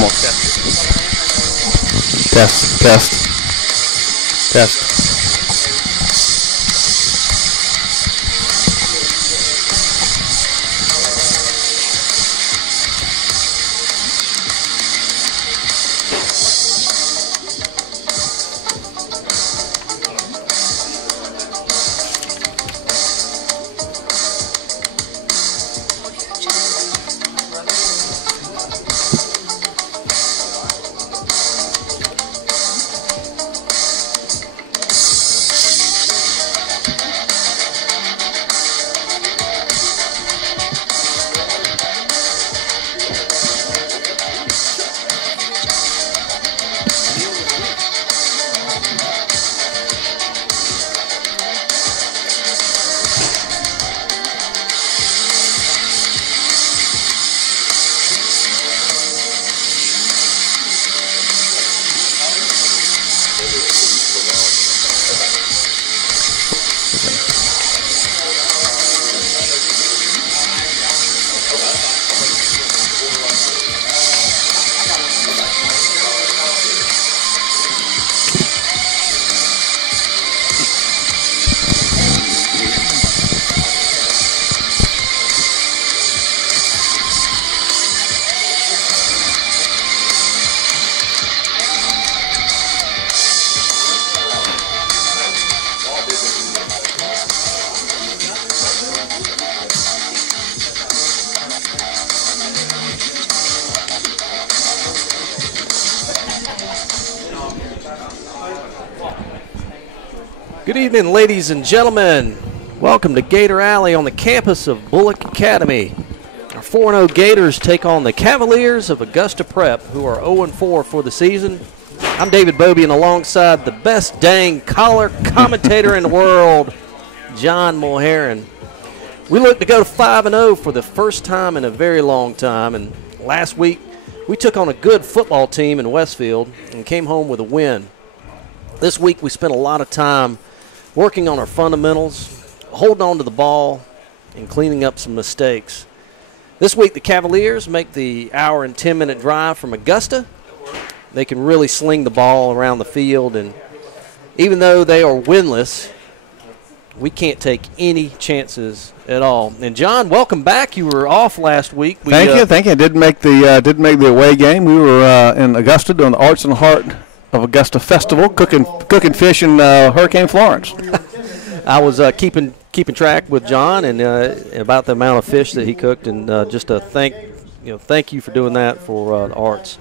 Come on. Test. Test. Test. Good evening, ladies and gentlemen. Welcome to Gator Alley on the campus of Bulloch Academy. Our 4-0 Gators take on the Cavaliers of Augusta Prep, who are 0-4 for the season. I'm David Beaubien alongside the best dang collar commentator in the world, John Mulherin. We look to go 5-0 for the first time in a very long time, and last week we took on a good football team in Westfield and came home with a win. This week we spent a lot of time working on our fundamentals, holding on to the ball, and cleaning up some mistakes. This week the Cavaliers make the hour and 10-minute drive from Augusta. They can really sling the ball around the field, and even though they are winless, we can't take any chances at all. And John, welcome back. You were off last week. Thank you. I didn't make the away game. We were in Augusta doing the Arts and Heart of Augusta Festival, cooking fish in Hurricane Florence. I was keeping track with John and about the amount of fish that he cooked, and just to thank you for doing that for the Arts.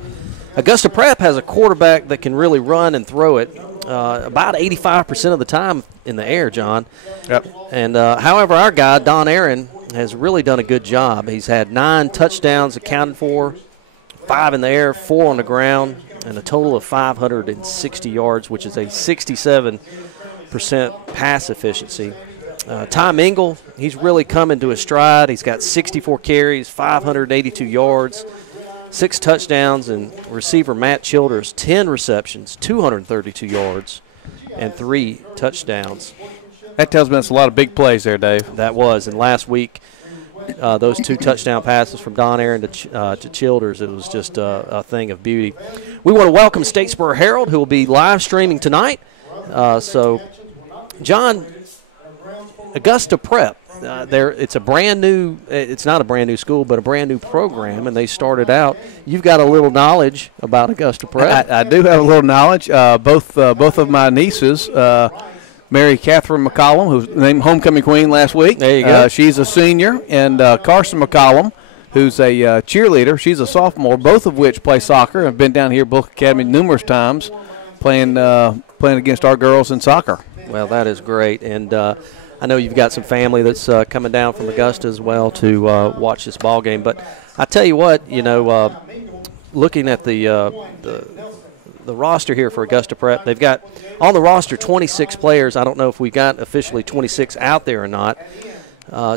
Augusta Prep has a quarterback that can really run and throw it about 85% of the time in the air, John. Yep. And however, our guy Don Aaron has really done a good job. He's had 9 touchdowns accounted for, 5 in the air, 4 on the ground, and a total of 560 yards, which is a 67% pass efficiency. Tom Engel, he's really come into his stride. He's got 64 carries, 582 yards, 6 touchdowns, and receiver Matt Childers, 10 receptions, 232 yards, and 3 touchdowns. That tells me that's a lot of big plays there, Dave. That was, and last week, those 2 touchdown passes from Don Aaron to Childers, it was just a thing of beauty. We want to welcome Statesboro Herald, who will be live streaming tonight. So, John, Augusta Prep, it's a brand new. It's not a brand new school, but a brand new program, and they started out. You've got a little knowledge about Augusta Prep. I do have a little knowledge. Both of my nieces. Mary Catherine McCollum, who's named Homecoming Queen last week. There you go. She's a senior. And Carson McCollum, who's a cheerleader. She's a sophomore, both of which play soccer. Have been down here at Bulloch Academy numerous times playing against our girls in soccer. Well, that is great. And I know you've got some family that's coming down from Augusta as well to watch this ball game. But I tell you what, looking at the roster here for Augusta Prep, they've got on the roster 26 players. I don't know if we got officially 26 out there or not.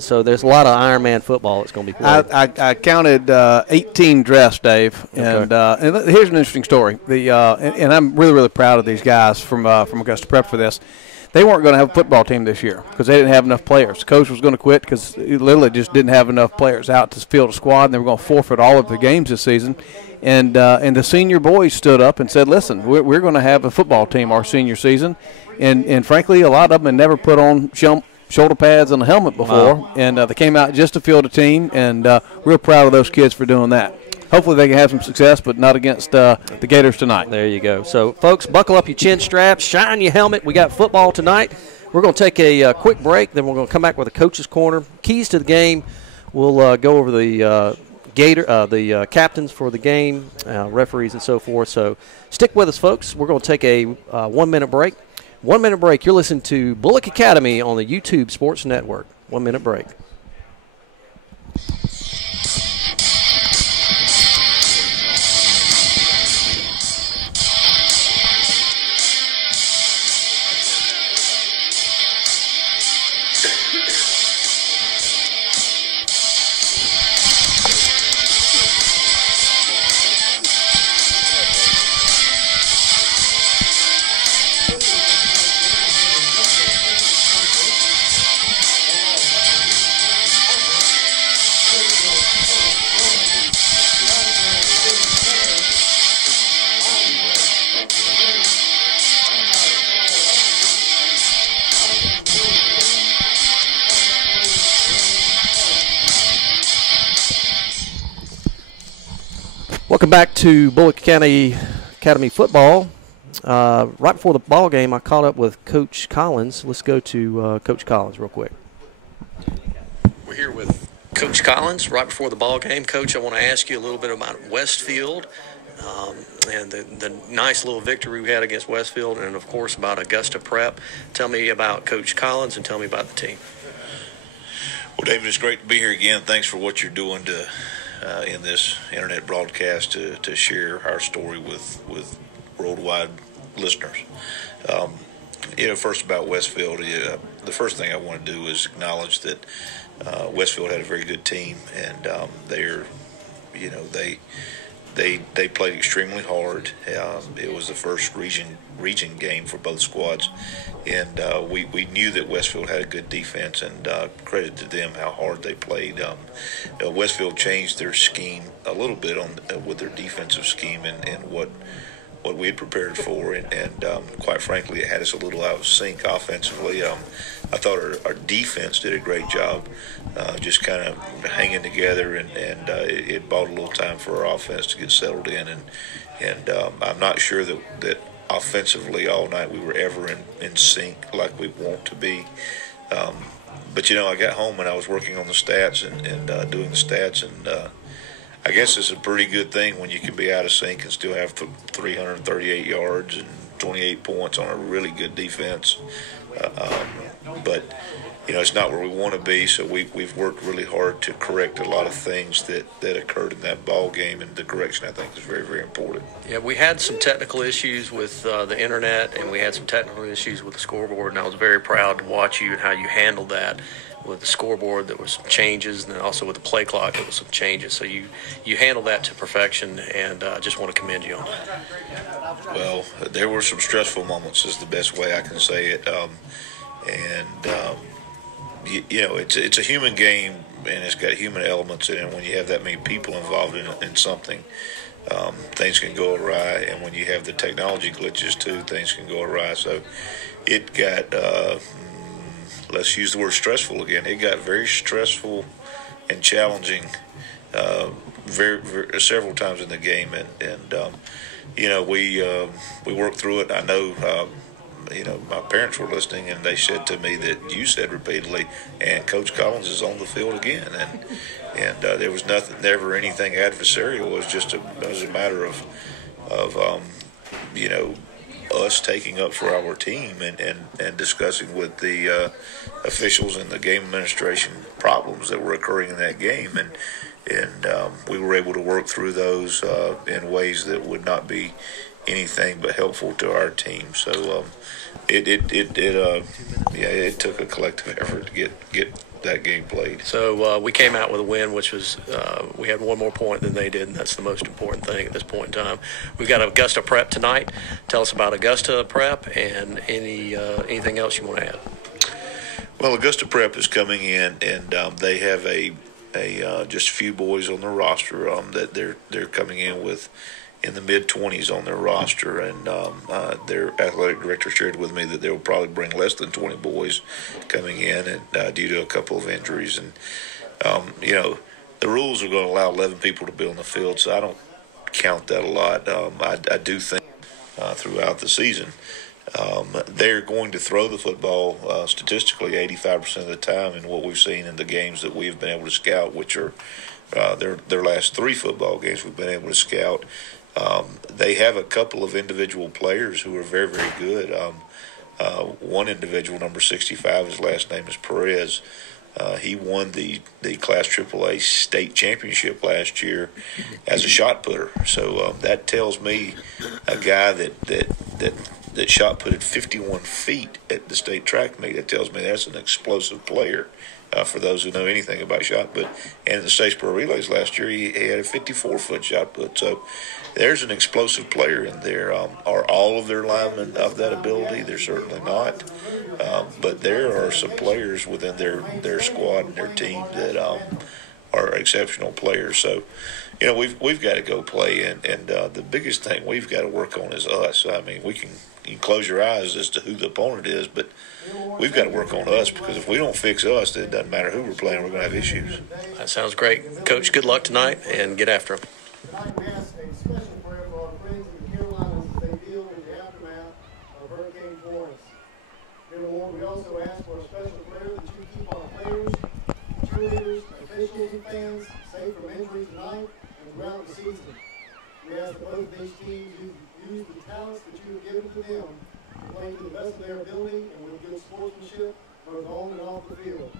So there's a lot of Ironman football that's going to be played. I counted 18 dressed, Dave. Okay. And here's an interesting story. And I'm really, really proud of these guys from Augusta Prep for this. they weren't going to have a football team this year because they didn't have enough players. The coach was going to quit because he literally just didn't have enough players out to field a squad, and they were going to forfeit all of the games this season. And the senior boys stood up and said, listen, we're going to have a football team our senior season. And frankly, a lot of them had never put on shoulder pads and a helmet before. Wow. And they came out just to field a team, and real proud of those kids for doing that. Hopefully they can have some success, but not against the Gators tonight. There you go. So, folks, buckle up your chin straps, shine your helmet. We got football tonight. We're going to take a quick break, then we're going to come back with a coach's corner. Keys to the game. We'll go over the the captains for the game, referees and so forth. So stick with us, folks. We're going to take a 1 minute break. 1 minute break. You're listening to Bulloch Academy on the YouTube Sports Network. 1 minute break. Welcome back to Bulloch Academy football. Right before the ball game, I caught up with Coach Collins. Let's go to Coach Collins real quick. We're here with Coach Collins right before the ball game. Coach, I want to ask you a little bit about Westfield and the nice little victory we had against Westfield, and, of course, about Augusta Prep. Tell me about Coach Collins and tell me about the team. Well, David, it's great to be here again. Thanks for what you're doing in this internet broadcast to share our story with worldwide listeners. First about Westfield, the first thing I want to do is acknowledge that Westfield had a very good team, and they played extremely hard. It was the first region game for both squads, and we knew that Westfield had a good defense, and credit to them how hard they played. Westfield changed their scheme a little bit with their defensive scheme and what we had prepared for, and quite frankly, it had us a little out of sync offensively. I thought our defense did a great job, just kind of hanging together, and it bought a little time for our offense to get settled in, and I'm not sure that offensively all night we were ever in sync like we want to be. But I got home and I was working on the stats and doing the stats, and I guess it's a pretty good thing when you can be out of sync and still have 338 yards and 28 points on a really good defense. But it's not where we want to be, so we've worked really hard to correct a lot of things that occurred in that ball game, and the correction, I think, is very, very important. Yeah, we had some technical issues with the internet, and we had some technical issues with the scoreboard, and I was very proud to watch you and how you handled that. With the scoreboard, there was some changes, and then also with the play clock, there was some changes. So you handled that to perfection, and I just want to commend you on that. Well, there were some stressful moments, is the best way I can say it. It's a human game, and it's got human elements in it. When you have that many people involved in something, things can go awry. And when you have the technology glitches too, things can go awry. So it got, let's use the word stressful again. It got very stressful and challenging very several times in the game. And we worked through it. I know my parents were listening, and they said to me that you said repeatedly, and Coach Collins is on the field again, and there was never anything adversarial. It was just a matter of us taking up for our team and discussing with the officials and the game administration problems that were occurring in that game, and we were able to work through those in ways that would not be anything but helpful to our team. So it took a collective effort to get that game played. So we came out with a win, which was we had one more point than they did, and that's the most important thing at this point in time. We've got Augusta Prep tonight. Tell us about Augusta Prep and anything else you want to add. Well, Augusta Prep is coming in, and they have just a few boys on their roster that they're coming in with in the mid-20s on their roster, and their athletic director shared with me that they will probably bring less than 20 boys coming in, and due to a couple of injuries. And the rules are going to allow 11 people to be on the field, so I don't count that a lot. I do think throughout the season they're going to throw the football statistically 85% of the time, in what we've seen in the games that we've been able to scout, which are their last 3 football games we've been able to scout. They have a couple of individual players who are very, very good. One individual, number 65, his last name is Perez. He won the Class AAA state championship last year as a shot putter. So that tells me a guy that shot putted 51 feet at the state track meet. That tells me that's an explosive player. For those who know anything about shot put. And in the Statesboro Relays last year, he had a 54-foot shot put. So there's an explosive player in there. Are all of their linemen of that ability? They're certainly not. But there are some players within their squad and their team that are exceptional players. So, we've got to go play. And the biggest thing we've got to work on is us. I mean, you can close your eyes as to who the opponent is, but we've got to work on us, because if we don't fix us, then it doesn't matter who we're playing, we're going to have issues. That sounds great. Coach, good luck tonight, and get after them. Tonight we ask a special prayer for our friends in the Carolinas as they deal with the aftermath of Hurricane Florence. Dear Lord, we also ask for a special prayer that you keep our players, cheerleaders, officials, and fans safe from injury tonight and throughout the season. We ask that both of these teams use the talents that you have given to them to play to the best of their ability and with good sportsmanship, both on and off the field.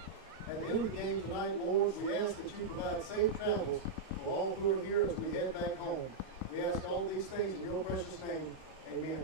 At the end of the game tonight, Lord, we ask that you provide safe travels for all who are here as we head back home. We ask all these things in your precious name. Amen.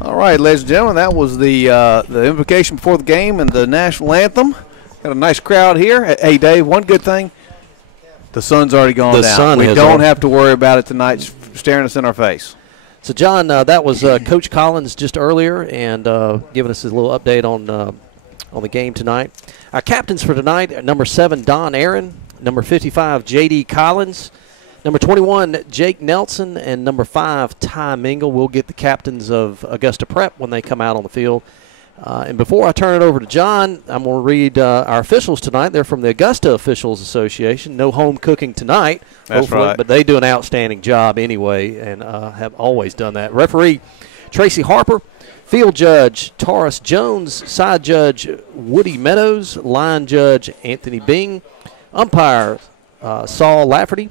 All right, ladies and gentlemen, that was the invocation before the game and the national anthem. Got a nice crowd here. Hey, Dave, one good thing, the sun's already gone down. We don't have to worry about it tonight staring us in our face. So, John, that was Coach Collins just earlier, and giving us a little update on the game tonight. Our captains for tonight, number 7, Don Aaron, number 55, J.D. Collins, number 21, Jake Nelson, and number 5, Ty Mingle. We'll get the captains of Augusta Prep when they come out on the field. And before I turn it over to John, I'm going to read our officials tonight. They're from the Augusta Officials Association. No home cooking tonight, That's right. But they do an outstanding job anyway, and have always done that. Referee Tracy Harper, field judge Taurus Jones, side judge Woody Meadows, line judge Anthony Bing, umpire Saul Lafferty,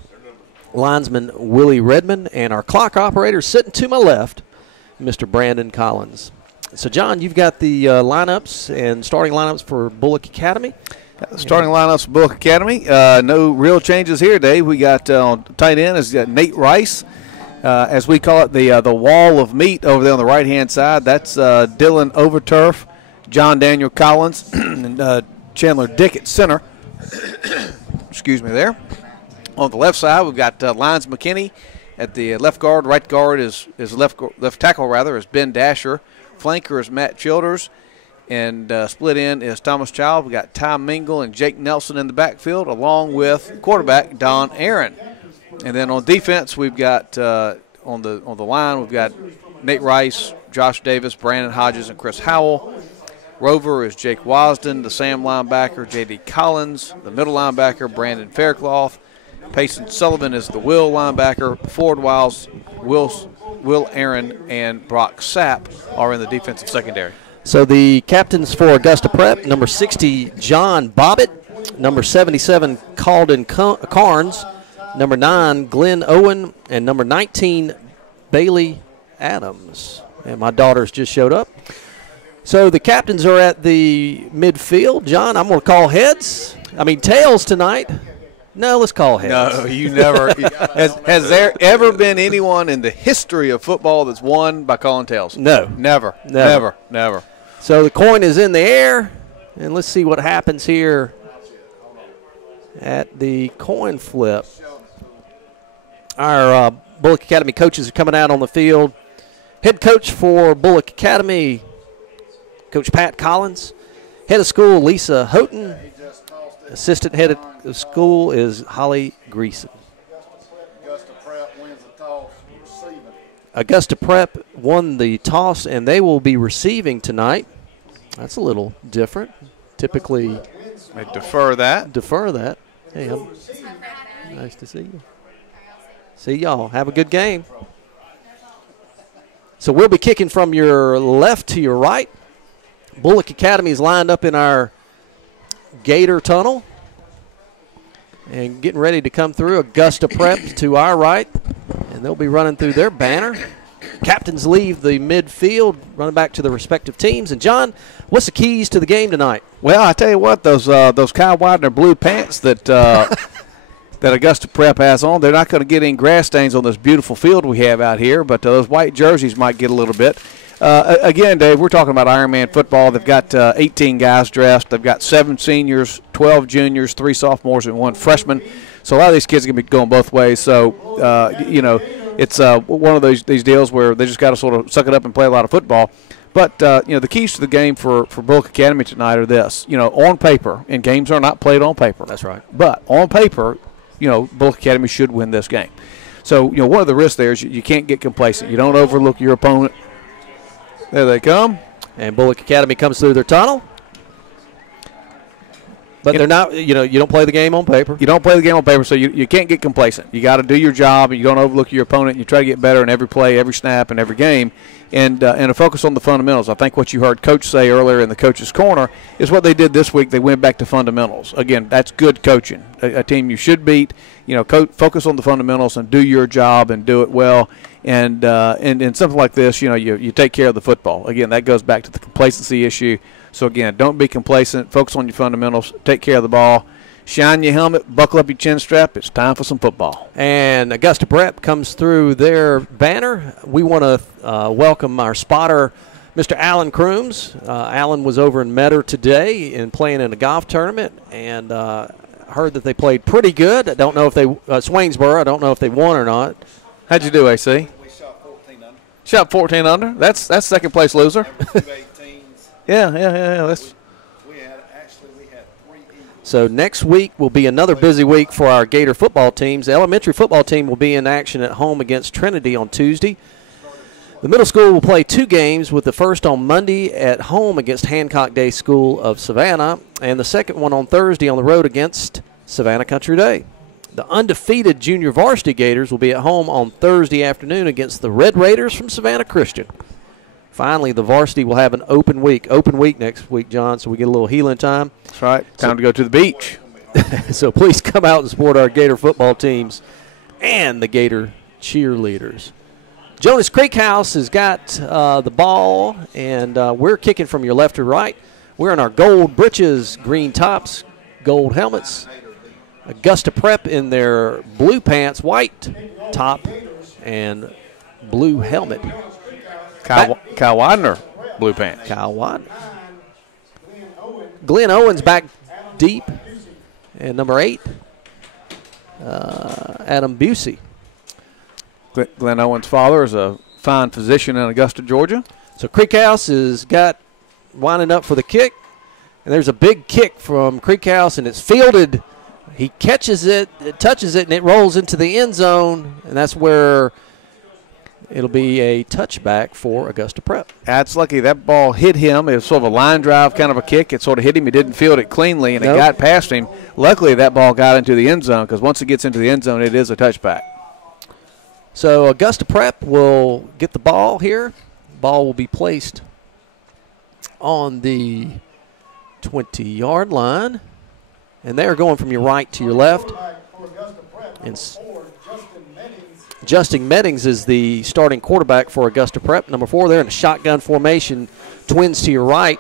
linesman Willie Redmond, and our clock operator sitting to my left, Mr. Brandon Collins. So, John, you've got the lineups and starting lineups for Bulloch Academy. Starting lineups for Bulloch Academy. No real changes here, Dave. We got on tight end is Nate Rice, as we call it, the wall of meat over there on the right-hand side. That's Dylan Overturf, John Daniel Collins, and Chandler Dick at center. Excuse me there. On the left side, we've got Lyons McKinney at the left guard. Right guard is left tackle rather is Ben Dasher. Flanker is Matt Childers. And split in is Thomas Child. We've got Ty Mingle and Jake Nelson in the backfield, along with quarterback Don Aaron. And then on defense, we've got on the line, we've got Nate Rice, Josh Davis, Brandon Hodges, and Chris Howell. Rover is Jake Wasden, the Sam linebacker, J.D. Collins, the middle linebacker, Brandon Faircloth. Payson Sullivan is the Will linebacker. Ford Wiles, Will Aaron, and Brock Sapp are in the defensive secondary. So the captains for Augusta Prep, number 60, John Bobbitt, number 77, Calden Carnes, number 9, Glenn Owen, and number 19, Bailey Adams. And my daughters just showed up. So the captains are at the midfield. John, I'm going to call tails tonight. No, let's call heads. No, you never. Has there ever been anyone in the history of football that's won by calling tails? No. Never. So the coin is in the air, and let's see what happens here at the coin flip. Our Bulloch Academy coaches are coming out on the field. Head coach for Bulloch Academy, Coach Pat Collins. Head of school, Lisa Houghton. Assistant head of school is Holly Greason. Augusta Prep wins the toss, receiving. Augusta Prep won the toss, and they will be receiving tonight. That's a little different. Typically, they defer that. Hey, nice to see you. See y'all. Have a good game. So we'll be kicking from your left to your right. Bulloch Academy is lined up in our Gator tunnel and getting ready to come through. Augusta Prep to our right, and they'll be running through their banner. Captains leave the midfield, running back to the respective teams. And John, what's the keys to the game tonight? Well, I tell you what, those Kyle Widener blue pants that that Augusta Prep has on, they're not going to get any grass stains on this beautiful field we have out here, but those white jerseys might get a little bit. Again, Dave, we're talking about Ironman football. They've got 18 guys dressed. They've got 7 seniors, 12 juniors, 3 sophomores, and 1 freshman. So a lot of these kids are going to be going both ways. So, it's one of these deals where they just got to sort of suck it up and play a lot of football. But, the keys to the game for Bulloch Academy tonight are this. On paper, and games are not played on paper. That's right. But on paper, Bulloch Academy should win this game. So, one of the risks there is you can't get complacent. You don't overlook your opponent. There they come. And Bulloch Academy comes through their tunnel. But they're not, you don't play the game on paper. You don't play the game on paper, so you can't get complacent. You got to do your job, and you don't overlook your opponent. You try to get better in every play, every snap, and every game, and to focus on the fundamentals. I think what you heard Coach say earlier in the Coach's Corner is what they did this week. They went back to fundamentals. Again, that's good coaching. A team you should beat. Focus on the fundamentals and do your job and do it well. And something like this, you take care of the football. Again, that goes back to the complacency issue. So, again, don't be complacent. Focus on your fundamentals. Take care of the ball. Shine your helmet. Buckle up your chin strap. It's time for some football. And Augusta Prep comes through their banner. We want to welcome our spotter, Mr. Alan Crooms. Alan was over in Metter today and playing in a golf tournament, and heard that they played pretty good. I don't know if they Swainsboro. I don't know if they won or not. How'd you do, AC? We shot 14 under. Shot 14 under. That's second place loser. 18s. Yeah. That's. We had 3 eagles. So next week will be another busy week for our Gator football teams. The elementary football team will be in action at home against Trinity on Tuesday. The middle school will play 2 games, with the first on Monday at home against Hancock Day School of Savannah, and the second one on Thursday on the road against Savannah Country Day. The undefeated junior varsity Gators will be at home on Thursday afternoon against the Red Raiders from Savannah Christian. Finally, the varsity will have an open week. Open week next week, John, so we get a little healing time. That's right. Time to go to the beach. So please come out and support our Gator football teams and the Gator cheerleaders. Jonas Creek House has got the ball, and we're kicking from your left to right. We're in our gold breeches, green tops, gold helmets. Augusta Prep in their blue pants, white top, and blue helmet. Kyle Widener, blue pants. Kyle Widener. Glenn Owens back deep. And number 8, Adam Busey. Glenn Owen's father is a fine physician in Augusta, Georgia. So Creekhouse is winding up for the kick. And there's a big kick from Creekhouse, and it's fielded. He catches it, touches it, and it rolls into the end zone. And that's where it'll be a touchback for Augusta Prep. That's lucky. That ball hit him. It was sort of a line drive kind of a kick. It sort of hit him. He didn't field it cleanly, and It got past him. Luckily, that ball got into the end zone, because once it gets into the end zone, it is a touchback. So Augusta Prep will get the ball here. Ball will be placed on the 20-yard line. And they're going from your right to your left. And Justin Meddings is the starting quarterback for Augusta Prep. Number 4, they're in a shotgun formation. Twins to your right.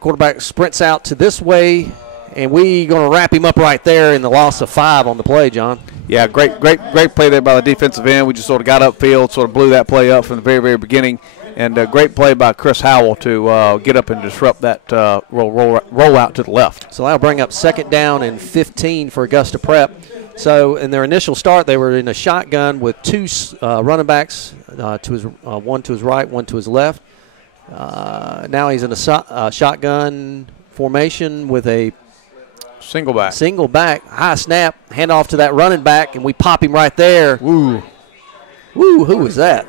Quarterback sprints out to this way, and we going to wrap him up right there in the loss of 5 on the play, John. Yeah, great play there by the defensive end. We just sort of got upfield, sort of blew that play up from the very, very beginning. And a great play by Chris Howell to get up and disrupt that roll out to the left. So that'll bring up 2nd down and 15 for Augusta Prep. So in their initial start, they were in a shotgun with 2 running backs, one to his right, one to his left. Now he's in a shotgun formation with a single back, high snap, hand off to that running back, and we pop him right there. Woo, who was that?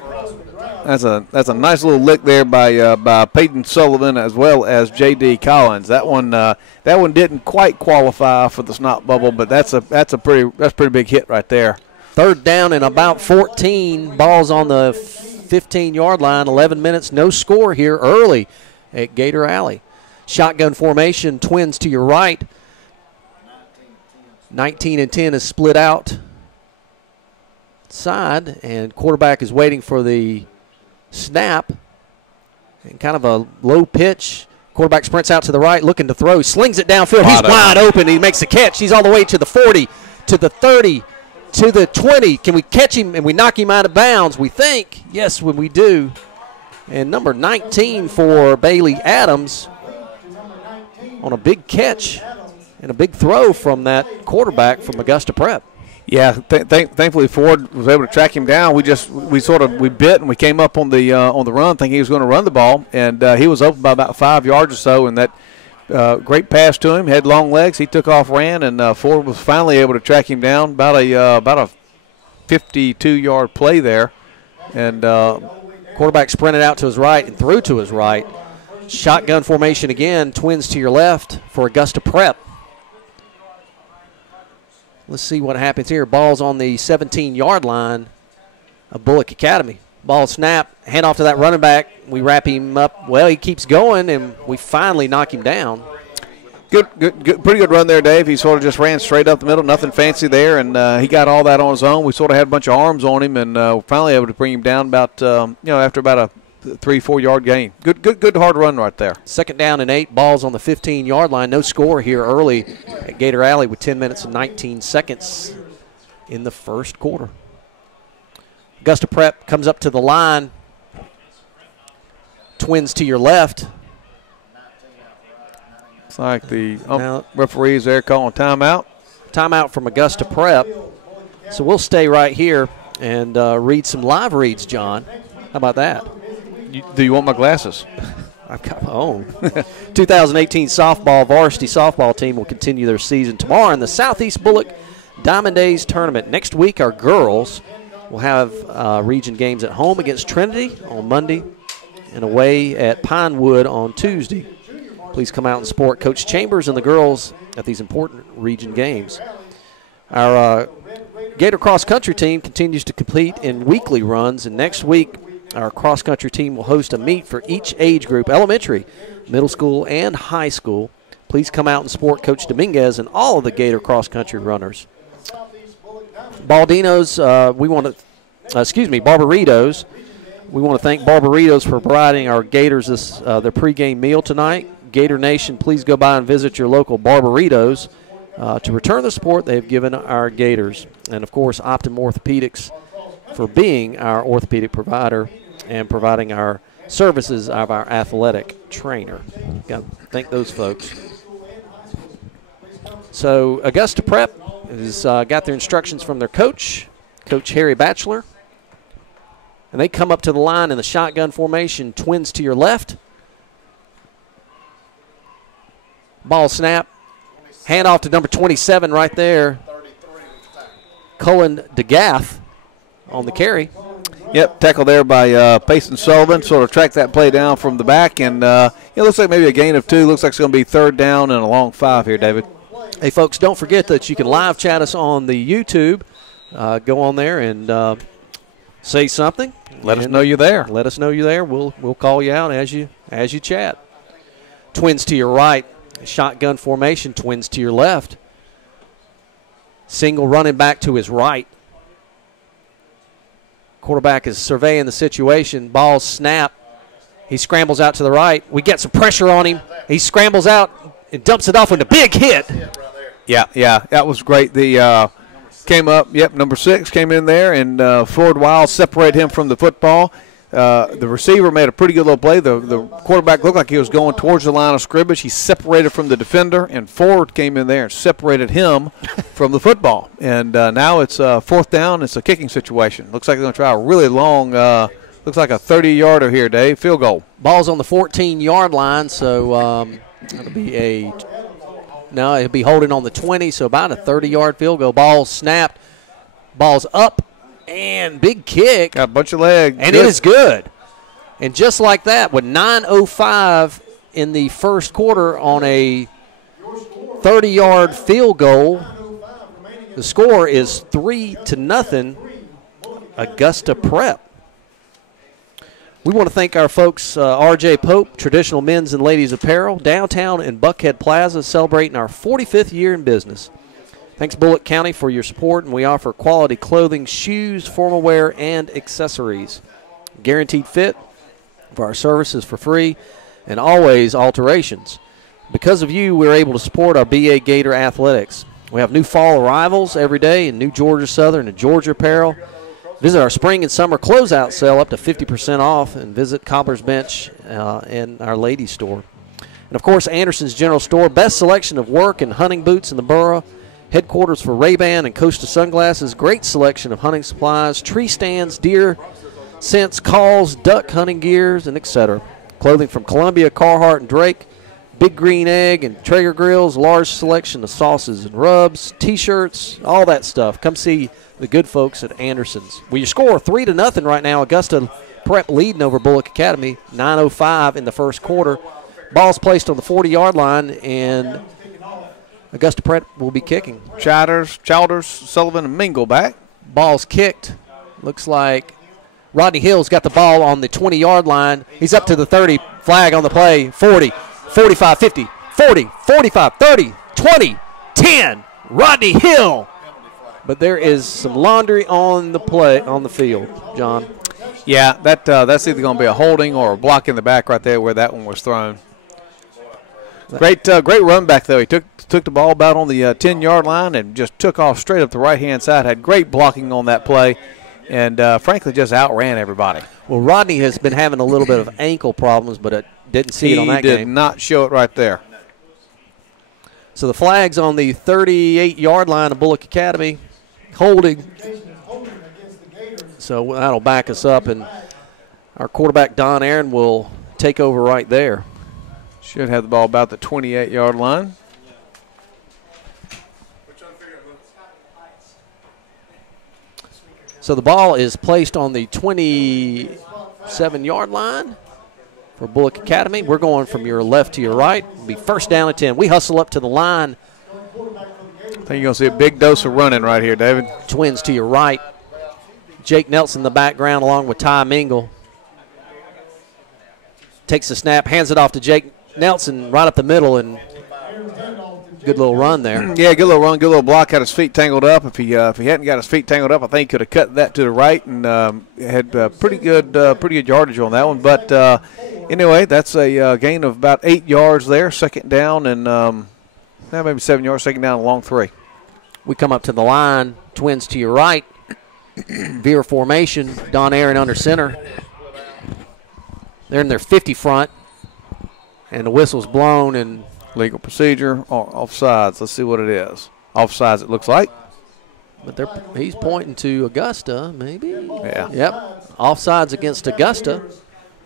That's a nice little lick there by Peyton Sullivan as well as J.D. Collins. That one didn't quite qualify for the snot bubble, but that's pretty big hit right there. 3rd down and about 14. Ball's on the 15-yard line. 11 minutes, no score here early at Gator Alley. Shotgun formation, Twins to your right. 19 and 10 is split out side, and quarterback is waiting for the snap, and kind of a low pitch. Quarterback sprints out to the right, looking to throw, slings it downfield. He's wide open. He makes the catch. He's all the way to the 40, to the 30, to the 20. Can we catch him and we knock him out of bounds? We think. Yes, when we do. And number 19 for Bailey Adams on a big catch and a big throw from that quarterback from Augusta Prep. Yeah, thankfully Ford was able to track him down. We bit and we came up on the run, thinking he was going to run the ball, and he was open by about 5 yards or so. And that great pass to him, had long legs. He took off, ran, and Ford was finally able to track him down. About a 52-yard play there, and quarterback sprinted out to his right and threw to his right. Shotgun formation again. Twins to your left for Augusta Prep. Let's see what happens here. Ball's on the 17-yard line of Bulloch Academy. Ball snap, hand off to that running back. We wrap him up. Well, he keeps going, and we finally knock him down. Good, pretty good run there, Dave. He sort of just ran straight up the middle, nothing fancy there, and he got all that on his own. We sort of had a bunch of arms on him, and we're finally able to bring him down about, after about a 3-4 yard gain. Good hard run right there. 2nd down and 8. Balls on the 15-yard line. No score here early at Gator Alley with 10 minutes and 19 seconds in the first quarter. Augusta Prep comes up to the line. Twins to your left. It's like the referees there calling timeout. Timeout from Augusta Prep. So we'll stay right here and read some live reads, John. How about that? Do you want my glasses? I've got my own. 2018 varsity softball team will continue their season tomorrow in the Southeast Bulloch Diamond Days tournament. Next week, our girls will have region games at home against Trinity on Monday and away at Pinewood on Tuesday. Please come out and support Coach Chambers and the girls at these important region games. Our Gator cross country team continues to compete in weekly runs, and next week our cross-country team will host a meet for each age group, elementary, middle school, and high school. Please come out and support Coach Dominguez and all of the Gator cross-country runners. Barbaritos. We want to thank Barbaritos for providing our Gators their pregame meal tonight. Gator Nation, please go by and visit your local Barbaritos to return the support they have given our Gators. And, of course, Optum Orthopedics for being our orthopedic provider and providing our services of our athletic trainer. Got to thank those folks. So Augusta Prep has got their instructions from their coach, Coach Harry Batchelor. And they come up to the line in the shotgun formation, twins to your left. Ball snap. Hand off to number 27 right there. Cullen DeGath on the carry. Yep, tackle there by Payson Sullivan. Sort of tracked that play down from the back. And it looks like maybe a gain of 2. Looks like it's going to be 3rd down and a long 5 here, David. Hey, folks, don't forget that you can live chat us on the YouTube. Go on there and say something. Let us know you're there. Let us know you're there. We'll call you out as you chat. Twins to your right. Shotgun formation. Twins to your left. Single running back to his right. Quarterback is surveying the situation. Ball snap. He scrambles out to the right. We get some pressure on him. He scrambles out and dumps it off with a big hit. Yeah, that was great. The came up, number 6 came in there, and Ford Wiles separated him from the football. The receiver made a pretty good little play. The quarterback looked like he was going towards the line of scrimmage. He separated from the defender, and Ford came in there and separated him from the football. And now it's 4th down. It's a kicking situation. Looks like they're going to try a really long, looks like a 30-yarder here, Dave, field goal. Ball's on the 14-yard line, so it'll be he'll be holding on the 20, so about a 30-yard field goal. Ball snapped. Ball's up. And big kick. Got a bunch of legs. And it is good. And just like that, with 9:05 in the first quarter on a 30-yard field goal, the score is 3-0, Augusta Prep. We want to thank our folks, R.J. Pope, Traditional Men's and Ladies Apparel, downtown in Buckhead Plaza, celebrating our 45th year in business. Thanks, Bulloch County, for your support, and we offer quality clothing, shoes, formal wear, and accessories. Guaranteed fit for our services for free, and always alterations. Because of you, we're able to support our BA Gator athletics. We have new fall arrivals every day in new Georgia Southern and Georgia apparel. Visit our spring and summer closeout sale up to 50% off, and visit Cobbler's Bench and our ladies store. And, of course, Anderson's General Store, best selection of work and hunting boots in the borough. Headquarters for Ray-Ban and Costa sunglasses. Great selection of hunting supplies, tree stands, deer scents, calls, duck hunting gears, and etc. Clothing from Columbia, Carhartt, and Drake. Big Green Egg and Traeger grills. Large selection of sauces and rubs, T-shirts, all that stuff. Come see the good folks at Anderson's. Well, you score 3-0 right now. Augusta Prep leading over Bulloch Academy. 9:05 in the first quarter. Ball's placed on the 40-yard line, and Augusta Prep will be kicking. Childers, Sullivan, and Mingle back. Ball's kicked. Looks like Rodney Hill's got the ball on the 20-yard line. He's up to the 30. Flag on the play. 40, 45, 50, 40, 45, 30, 20, 10. Rodney Hill. But there is some laundry on the field, John. Yeah, that's either going to be a holding or a block in the back right there where that one was thrown. Great run back, though. He took the ball about on the 10-yard line and just took off straight up the right-hand side. Had great blocking on that play and, frankly, just outran everybody. Well, Rodney has been having a little bit of ankle problems, but didn't see it on that game. He did not show it right there. So the flag's on the 38-yard line of Bulloch Academy. Holding. So that'll back us up, and our quarterback, Don Aaron, will take over right there. Should have the ball about the 28-yard line. So the ball is placed on the 27-yard line for Bulloch Academy. We're going from your left to your right. It'll be 1st down and 10. We hustle up to the line. I think you're going to see a big dose of running right here, David. Twins to your right. Jake Nelson in the background along with Ty Mingle. Takes the snap, hands it off to Jake Nelson right up the middle, and good little run there. Yeah, good little run, good little block. Had his feet tangled up. If he hadn't got his feet tangled up, I think he could have cut that to the right and had pretty good yardage on that one. But anyway, that's a gain of about 8 yards there. 2nd down and maybe 7 yards. 2nd down, a long 3. We come up to the line. Twins to your right. Veer formation. Don Aaron under center. They're in their 50 front. And the whistle's blown, and Legal procedure or offsides. Let's see what it is. Offsides, it looks like. But he's pointing to Augusta, maybe. Yeah. Yep. Offsides against Augusta.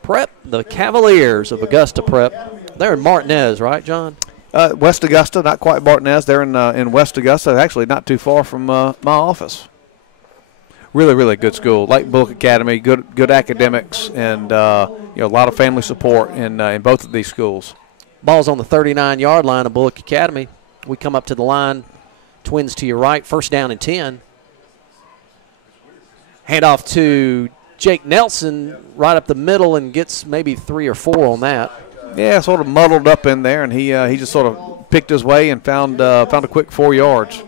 Prep, the Cavaliers of Augusta Prep. They're in Martinez, right, John? West Augusta, not quite Martinez. They're in West Augusta, actually not too far from my office. Really, really good school. Like Bulloch Academy, good academics, and a lot of family support in both of these schools. Ball's on the 39-yard line of Bulloch Academy. We come up to the line. Twins to your right, first down and 10. Hand off to Jake Nelson right up the middle and gets maybe 3 or 4 on that. Yeah, sort of muddled up in there, and he just sort of picked his way and found a quick 4 yards.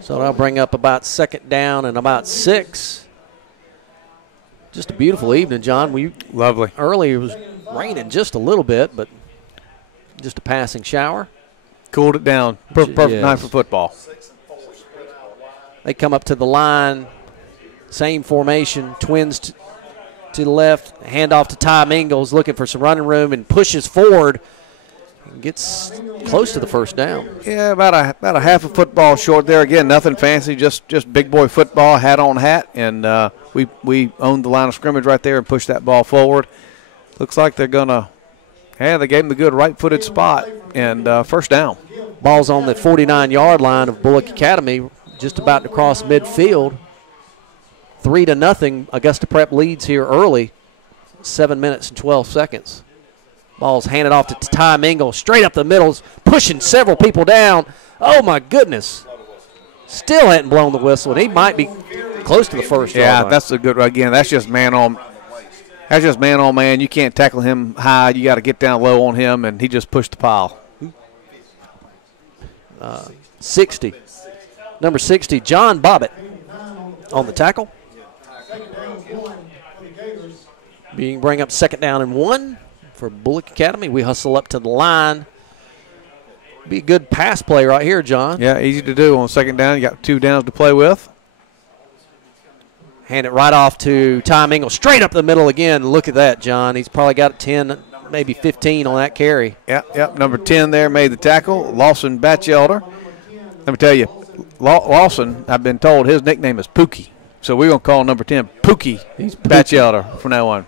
So that'll bring up about second down and about 6. Just a beautiful evening, John. Lovely. Early it was raining just a little bit, but just a passing shower. Cooled it down. Perfect night for football. They come up to the line, same formation, Twins to the left, hand off to Ty Mingles, looking for some running room and pushes forward and gets close to the first down. Yeah, about a half a football short there. Again, nothing fancy, just big boy football, hat on hat, and we owned the line of scrimmage right there and pushed that ball forward. Looks like they're gonna. Yeah, they gave him the good right-footed spot and first down. Ball's on the 49-yard line of Bulloch Academy, just about to cross midfield. 3-0. Augusta Prep leads here early, 7 minutes and 12 seconds. Ball's handed off to Ty Mingle, straight up the middle, pushing several people down. Oh, my goodness. Still hadn't blown the whistle, and he might be close to the first. Yeah, that's a good, again, that's just man on man. You can't tackle him high. You got to get down low on him, and he just pushed the pile. 60. Number 60, John Bobbitt on the tackle. Bring up second down and 1 for Bulloch Academy. We hustle up to the line. Be a good pass play right here, John. Yeah, easy to do on second down. You got 2 downs to play with. Hand it right off to Tom Ingle, straight up the middle again. Look at that, John. He's probably got 10, maybe 15 on that carry. Yep. Number 10 there made the tackle, Lawson Batchelder. Let me tell you, Lawson, I've been told his nickname is Pookie. So we're going to call number 10 Pookie Batchelder from now on.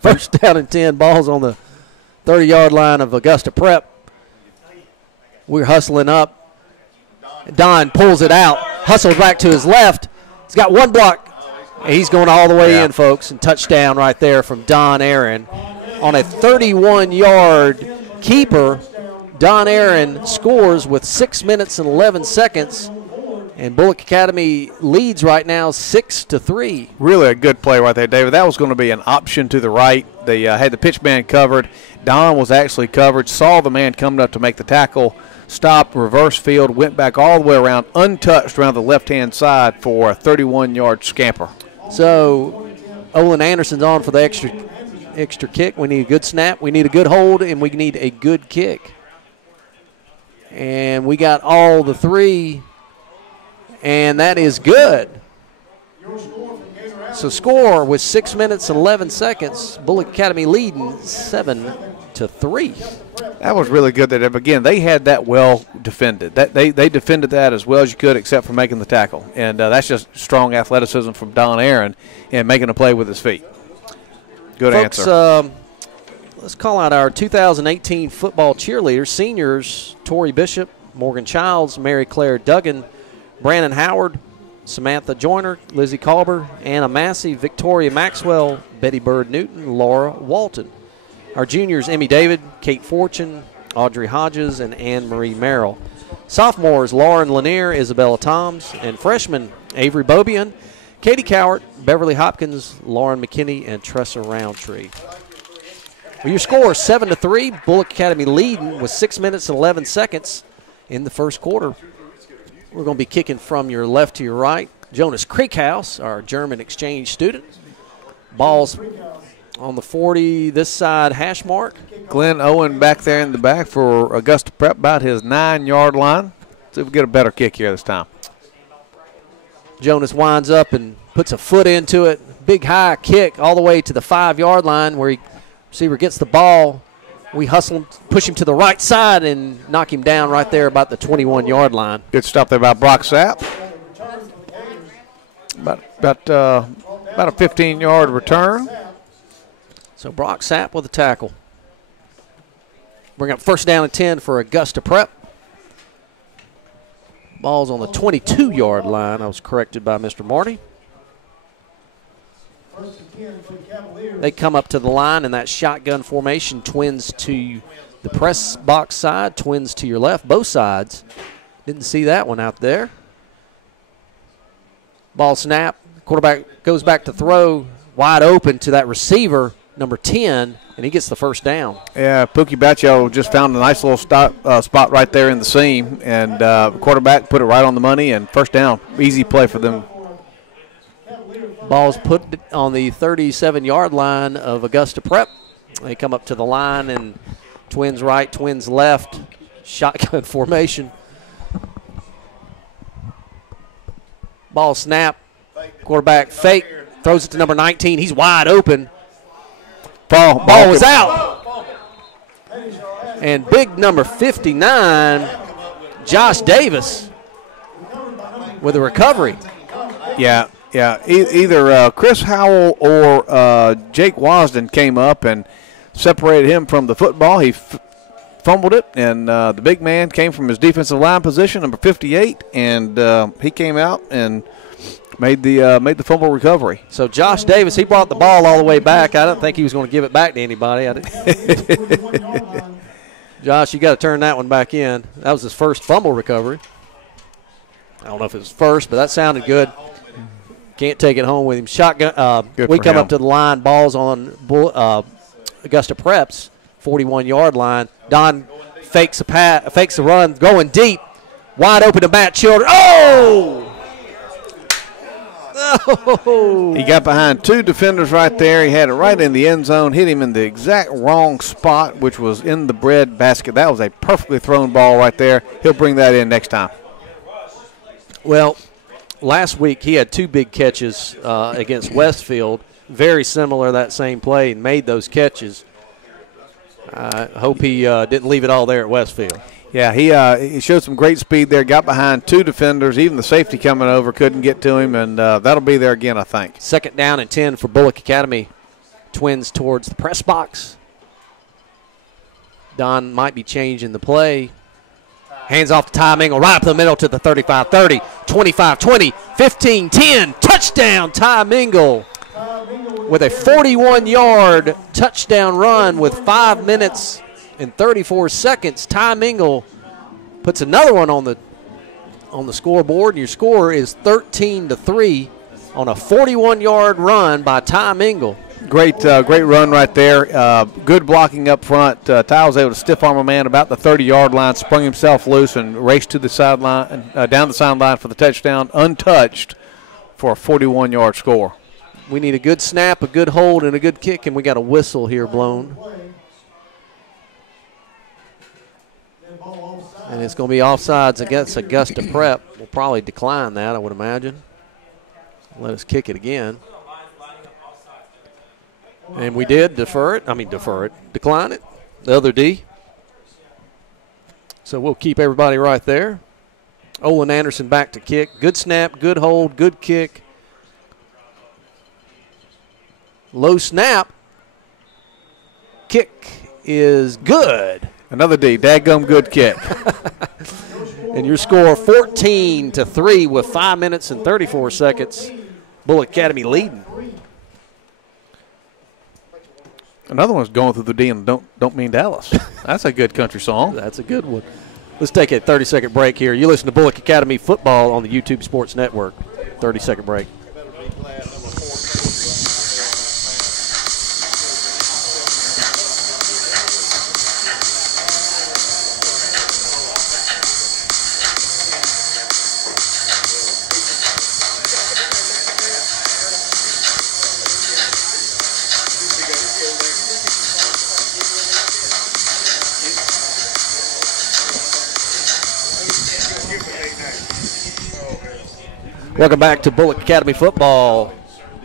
First down and 10, ball's on the 30-yard line of Augusta Prep. We're hustling up. Don pulls it out, hustles back to his left. He's got 1 block. He's going all the way in, folks, and touchdown right there from Don Aaron. On a 31-yard keeper, Don Aaron scores with 6 minutes and 11 seconds. And Bulloch Academy leads right now 6-3. Really a good play right there, David. That was going to be an option to the right. They had the pitch man covered. Don was actually covered, saw the man coming up to make the tackle, stopped, reverse field, went back all the way around, untouched around the left-hand side for a 31-yard scamper. So Olin Anderson's on for the extra kick. We need a good snap, we need a good hold, and we need a good kick. And we got all the 3. And that is good. So score with 6 minutes and 11 seconds. Bulloch Academy leading 7-3. That was really good. That again, they had that well defended. They defended that as well as you could, except for making the tackle. And that's just strong athleticism from Don Aaron and making a play with his feet. Good folks, answer. Let's call out our 2018 football cheerleaders. Seniors, Tori Bishop, Morgan Childs, Mary Claire Duggan, Brandon Howard, Samantha Joyner, Lizzie Colber, Anna Massey, Victoria Maxwell, Betty Bird Newton, Laura Walton. Our juniors, Emmy David, Kate Fortune, Audrey Hodges, and Anne Marie Merrill. Sophomores, Lauren Lanier, Isabella Toms, and freshmen, Avery Beaubien, Katie Cowart, Beverly Hopkins, Lauren McKinney, and Tressa Roundtree. Well, your score, 7-3. Bulloch Academy leading with 6 minutes and 11 seconds in the first quarter. We're going to be kicking from your left to your right. Jonas Krieghaus, our German exchange student. Ball's on the 40, this side hash mark. Glenn Owen back there in the back for Augusta Prep, about his 9-yard line. See if we get a better kick here this time. Jonas winds up and puts a foot into it. Big high kick all the way to the 5-yard line where receiver gets the ball. we hustle him, push him to the right side, and knock him down right there about the 21-yard line. Good stop there by Brock Sapp. About a 15-yard return. So Brock Sapp with a tackle. Bring up first down and 10 for Augusta Prep. Ball's on the 22-yard line. I was corrected by Mr. Marty. They come up to the line in that shotgun formation, twins to the press box side, twins to your left, both sides. Didn't see that one out there. Ball snap. Quarterback goes back to throw, wide open to that receiver, number 10, and he gets the first down. Yeah, Pookie Batcho just found a nice little spot right there in the seam, and quarterback put it right on the money, and first down. Easy play for them. Ball's put on the 37-yard line of Augusta Prep. They come up to the line, and twins right, twins left, shotgun formation. Ball snap. Quarterback fake, throws it to number 19. He's wide open. Ball was out. And big number 59, Josh Davis, with a recovery. Yeah. Either Chris Howell or Jake Wasden came up and separated him from the football. He fumbled it, and the big man came from his defensive line position, number 58, and he came out and made the fumble recovery. So Josh Davis, he brought the ball all the way back. I don't think he was going to give it back to anybody. Josh, you got to turn that one back in. That was his first fumble recovery. I don't know if it was first, but that sounded good. Can't take it home with him. Shotgun. We come up to the line. Ball's on Augusta Prep's 41-yard line. Don fakes a run, going deep, wide open to Matt Children. Oh! He got behind two defenders right there. He had it right in the end zone, hit him in the exact wrong spot, which was in the bread basket. That was a perfectly thrown ball right there. He'll bring that in next time. Well, last week he had two big catches against Westfield, very similar, that same play, and made those catches. I hope he didn't leave it all there at Westfield. Yeah, he showed some great speed there, got behind two defenders. Even the safety coming over couldn't get to him, and that'll be there again, I think. Second down and 10 for Bulloch Academy. Twins towards the press box. Don might be changing the play. Hands off to Ty Mingle, right up the middle to the 35-30, 25-20, 15-10. Touchdown, Ty Mingle with a 41-yard touchdown run with 5 minutes and 34 seconds. Ty Mingle puts another one on the scoreboard, and your score is 13-3 on a 41-yard run by Ty Mingle. Great run right there. Good blocking up front. Ty was able to stiff arm a man about the 30-yard line, sprung himself loose, and raced to the sideline, down the sideline for the touchdown, untouched for a 41-yard score. We need a good snap, a good hold, and a good kick, and we got a whistle here blown. And it's going to be offsides against Augusta Prep. We'll probably decline that, I would imagine. Let us kick it again. And we did decline it, the other D. So we'll keep everybody right there. Olin Anderson back to kick. Good snap, good hold, good kick. Low snap. Kick is good. Another D, dadgum good kick. And your score 14-3 with 5 minutes and 34 seconds. Bulloch Academy leading. Another one's going through the D and don't mean Dallas. That's a good country song. That's a good one. Let's take a 30-second break here. You listen to Bulloch Academy football on the YouTube Sports Network. 30-second break. Welcome back to Bulloch Academy football,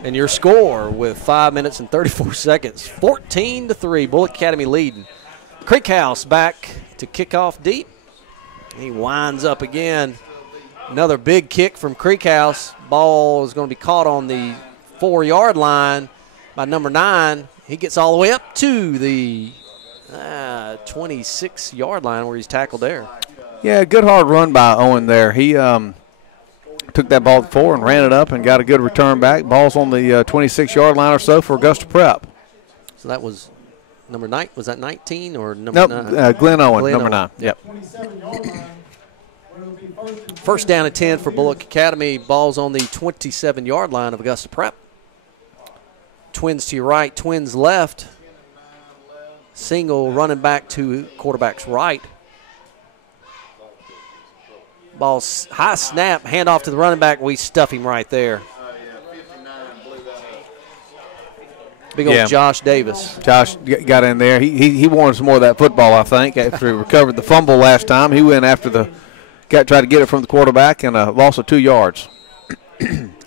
and your score with 5 minutes and 34 seconds, 14-3. Bulloch Academy leading. Creekhouse back to kick off deep. He winds up again. Another big kick from Creekhouse. Ball is going to be caught on the 4-yard line by number 9. He gets all the way up to the 26-yard line where he's tackled there. Yeah, good hard run by Owen there. He took that ball at 4 and ran it up and got a good return back. Ball's on the 26-yard line or so for Augusta Prep. So that was number 9. Was that 19 or number 9? Nope, Glenn Owen, Glenn number Owen. 9. Yep. First down and 10 for Bulloch Academy. Ball's on the 27-yard line of Augusta Prep. Twins to your right, twins left. Single running back to quarterback's right. Ball's high snap, handoff to the running back. We stuff him right there. Big old Josh Davis. Josh got in there. He wanted some more of that football, I think, after he recovered the fumble last time. He went after tried to get it from the quarterback and a loss of 2 yards.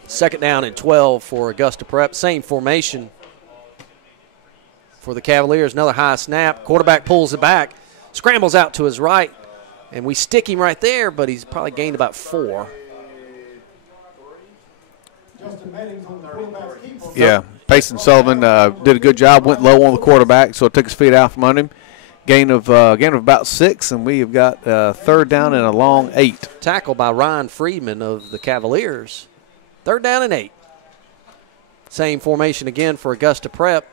Second down and 12 for Augusta Prep. Same formation for the Cavaliers. Another high snap. Quarterback pulls it back, scrambles out to his right, and we stick him right there, but he's probably gained about 4. Yeah, Payson Sullivan did a good job, went low on the quarterback, so it took his feet out from under him. Gain of about 6, and we have got third down and a long 8. Tackle by Ryan Friedman of the Cavaliers. Third down and 8. Same formation again for Augusta Prep.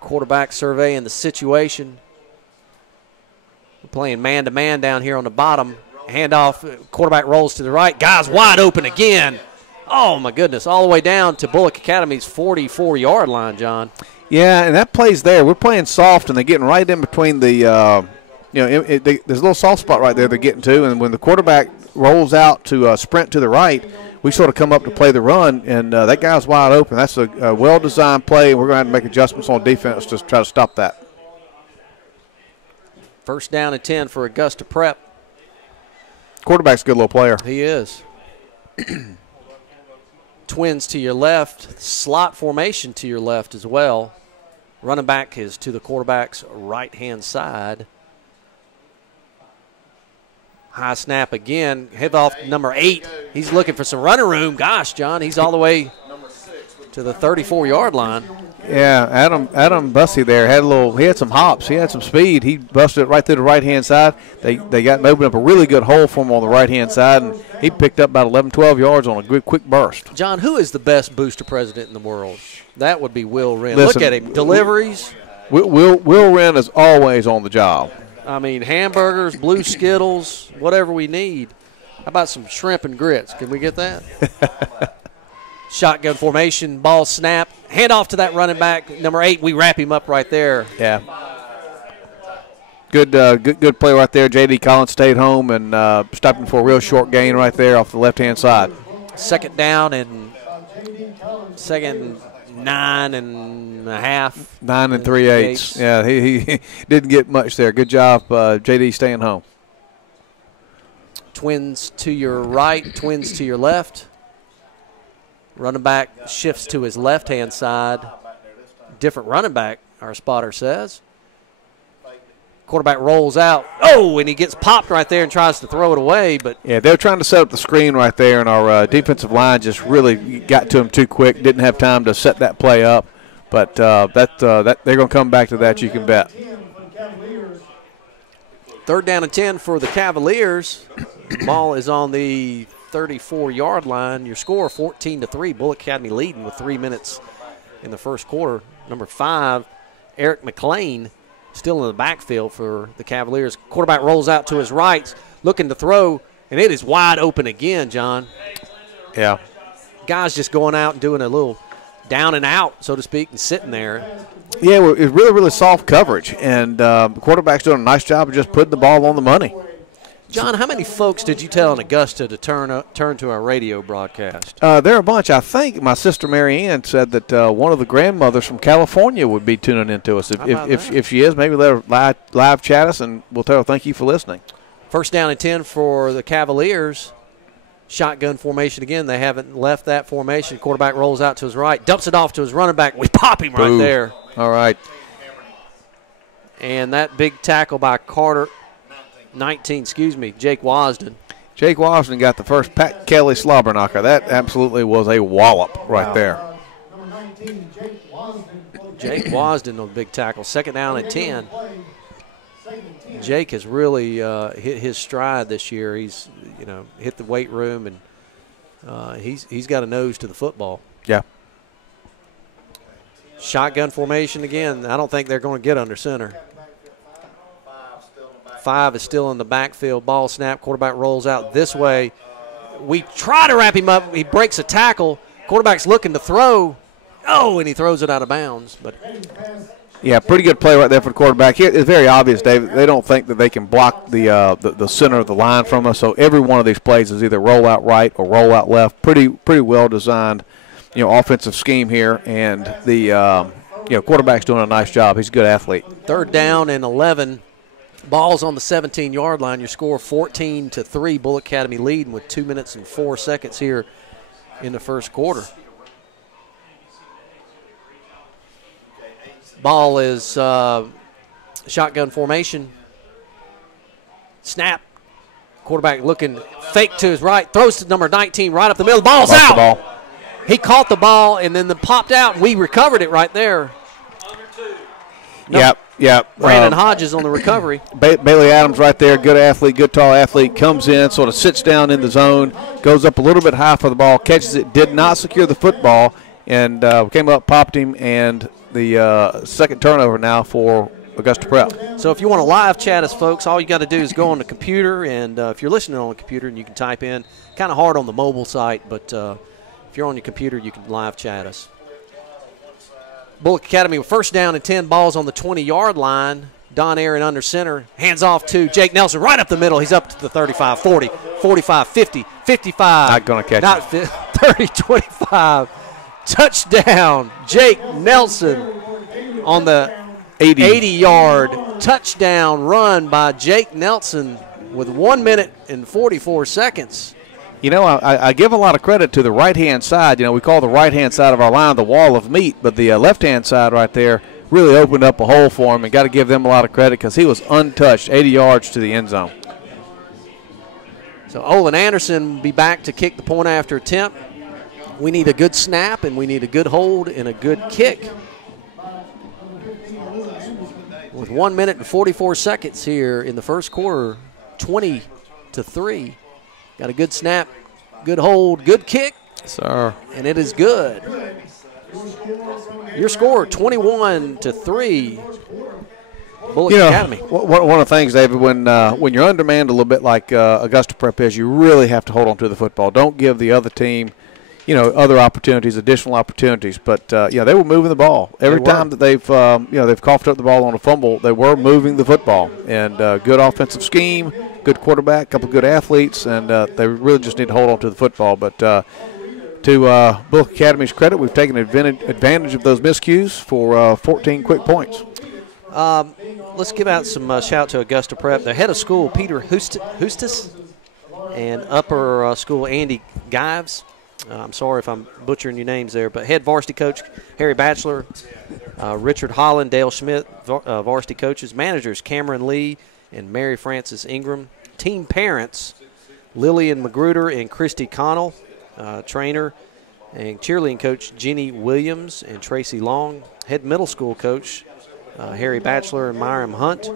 Quarterback surveying the situation. We're playing man-to-man down here on the bottom. Handoff, quarterback rolls to the right. Guy's wide open again. Oh, my goodness, all the way down to Bulloch Academy's 44-yard line, John. Yeah, and that plays there. We're playing soft, and they're getting right in between the there's a little soft spot right there they're getting to, and when the quarterback rolls out to sprint to the right, we sort of come up to play the run, and that guy's wide open. That's a well-designed play, and we're going to have to make adjustments on defense to try to stop that. First down and 10 for Augusta Prep. Quarterback's a good little player. He is. Twins to your left, slot formation to your left as well. Running back is to the quarterback's right-hand side. High snap again. Hit off number 8. He's looking for some running room. Gosh, John, he's all the way to the 34-yard line. Yeah, Adam Bussey there he had some hops. He had some speed. He busted it right through the right-hand side. They got and opened up a really good hole for him on the right-hand side, and he picked up about 11, 12 yards on a good quick burst. John, who is the best booster president in the world? That would be Will Wren. Listen, look at him. Deliveries. Will Wren is always on the job. I mean, hamburgers, blue Skittles, whatever we need. How about some shrimp and grits? Can we get that? Shotgun formation, ball snap, hand off to that running back, number 8. We wrap him up right there. Yeah. Good play right there. J.D. Collins stayed home and stopped him for a real short gain right there off the left-hand side. Second down and 9 and a half. 9 3/8. Yeah, he didn't get much there. Good job, J.D. staying home. Twins to your right, twins to your left. Running back shifts to his left-hand side. Different running back, our spotter says. Quarterback rolls out. Oh, and he gets popped right there and tries to throw it away. But yeah, they were trying to set up the screen right there, and our defensive line just really got to him too quick. Didn't have time to set that play up. But that they're going to come back to that, you can bet. Third down and 10 for the Cavaliers. Ball is on the 34-yard line. Your score 14-3. Bulloch Academy leading with 3 minutes in the first quarter. Number 5, Eric McLean, still in the backfield for the Cavaliers. Quarterback rolls out to his right, looking to throw, and it is wide open again, John. Yeah. Guys just going out and doing a little down and out, so to speak, and sitting there. Yeah, it's really, really soft coverage, and the quarterback's doing a nice job of just putting the ball on the money. John, how many folks did you tell in Augusta to turn to our radio broadcast? There are a bunch. I think my sister Mary Ann said that one of the grandmothers from California would be tuning into us. If she is, maybe let her live chat us, and we'll tell her thank you for listening. First down and 10 for the Cavaliers. Shotgun formation again. They haven't left that formation. Quarterback rolls out to his right, dumps it off to his running back. We pop him right there. All right. And that big tackle by Jake Wasden. Jake Wasden got the first Pat Kelly slobber knocker. That absolutely was a wallop right there. Number 19, Jake Wasden. Jake Wasden on the big tackle. Second down and 10. Jake has really hit his stride this year. He's, hit the weight room, and he's got a nose to the football. Yeah. Shotgun formation again. I don't think they're going to get under center. 5 is still in the backfield. Ball snap. Quarterback rolls out this way. We try to wrap him up. He breaks a tackle. Quarterback's looking to throw. Oh, and he throws it out of bounds. But yeah, pretty good play right there for the quarterback. Here, it's very obvious, David. They don't think that they can block the center of the line from us. So every one of these plays is either roll out right or roll out left. Pretty well designed, offensive scheme here, and the quarterback's doing a nice job. He's a good athlete. Third down and 11. Ball's on the 17-yard line. Your score 14-3. Bulloch Academy leading with 2 minutes and 4 seconds here in the first quarter. Ball is shotgun formation. Snap. Quarterback looking fake to his right. Throws to number 19 right up the middle. Ball's out. The ball. He caught the ball and then popped out. We recovered it right there. Yep. Brandon Hodges on the recovery. Bailey Adams right there, good athlete, good tall athlete, comes in, sort of sits down in the zone, goes up a little bit high for the ball, catches it, did not secure the football, and came up, popped him, and the second turnover now for Augusta Prep. So if you want to live chat us, folks, all you got to do is go on the computer, and if you're listening on the computer, and you can type in, kind of hard on the mobile site, but if you're on your computer, you can live chat us. Bulloch Academy with first down and 10, balls on the 20-yard line. Don Aaron under center, hands off to Jake Nelson right up the middle. He's up to the 35, 40, 45, 50, 55. Not going to catch it. 30, 25. Touchdown, Jake Nelson on the 80-yard touchdown run by Jake Nelson with 1 minute and 44 seconds. I give a lot of credit to the right-hand side. We call the right-hand side of our line the wall of meat, but the left-hand side right there really opened up a hole for him, and got to give them a lot of credit because he was untouched, 80 yards to the end zone. So Olin Anderson will be back to kick the point after attempt. We need a good snap, and we need a good hold and a good kick. With 1 minute and 44 seconds here in the first quarter, 20-3. Got a good snap, good hold, good kick. Sir. And it is good. Your score, 21-3. Bulloch Academy. One of the things, David, when you're undermanned a little bit like Augusta Prep is, you really have to hold on to the football. Don't give the other team, other opportunities, additional opportunities. But they were moving the ball every time that they've coughed up the ball on a fumble. They were moving the football, and good offensive scheme, good quarterback, couple good athletes, and they really just need to hold on to the football. But to Bulloch Academy's credit, we've taken advantage of those miscues for 14 quick points. Let's give out some shout to Augusta Prep. The head of school, Peter Hustis, and upper school, Andy Gives. I'm sorry if I'm butchering your names there, but head varsity coach, Harry Batchelor, Richard Holland, Dale Schmidt, varsity coaches, managers, Cameron Lee and Mary Frances Ingram, team parents, Lillian Magruder and Christy Connell, trainer and cheerleading coach, Jenny Williams and Tracy Long, head middle school coach, Harry Batchelor and Myram Hunt,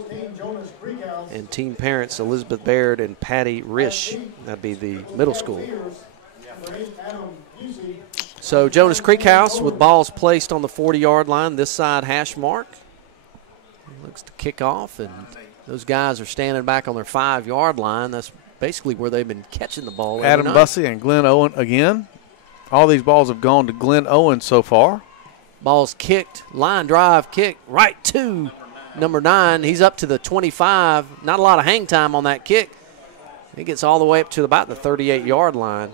and team parents, Elizabeth Baird and Patty Risch. That'd be the middle school. So Jonas Creekhouse with balls placed on the 40-yard line, this side hash mark. Looks to kick off, and those guys are standing back on their 5-yard line. That's basically where they've been catching the ball. Adam Bussey and Glenn Owen again. All these balls have gone to Glenn Owen so far. Ball's kicked, line drive kick right to number 9. He's up to the 25. Not a lot of hang time on that kick. He gets all the way up to about the 38-yard line.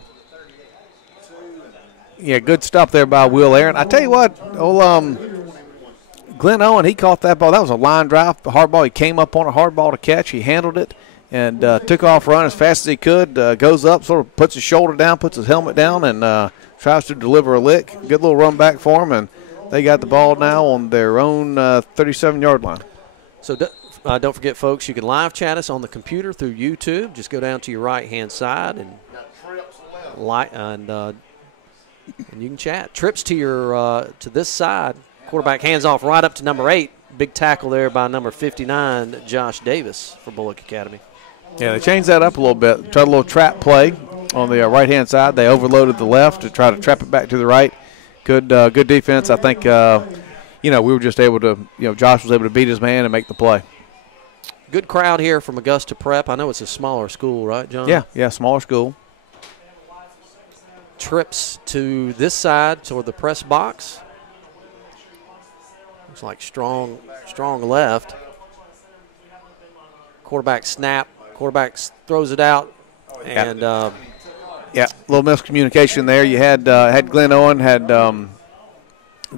Yeah, good stop there by Will Aaron. I tell you what, Glenn Owen, he caught that ball. That was a line drive, a hard ball. He came up on a hard ball to catch. He handled it and took off running as fast as he could. Goes up, sort of puts his shoulder down, puts his helmet down, and tries to deliver a lick. Good little run back for him, and they got the ball now on their own 37-yard line. So don't forget, folks, you can live chat us on the computer through YouTube. Just go down to your right-hand side and you can chat. Trips to your to this side. Quarterback hands off right up to number 8. Big tackle there by number 59, Josh Davis for Bulloch Academy. Yeah, they changed that up a little bit. Tried a little trap play on the right-hand side. They overloaded the left to try to trap it back to the right. Good defense. I think, we were just able to, Josh was able to beat his man and make the play. Good crowd here from Augusta Prep. I know it's a smaller school, right, John? Yeah, smaller school. Trips to this side toward the press box. Looks like strong left. Quarterback snap. Quarterback throws it out. And a little miscommunication there. You had Glenn Owen, had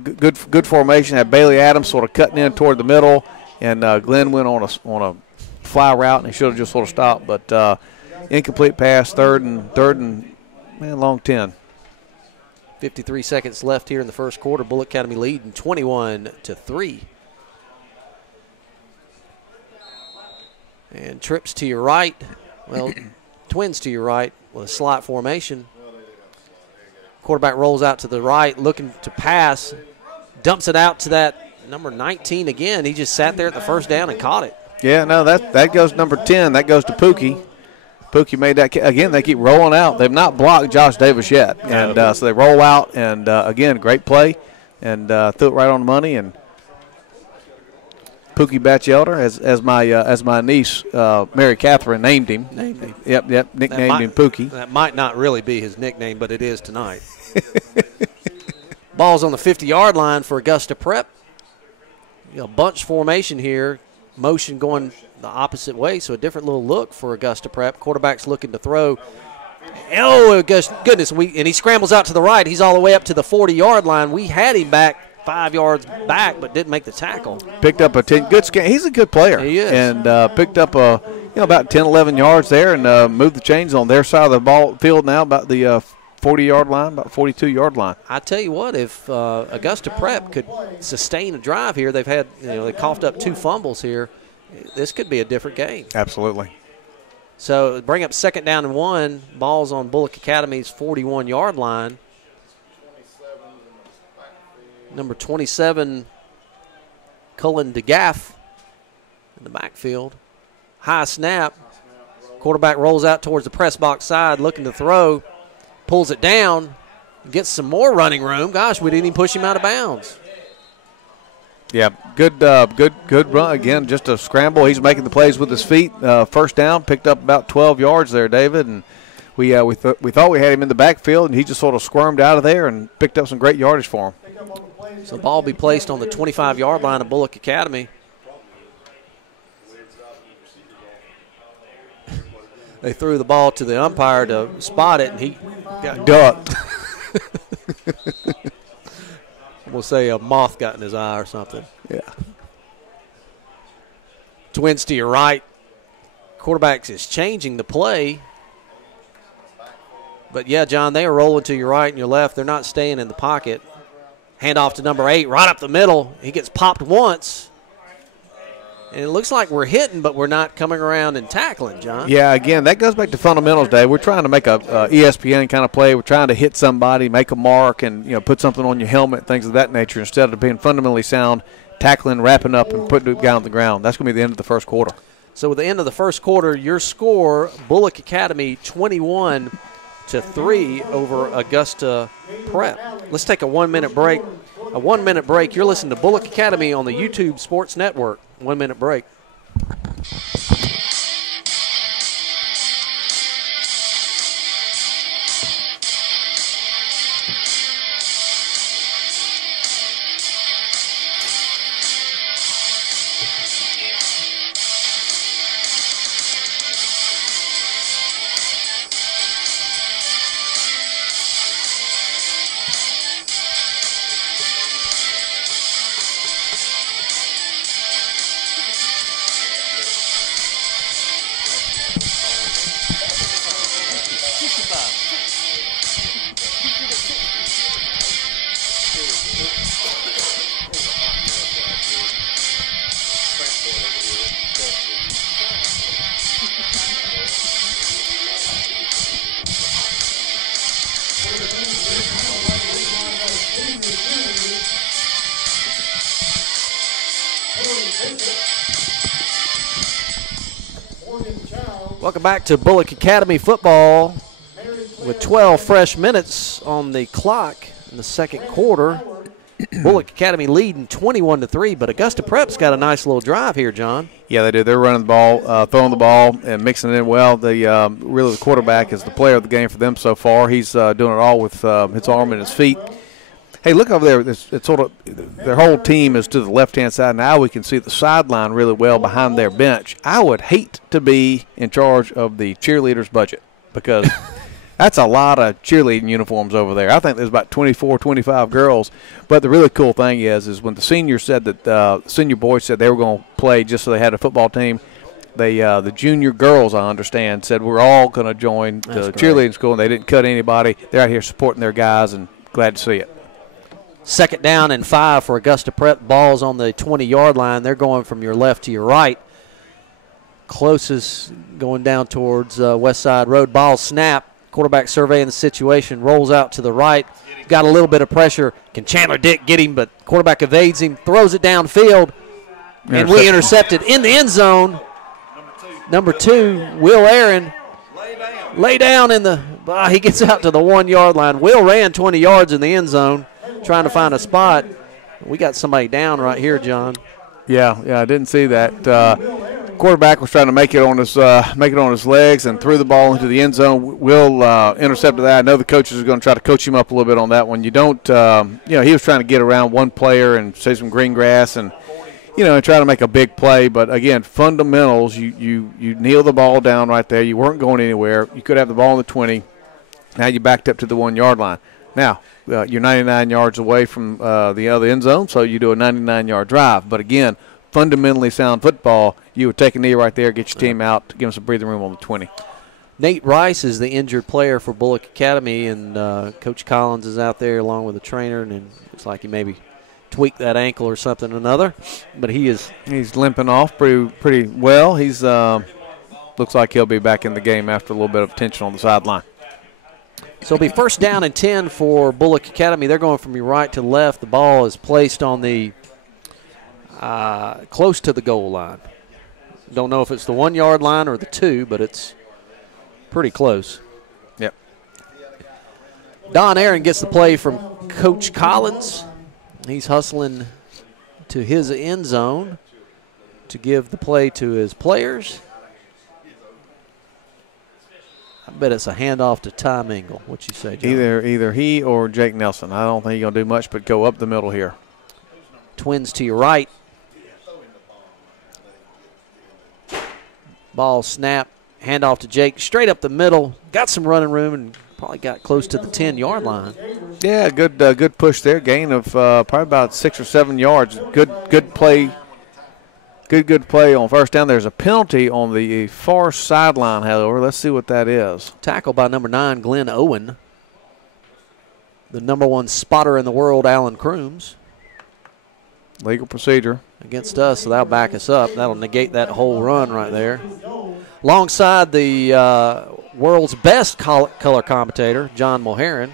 good formation, had Bailey Adams sort of cutting in toward the middle, and Glenn went on a fly route, and he should have just sort of stopped. But incomplete pass, third and long 10. 53 seconds left here in the first quarter. Bulloch Academy leading 21-3. And trips to your right. Well, twins to your right with a slot formation. Quarterback rolls out to the right, looking to pass. Dumps it out to that number 19 again. He just sat there at the first down and caught it. Yeah, no, that goes to number 10. That goes to Pookie. Pookie made that. Again, they keep rolling out. They've not blocked Josh Davis yet. And so they roll out, and, again, great play. And threw it right on the money. And Pookie Batchelder, as my niece, Mary Catherine, named him. Yep, nicknamed him Pookie. That might not really be his nickname, but it is tonight. Ball's on the 50-yard line for Augusta Prep. Bunch formation here. Motion going the opposite way, so a different little look for Augusta Prep. Quarterback's looking to throw. Oh, goodness. And he scrambles out to the right. He's all the way up to the 40-yard line. We had him back 5 yards back, but didn't make the tackle. Picked up a 10. Good scan. He's a good player. He is. And picked up about 10, 11 yards there and moved the chains on their side of the ball field now, about the 40-yard line, about 42-yard line. I tell you what, if Augusta Prep could sustain a drive here, they've had, they coughed up 2 fumbles here. This could be a different game. Absolutely. So bring up 2nd down and 1. Ball's on Bulloch Academy's 41-yard line. Number 27, Cullen DeGaff in the backfield. High snap. Quarterback rolls out towards the press box side, looking to throw. Pulls it down. Gets some more running room. Gosh, we didn't even push him out of bounds. Yeah, good run. Again, just a scramble. He's making the plays with his feet. First down, picked up about 12 yards there, David. And we thought we had him in the backfield, and he just sort of squirmed out of there and picked up some great yardage for him. So the ball will be placed on the 25-yard line of Bulloch Academy. They threw the ball to the umpire to spot it, and he got ducked. We'll say a moth got in his eye or something. Yeah. Twins to your right. Quarterbacks is changing the play. But, yeah, John, they are rolling to your right and your left. They're not staying in the pocket. Hand off to number 8, right up the middle. He gets popped once. And it looks like we're hitting, but we're not coming around and tackling, John. Yeah, again, that goes back to fundamentals, Dave. We're trying to make a ESPN kind of play. We're trying to hit somebody, make a mark, and put something on your helmet, things of that nature, instead of being fundamentally sound, tackling, wrapping up, and putting the guy on the ground. That's going to be the end of the first quarter. So with the end of the first quarter, your score, Bulloch Academy 21-3 over Augusta Prep. Let's take a 1-minute break. A 1-minute break. You're listening to Bulloch Academy on the YouTube Sports Network. 1-minute break. Welcome back to Bulloch Academy football with 12 fresh minutes on the clock in the second quarter. Bulloch Academy leading 21-3, but Augusta Prep's got a nice little drive here, John. Yeah, they do. They're running the ball, throwing the ball, and mixing it in well. Really the quarterback is the player of the game for them so far. He's doing it all with his arm and his feet. Hey, look over there. It's sort of their whole team is to the left-hand side. Now we can see the sideline really well behind their bench. I would hate to be in charge of the cheerleaders' budget because that's a lot of cheerleading uniforms over there. I think there's about 24, 25 girls. But the really cool thing is when the seniors said that senior boys said they were going to play just so they had a football team, the junior girls, I understand, said we're all going to join the cheerleading school, and they didn't cut anybody. They're out here supporting their guys, and glad to see it. Second down and 5 for Augusta Prep. Ball's on the 20-yard line. They're going from your left to your right. Closest going down towards West Side Road. Ball snap. Quarterback surveying the situation. Rolls out to the right. Got a little bit of pressure. Can Chandler Dick get him? But quarterback evades him. Throws it downfield. And we intercepted in the end zone. Number 2, Will Aaron. Lay down in the he gets out to the 1-yard line. Will ran 20 yards in the end zone, trying to find a spot. We got somebody down right here, John. Yeah, I didn't see that. Quarterback was trying to make it on his legs and threw the ball into the end zone. Will intercepted that. I know the coaches are going to try to coach him up a little bit on that one. You don't, he was trying to get around one player and save some green grass and try to make a big play. But again, fundamentals. You kneel the ball down right there. You weren't going anywhere. You could have the ball on the 20. Now you backed up to the 1-yard line. Now, you're 99 yards away from the other end zone, so you do a 99-yard drive. But, again, fundamentally sound football, you would take a knee right there, get your team out, give them some breathing room on the 20. Nate Rice is the injured player for Bulloch Academy, and Coach Collins is out there along with the trainer, and it looks like he maybe tweaked that ankle or something or another. But he's limping off pretty well. He's looks like he'll be back in the game after a little bit of tension on the sideline. So it'll be first down and 10 for Bulloch Academy. They're going from your right to left. The ball is placed on the close to the goal line. Don't know if it's the 1-yard line or the 2, but it's pretty close. Yep. Don Aaron gets the play from Coach Collins. He's hustling to his end zone to give the play to his players. I bet it's a handoff to Ty Mingle. What you say, John? Either he or Jake Nelson. I don't think he's going to do much but go up the middle here. Twins to your right. Ball snap, handoff to Jake, straight up the middle. Got some running room and probably got close to the 10-yard line. Yeah, good push there. Gain of probably about 6 or 7 yards. Good play. Good play on first down. There's a penalty on the far sideline, however. Let's see what that is. Tackle by number 9, Glenn Owen. The number 1 spotter in the world, Alan Crooms. Legal procedure. Against us, so that'll back us up. That'll negate that whole run right there. Alongside the world's best color commentator, John Mulherin.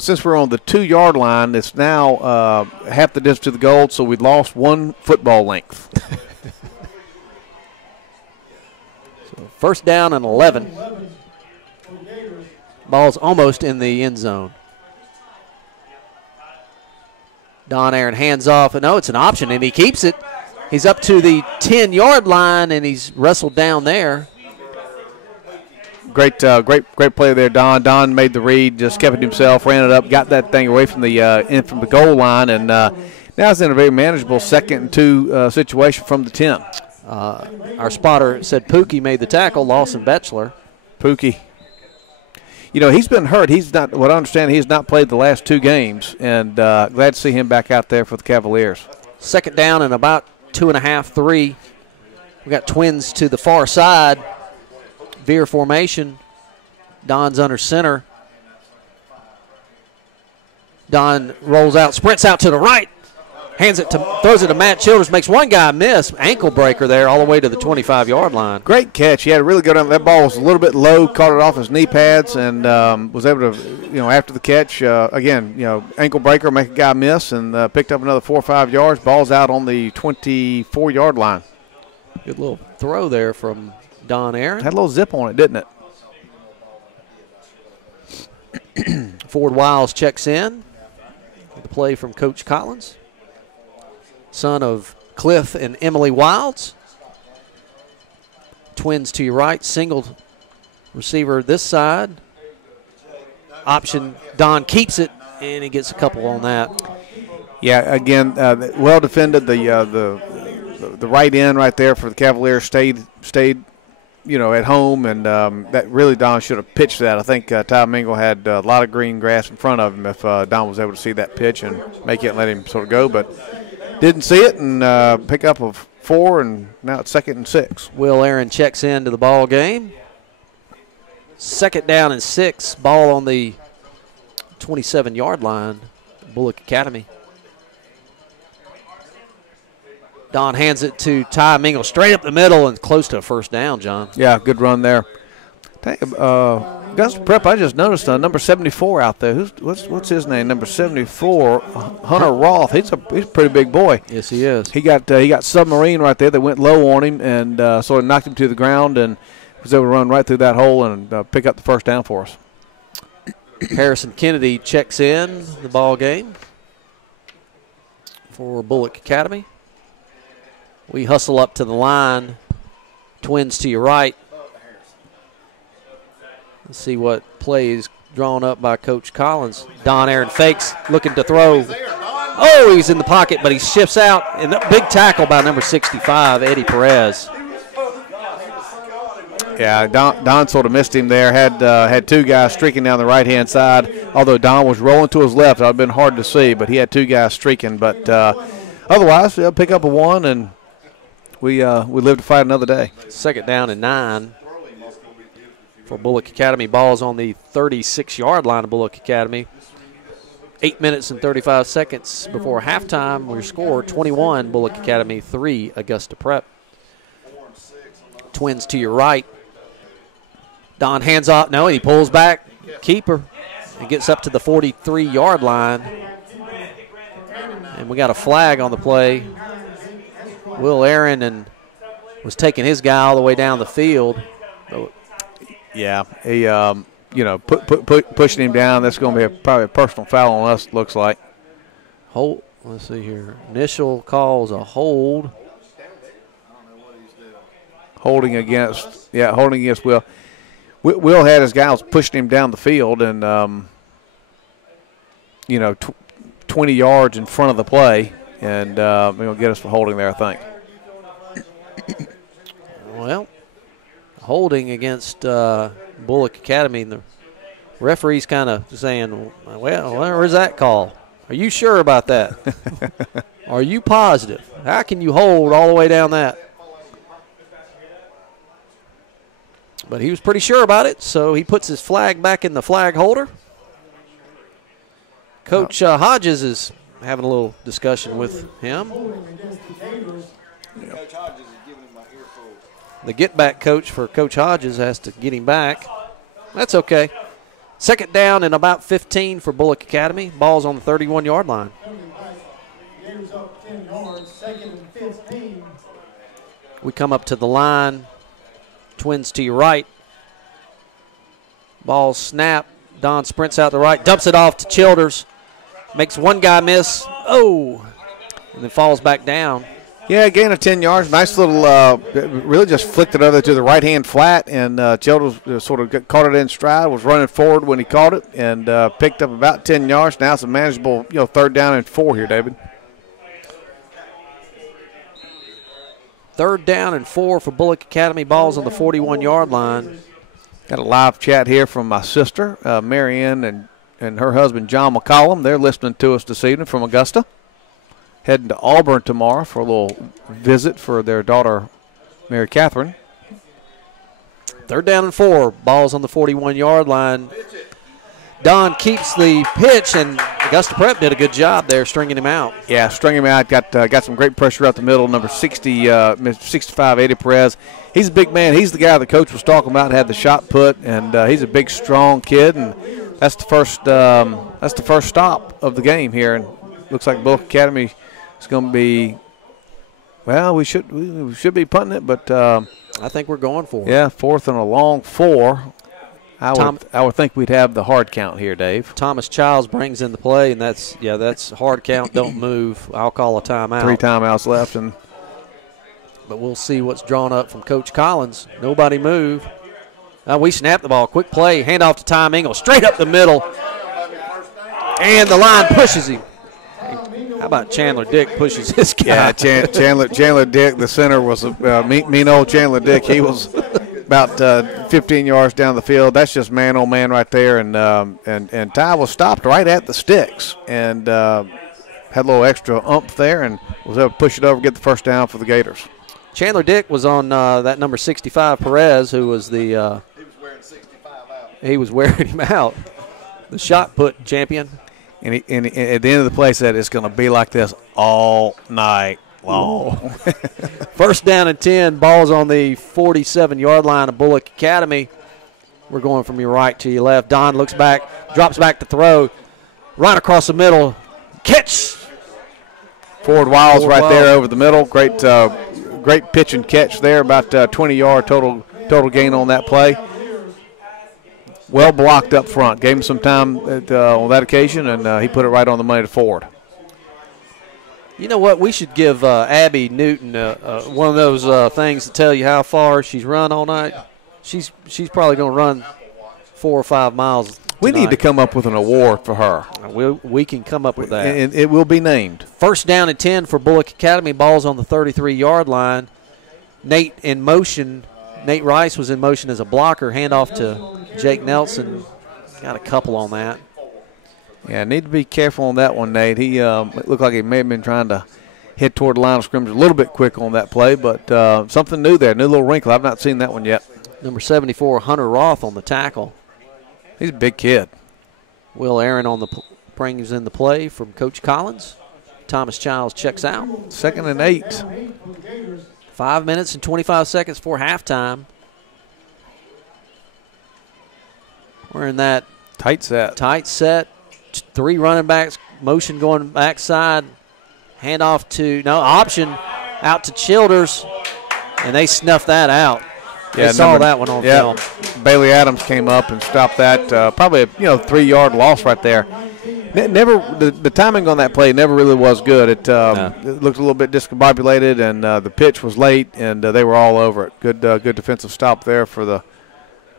Since we're on the 2-yard line, it's now half the distance to the goal, so we lost 1 football length. So first down and 11. Ball's almost in the end zone. Don Aaron hands off, and no, it's an option, and he keeps it. He's up to the 10-yard line, and he's wrestled down there. Great play there, Don. Don made the read, just kept it himself, ran it up, got that thing away from the goal line, and now it's in a very manageable 2nd and 2 situation from the 10. Our spotter said Pookie made the tackle, Lawson Betchler. Pookie. He's been hurt. He's not. What I understand, he's not played the last 2 games, and glad to see him back out there for the Cavaliers. Second down and about 2.5, 3. We got twins to the far side. Veer formation. Don's under center. Don rolls out, sprints out to the right, throws it to Matt Childers, makes one guy miss. Ankle breaker there all the way to the 25-yard line. Great catch. He had a really good on that ball. Was a little bit low, caught it off his knee pads, and was able to, after the catch, ankle breaker, make a guy miss, and picked up another 4 or 5 yards. Ball's out on the 24-yard line. Good little throw there from Don Aaron. Had a little zip on it, didn't it? Ford Wiles checks in with the play from Coach Collins, son of Cliff and Emily Wilds. Twins to your right, single receiver this side. Option, Don keeps it, and he gets a couple on that. Yeah, again, well defended. The right end right there for the Cavaliers stayed at home, and that really Don should have pitched that. I think Ty Mingle had a lot of green grass in front of him if Don was able to see that pitch and make it and let him sort of go, but didn't see it and pick up of 4, and now it's 2nd and 6. Will Aaron checks into the ball game. 2nd down and 6, ball on the 27-yard line, Bulloch Academy. Don hands it to Ty Mingle, straight up the middle and close to a first down, John. Yeah, good run there. Augusta Prep, I just noticed number 74 out there. What's his name? Number 74, Hunter Roth. He's a pretty big boy. Yes, he is. He got submarine right there. They went low on him and sort of knocked him to the ground and was able to run right through that hole and pick up the first down for us. Harrison Kennedy checks in the ball game for Bulloch Academy. We hustle up to the line. Twins to your right. Let's see what play is drawn up by Coach Collins. Don Aaron fakes, looking to throw. Oh, he's in the pocket, but he shifts out. And a big tackle by number 65, Eddie Perez. Yeah, Don sort of missed him there. Had 2 guys streaking down the right-hand side. Although Don was rolling to his left, it would have been hard to see, but he had 2 guys streaking. But otherwise, we'll pick up a 1, and we live to fight another day. 2nd down and 9 for Bulloch Academy. Ball's on the 36-yard line of Bulloch Academy. 8 minutes and 35 seconds before halftime. We score 21, Bulloch Academy 3, Augusta Prep. Twins to your right. Don hands off. No, he pulls back. Keeper. He gets up to the 43-yard line. And we got a flag on the play. Will Aaron was taking his guy all the way down the field. Yeah, he pushing him down. That's going to be probably a personal foul on us, looks like. Hold. Let's see here. Initial call is a hold. Holding against Will. Will had his guys pushing him down the field and, 20 yards in front of the play, and he'll get us for holding there, I think. Well, holding against Bulloch Academy. The referee's kind of saying, well, where's that call? Are you sure about that? Are you positive? How can you hold all the way down that? But he was pretty sure about it, so he puts his flag back in the flag holder. Coach Hodges is having a little discussion with him. The get-back coach for Coach Hodges has to get him back. That's okay. 2nd down and about 15 for Bulloch Academy. Ball's on the 31-yard line. We come up to the line. Twins to your right. Ball snap. Don sprints out the right, dumps it off to Childers. Makes one guy miss. Oh! And then falls back down. Yeah, gain of 10 yards. Nice little, really just flicked it over to the right-hand flat, and Childers sort of caught it in stride, was running forward when he caught it, and picked up about 10 yards. Now it's a manageable, 3rd down and 4 here, David. 3rd down and 4 for Bulloch Academy. Ball's on the 41-yard line. Got a live chat here from my sister, Marianne, and her husband, John McCollum. They're listening to us this evening from Augusta. Heading to Auburn tomorrow for a little visit for their daughter, Mary Catherine. 3rd down and 4. Ball's on the 41-yard line. Don keeps the pitch, and Augusta Prep did a good job there stringing him out. Yeah, stringing him out. Got some great pressure out the middle. Number 65, Eddie Perez. He's a big man. He's the guy the coach was talking about, had the shot put, and he's a big, strong kid. And that's the first stop of the game here. And looks like Bulloch Academy is going to be. Well, we should be punting it, but I think we're going for it. Yeah, 4th and a long 4. I would think we'd have the hard count here, Dave. Thomas Childs brings in the play, and that's hard count, don't move. I'll call a timeout. 3 timeouts left. But we'll see what's drawn up from Coach Collins. Nobody move. We snap the ball. Quick play. Hand off to Tom Engel. Straight up the middle. And the line pushes him. How about Chandler Dick pushes this guy? Yeah, Chandler Dick, the center, was mean old Chandler Dick. He was about 15 yards down the field. That's just man on man right there. And Ty was stopped right at the sticks and had a little extra oomph there and was able to push it over, get the first down for the Gators. Chandler Dick was on that number 65, Perez, who was the He was wearing 65 out. he was wearing him out. The shot put champion. And at the end of the play said it's going to be like this all night long. First down and 10. Ball's on the 47-yard line of Bulloch Academy. We're going from your right to your left. Don looks back, drops back to throw. Right across the middle. Catch. Ford Wiles right there over the middle. Great pitch and catch there. About 20-yard total gain on that play. Well blocked up front. Gave him some time on that occasion, and he put it right on the money to Ford. You know what? We should give Abby Newton one of those things to tell you how far she's run all night. She's probably going to run 4 or 5 miles tonight. We need to come up with an award for her. We can come up with that. And it will be named. First down and 10 for Bulloch Academy. Ball's on the 33-yard line. Nate in motion. Nate Rice was in motion as a blocker. Handoff to Jake Nelson. Got a couple on that. Yeah, need to be careful on that one, Nate. He looked like he may have been trying to head toward the line of scrimmage a little bit quick on that play, but something new there, new little wrinkle. I've not seen that one yet. Number 74, Hunter Roth on the tackle. He's a big kid. Will Aaron brings in the play from Coach Collins. Thomas Childs checks out. 2nd and 8. 5 minutes and 25 seconds for halftime. We're in that tight set. 3 running backs, motion going backside. Handoff option out to Childers, and they snuffed that out. They saw that one on film. Bailey Adams came up and stopped that. Probably a 3-yard loss right there. The timing on that play never really was good. It looked a little bit discombobulated, and the pitch was late, and they were all over it. Good defensive stop there for the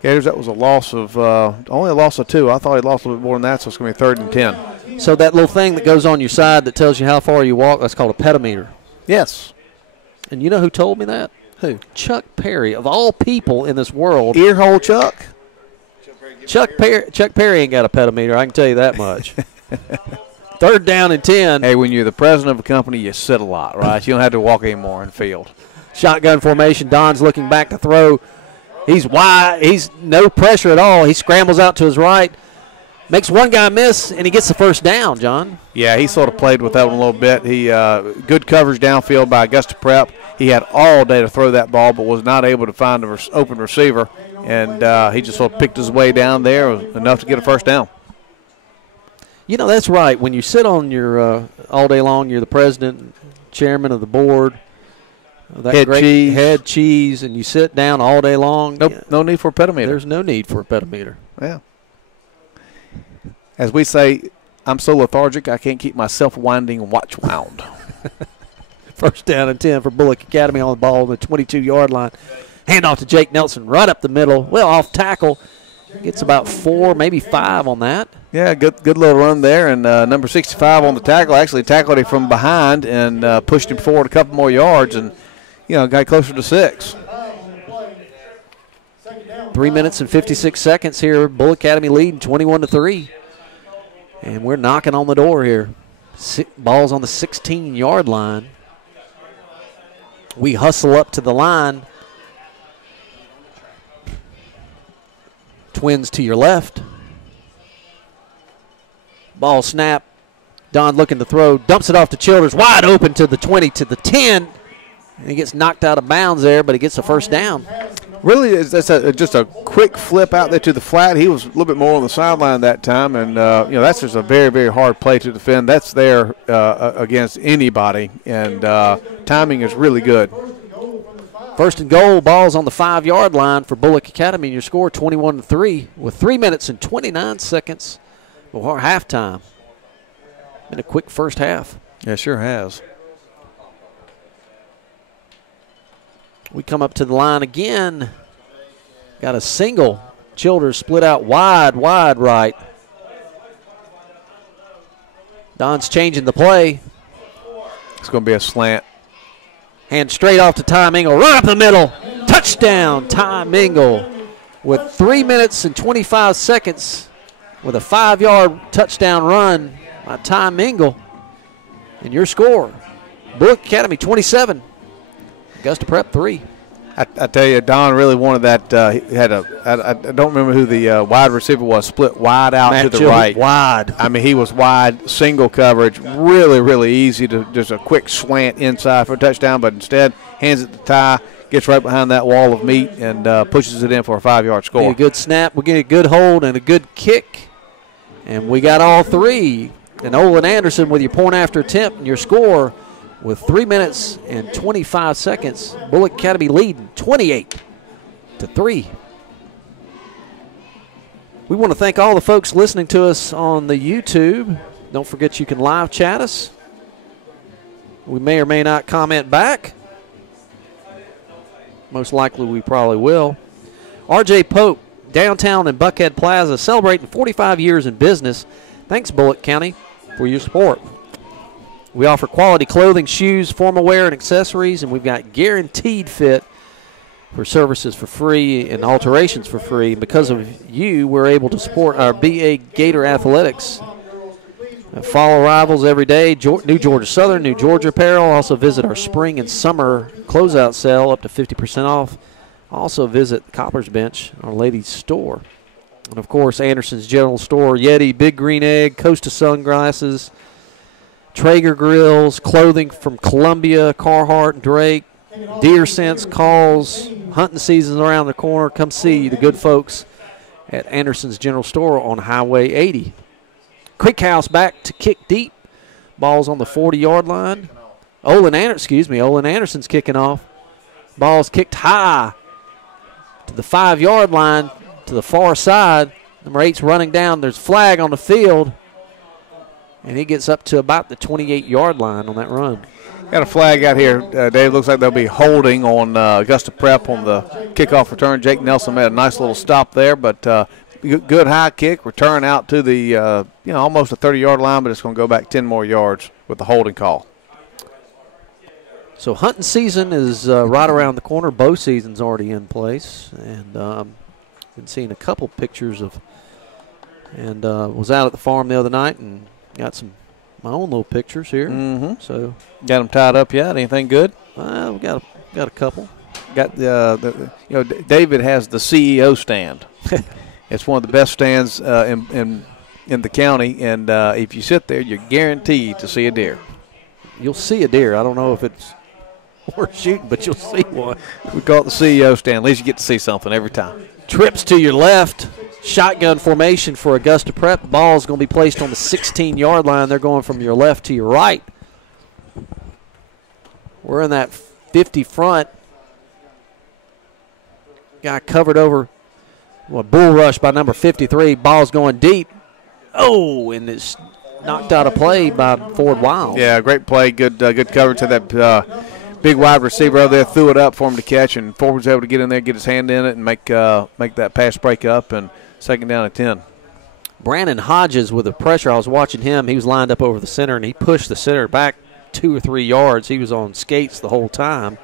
Gators. That was a loss of only a loss of 2. I thought he lost a little bit more than that, so it's going to be 3rd and 10. So that little thing that goes on your side that tells you how far you walk, that's called a petameter. Yes. And you know who told me that? Who? Chuck Perry, of all people in this world. Earhole Chuck? Chuck Perry ain't got a petameter, I can tell you that much. 3rd down and 10. Hey, when you're the president of a company, you sit a lot, right? You don't have to walk anymore in the field. Shotgun formation. Don's looking back to throw. He's wide. He's no pressure at all. He scrambles out to his right. Makes one guy miss, and he gets the first down, John. Yeah, he sort of played with that one a little bit. He good coverage downfield by Augusta Prep. He had all day to throw that ball, but was not able to find an open receiver, and he just sort of picked his way down there. It was enough to get a first down. You know, that's right. When you sit on your all day long, you're the president, chairman of the board. Head cheese, and you sit down all day long. Nope, no need for a petameter. There's no need for a petameter. Yeah. As we say, I'm so lethargic I can't keep myself winding watch wound. First down and 10 for Bulloch Academy on the ball on the 22-yard line. Handoff to Jake Nelson right up the middle. Well, off tackle. Gets about 4, maybe 5 on that. Yeah, good little run there. And number 65 on the tackle actually tackled him from behind and pushed him forward a couple more yards and, got closer to 6. 3 minutes and 56 seconds here. Bulloch Academy leading 21-3. And we're knocking on the door here. Ball's on the 16-yard line. We hustle up to the line. Twins to your left. Ball snap. Don looking to throw. Dumps it off to Childers. Wide open to the 20, to the 10. And he gets knocked out of bounds there, but he gets a first down. Really, that's just a quick flip out there to the flat. He was a little bit more on the sideline that time, and that's just a very, very hard play to defend. That's there against anybody, and timing is really good. First and goal, ball's on the 5-yard line for Bulloch Academy, and your score 21-3 with 3 minutes and 29 seconds before halftime. Been a quick first half. Yeah, sure has. We come up to the line again. Got a single. Childers split out wide right. Don's changing the play. It's going to be a slant. Hand straight off to Ty Mingle. Right up the middle. Touchdown, Ty Mingle. With 3 minutes and 25 seconds with a 5-yard touchdown run by Ty Mingle. And your score, Bulloch Academy 27, Augusta Prep 3. I tell you, Don really wanted that. He had I don't remember who the wide receiver was, split wide out Matt to the right. Wide. I mean, he was wide, single coverage, really easy to just a quick slant inside for a touchdown, but instead hands it to Ty, gets right behind that wall of meat, and pushes it in for a 5-yard score. A good snap. We get a good hold and a good kick, and we got all three. And Olin Anderson with your point after attempt and your score. With 3 minutes and 25 seconds, Bulloch Academy leading 28-3. We want to thank all the folks listening to us on the YouTube. Don't forget you can live chat us. We may or may not comment back. Most likely we probably will. RJ Pope, downtown in Buckhead Plaza, celebrating 45 years in business. Thanks, Bulloch County, for your support. We offer quality clothing, shoes, formal wear, and accessories, and we've got guaranteed fit for services for free and alterations for free. And because of you, we're able to support our BA Gator athletics. Fall arrivals every day, New Georgia Southern, New Georgia Apparel. Also visit our spring and summer closeout sale, up to 50% off. Also visit Copper's Bench, our ladies' store. And, of course, Anderson's General Store, Yeti, Big Green Egg, Costa Sunglasses, Traeger grills, clothing from Columbia, Carhartt, Drake, Deer Sense, Calls, hunting season around the corner. Come see the good folks at Anderson's General Store on Highway 80. Creek House back to kick deep. Ball's on the 40-yard line. Olin Anderson's kicking off. Ball's kicked high to the 5-yard line to the far side. Number 8's running down. There's flag on the field. And he gets up to about the 28-yard line on that run. Got a flag out here, Dave. Looks like they'll be holding on Augusta Prep on the kickoff return. Jake Nelson made a nice little stop there, but good high kick. Return out to the, almost a 30-yard line, but it's going to go back 10 more yards with the holding call. So hunting season is right around the corner. Bow season's already in place. And been seeing a couple pictures of, and was out at the farm the other night and got my own little pictures here. Mm-hmm. So got them tied up yet? Anything good? We got a couple. Got David has the CEO stand. It's one of the best stands in the county, and if you sit there, you're guaranteed to see a deer. You'll see a deer. I don't know if it's worth shooting, but you'll see one. We call it the CEO stand. At least you get to see something every time. Trips to your left. Shotgun formation for Augusta Prep. Ball is going to be placed on the 16-yard line. They're going from your left to your right. We're in that 50 front. Got covered over. Bull rush by number 53. Ball's going deep. Oh, and it's knocked out of play by Ford Wild. Yeah, great play. Good coverage to that big wide receiver over there. Threw it up for him to catch, and Ford was able to get in there, get his hand in it, and make that pass break up, and second down at 10. Brandon Hodges with the pressure. I was watching him. He was lined up over the center, and he pushed the center back 2 or 3 yards. He was on skates the whole time.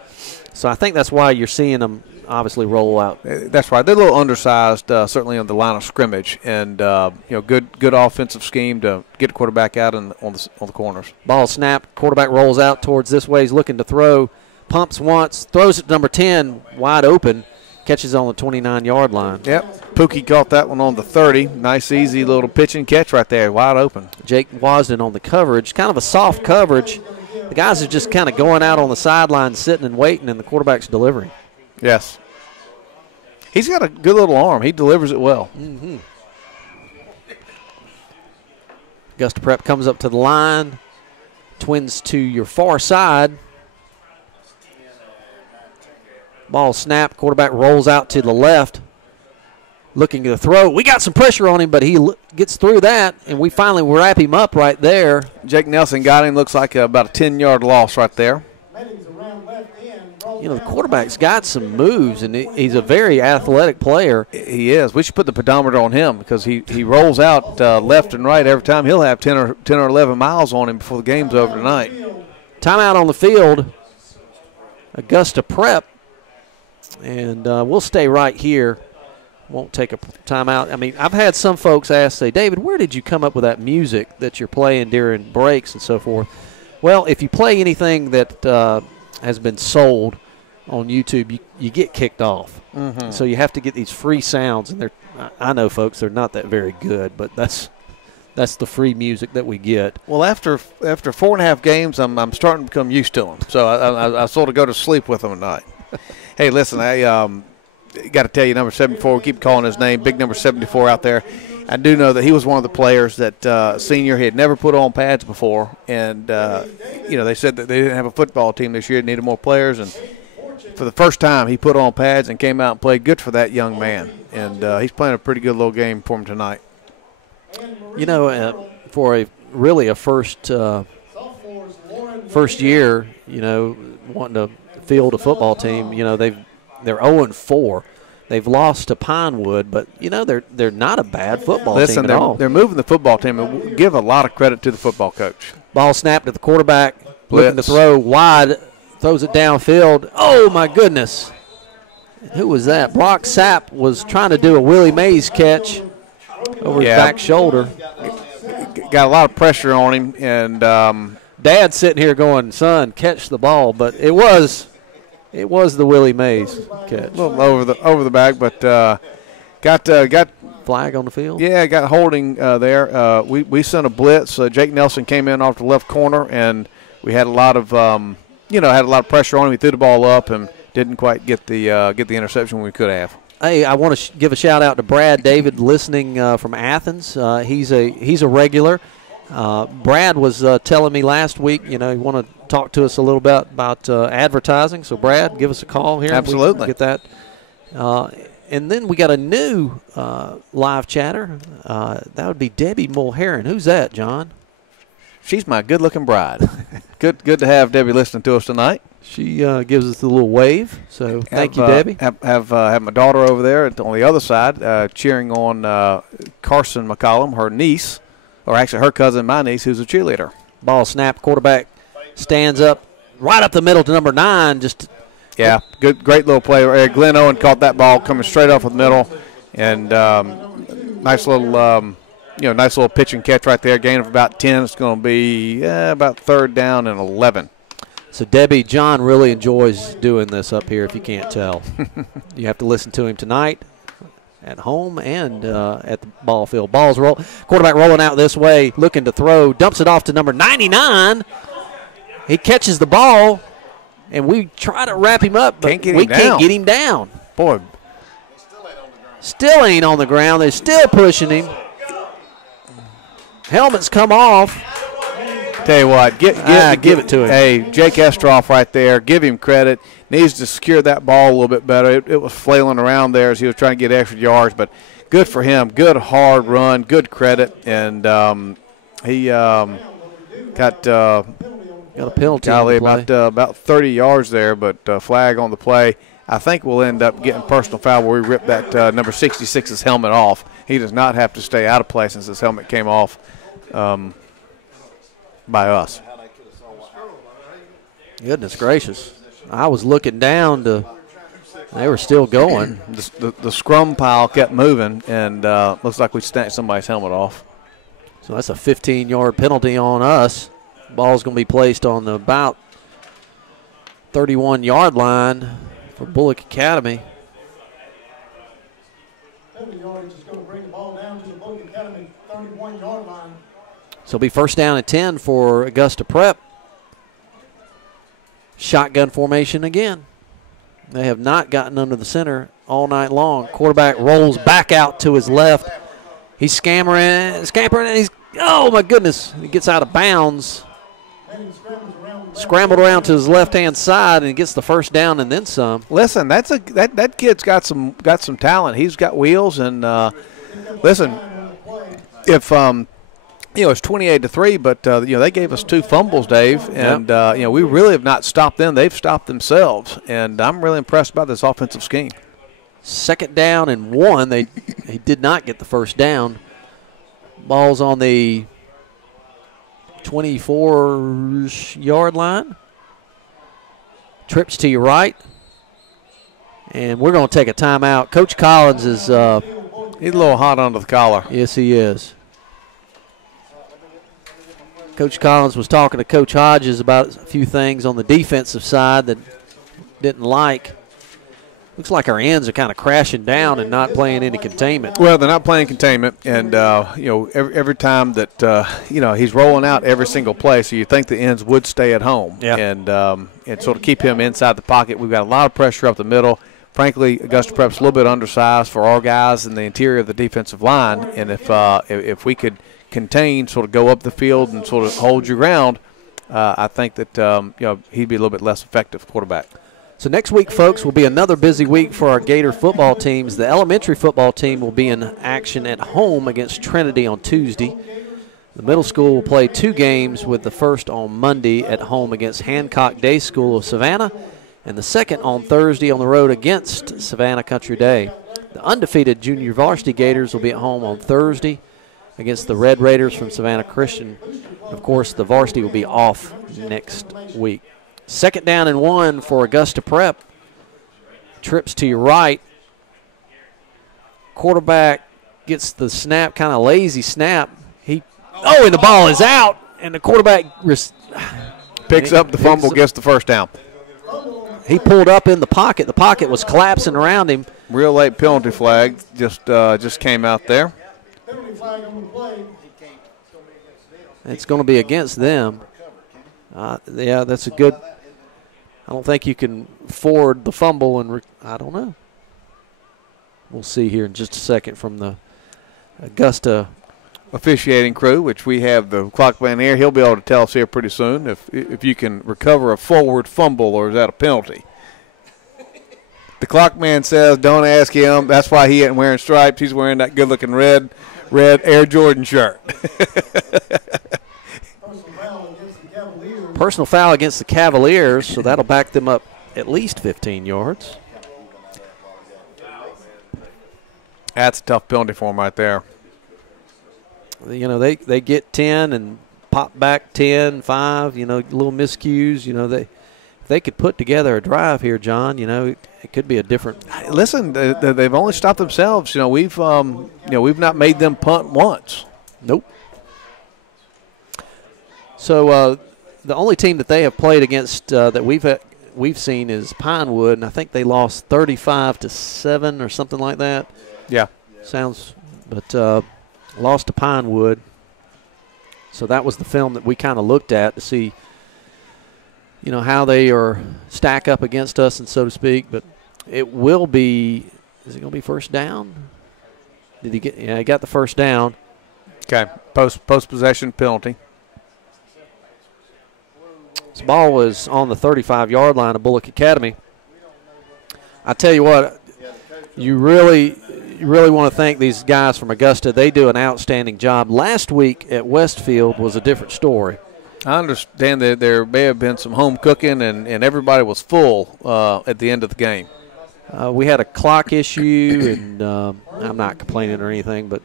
So I think that's why you're seeing him obviously roll out. That's right. They're a little undersized, certainly on the line of scrimmage, and good offensive scheme to get the quarterback out on the corners. Ball snap. Quarterback rolls out towards this way. He's looking to throw. Pumps once. Throws it to number 10, wide open. Catches on the 29-yard line. Yep. Pookie caught that one on the 30. Nice, easy little pitch and catch right there, wide open. Jake Wasden on the coverage. Kind of a soft coverage. The guys are just kind of going out on the sideline, sitting and waiting, and the quarterback's delivering. Yes. He's got a good little arm. He delivers it well. Mm-hmm. Augusta Prep comes up to the line. Twins to your far side. Ball snap, quarterback rolls out to the left, looking to throw. We got some pressure on him, but he gets through that, and we finally wrap him up right there. Jake Nelson got him. Looks like about a 10-yard loss right there. You know, the quarterback's got some moves, and he's a very athletic player. He is. We should put the pedometer on him because he rolls out left and right every time. He'll have 10 or 11 miles on him before the game's over tonight. Timeout on the field, Augusta Prep, and we'll stay right here. Won't take a timeout. I mean, I've had some folks ask, say, David, where did you come up with that music that you're playing during breaks and so forth? Well, if you play anything that has been sold on YouTube, you get kicked off. Mm-hmm. So you have to get these free sounds, and I know, folks, they're not that very good, but that's the free music that we get. Well, after 4.5 games, I'm starting to become used to them. So I sort of go to sleep with them at night. Hey, listen, I got to tell you, number 74, we keep calling his name, big number 74 out there. I do know that he was one of the players that senior he had never put on pads before, and they said that they didn't have a football team this year, needed more players, and for the first time he put on pads and came out and played. Good for that young man, and he's playing a pretty good little game for him tonight. You know, for a first year, wanting to field a football team, they're 0-4. They've lost to Pinewood, but they're not a bad football team at all. They're moving the football team, and we'll give a lot of credit to the football coach. Ball snapped to the quarterback, looking to throw wide, throws it downfield. Oh my goodness! Who was that? Brock Sapp was trying to do a Willie Mays catch over his back shoulder. Got a lot of pressure on him, and Dad's sitting here going, "Son, catch the ball," but it was the Willie Mays catch. A little over the back, but got flag on the field. Yeah, got holding there. We sent a blitz. Jake Nelson came in off the left corner, and we had a lot of pressure on him. He threw the ball up and didn't quite get the interception we could have. Hey, I want to give a shout out to Brad David listening from Athens. He's a regular. Brad was telling me last week, he want to talk to us a little bit about advertising. So, Brad, give us a call here. Absolutely. Get that. And then we got a new live chatter. That would be Debbie Mulherin. Who's that, John? She's my good-looking bride. Good to have Debbie listening to us tonight. She gives us a little wave. So thank you, Debbie. Have my daughter over there on the other side cheering on Carson McCollum, her niece, or actually her cousin, my niece, who's a cheerleader. Ball snap. Quarterback stands up right up the middle to number 9. Great little play. Glenn Owen caught that ball coming straight off the middle, and nice little pitch and catch right there. Gain of about 10. It's going to be about 3rd down and 11. So Debbie, John really enjoys doing this up here. If you can't tell, you have to listen to him tonight at home and at the ball field. Balls roll. Quarterback rolling out this way, looking to throw. Dumps it off to number 99. He catches the ball, and we try to wrap him up, but we can't get him down. Boy. Still ain't on the ground. They're still pushing him. Helmets come off. Tell you what, give it to him. Hey, Jake Estroff right there. Give him credit. Needs to secure that ball a little bit better. It was flailing around there as he was trying to get extra yards, but good for him. Good hard run. Good credit, and he got a penalty. About 30 yards there, but flag on the play. I think we'll end up getting personal foul where we rip that number 66's helmet off. He does not have to stay out of play since his helmet came off by us. Goodness gracious. I was looking down they were still going. The scrum pile kept moving, and looks like we snatched somebody's helmet off. So that's a 15-yard penalty on us. Ball's going to be placed on the about 31-yard line for Bulloch Academy. 70 yards is going to bring the ball down to the Bulloch Academy 31-yard line. So it'll be 1st down and 10 for Augusta Prep. Shotgun formation again. They have not gotten under the center all night long. Quarterback rolls back out to his left. He's scampering, and oh my goodness, he gets out of bounds. scrambled around to his left-hand side and gets the first down and then some. Listen, that kid's got some talent. He's got wheels, and listen, if it's 28-3, but they gave us 2 fumbles, Dave, and we really have not stopped them. They've stopped themselves, and I'm really impressed by this offensive scheme. 2nd down and 1. They did not get the first down. Ball's on the 24-yard line. Trips to your right. And we're going to take a timeout. Coach Collins is he's a little hot under the collar. Yes, he is. Coach Collins was talking to Coach Hodges about a few things on the defensive side that didn't like. Looks like our ends are kind of crashing down and not playing any containment. Well, they're not playing containment, and every time that he's rolling out every single play, so you think the ends would stay at home, and sort of keep him inside the pocket. We've got a lot of pressure up the middle. Frankly, Augusta Prep's a little bit undersized for our guys in the interior of the defensive line, and if we could contain, sort of go up the field and sort of hold your ground, I think that he'd be a little bit less effective quarterback. So next week, folks, will be another busy week for our Gator football teams. The elementary football team will be in action at home against Trinity on Tuesday. The middle school will play 2 games, with the first on Monday at home against Hancock Day School of Savannah, and the second on Thursday on the road against Savannah Country Day. The undefeated junior varsity Gators will be at home on Thursday against the Red Raiders from Savannah Christian. Of course, the varsity will be off next week. 2nd down and 1 for Augusta Prep. Trips to your right. Quarterback gets the snap, kind of lazy snap. And the ball is out, and the quarterback picks up the fumble, gets the first down. He pulled up in the pocket. The pocket was collapsing around him. Real late penalty flag just came out there. It's going to be against them. That's a good. I don't think you can forward the fumble, and I don't know. We'll see here in just a second from the Augusta officiating crew, which we have the clock man here. He'll be able to tell us here pretty soon if you can recover a forward fumble, or is that a penalty. The clock man says don't ask him. That's why he ain't wearing stripes. He's wearing that good-looking red Air Jordan shirt. Personal foul against the Cavaliers, so that'll back them up at least 15 yards. That's a tough penalty for them right there. They get 10 and pop back 10, 5, little miscues. If they could put together a drive here, John, it could be a different. Listen, they've only stopped themselves. We've not made them punt once. Nope. So the only team that they have played against that we've seen is Pinewood, and I think they lost 35-7 or something like that. Yeah. But lost to Pinewood. So that was the film that we kind of looked at to see, how they stack up against us, and so to speak. But it will be. Is it going to be first down? Did he get? Yeah, he got the first down. Okay. Post possession penalty. This ball was on the 35-yard line of Bulloch Academy. I tell you what, you really want to thank these guys from Augusta. They do an outstanding job. Last week at Westfield was a different story. I understand that there may have been some home cooking, and everybody was full at the end of the game. We had a clock issue, and I'm not complaining or anything, but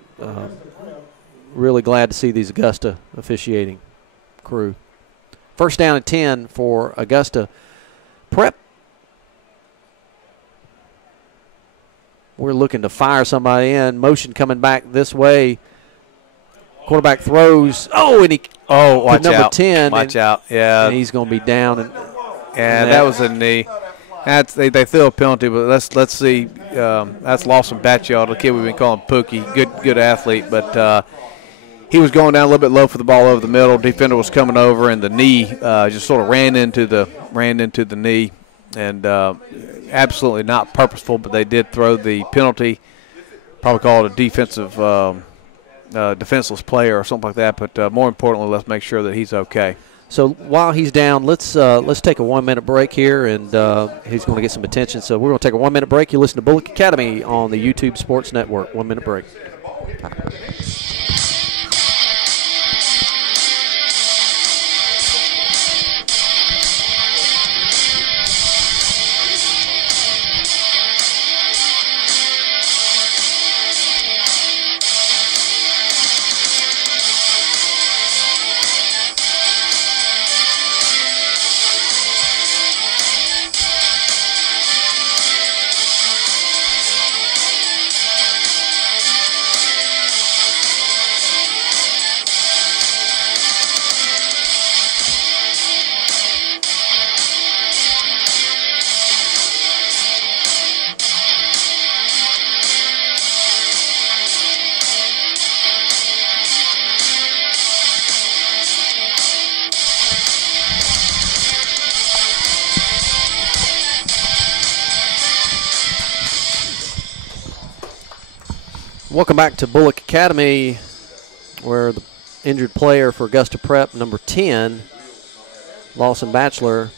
really glad to see these Augusta officiating crew. First down and 10 for Augusta Prep. We're looking to fire somebody in. Motion coming back this way. Quarterback throws. Watch number out. 10. Watch out. Yeah. And he's going to be down. That was a knee. They threw a penalty, but let's see. That's Lawson Batchell, the kid we've been calling Pookie. Good athlete, but he was going down a little bit low for the ball over the middle. Defender was coming over, and the knee just sort of ran into the knee, and absolutely not purposeful. But they did throw the penalty. Probably call it a defenseless player or something like that. But more importantly, let's make sure that he's okay. So while he's down, let's take a 1-minute break here, and he's going to get some attention. So we're going to take a 1-minute break. You listen to Bulloch Academy on the YouTube Sports Network. 1-minute break. Welcome back to Bulloch Academy, where the injured player for Augusta Prep, number 10, Lawson Batchelor,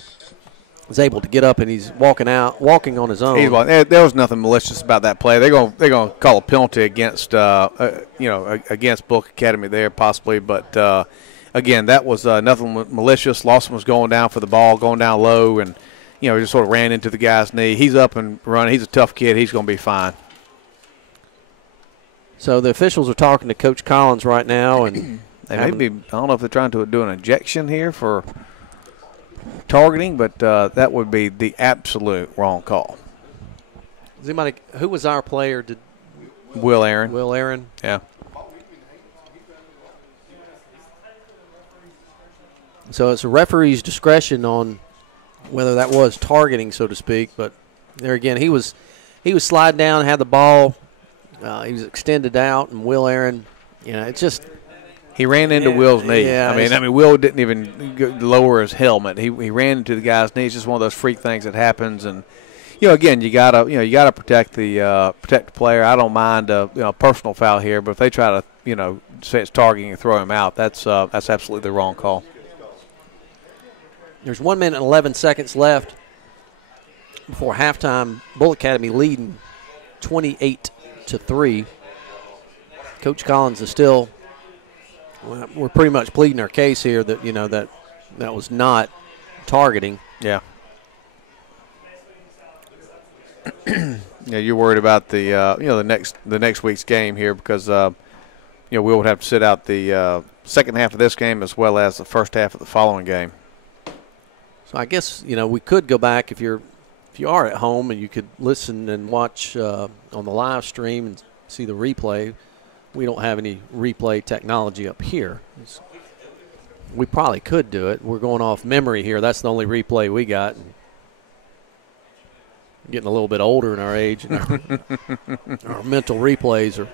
is able to get up, and he's walking on his own. There was nothing malicious about that play. They're going to call a penalty against against Bulloch Academy there possibly, but again, that was nothing malicious. Lawson was going down for the ball, going down low, and just sort of ran into the guy's knee. He's up and running. He's a tough kid. He's going to be fine. So the officials are talking to Coach Collins right now, and they may be, I don't know if they're trying to do an injection here for targeting, but that would be the absolute wrong call. Who was our player? Will Aaron. Will Aaron? Yeah. So it's a referee's discretion on whether that was targeting, so to speak. But there again, he was sliding down, had the ball. He was extended out, and Will Aaron, it's just he ran into Will's knee. Yeah, I mean, Will didn't even lower his helmet. He ran into the guy's knee. It's just one of those freak things that happens, and again, you gotta protect the player. I don't mind a personal foul here, but if they try to say it's targeting and throw him out, that's absolutely the wrong call. There's 1 minute and 11 seconds left before halftime. Bulloch Academy leading 28-3. Coach Collins is still. We're pretty much pleading our case here that that was not targeting. Yeah. Yeah, you're worried about the next week's game here because we would have to sit out the second half of this game as well as the first half of the following game. So I guess we could go back if you are at home and you could listen and watch on the live stream and see the replay. We don't have any replay technology up here. We probably could do it. We're going off memory here. That's the only replay we got. Getting a little bit older in our age, and our mental replays are.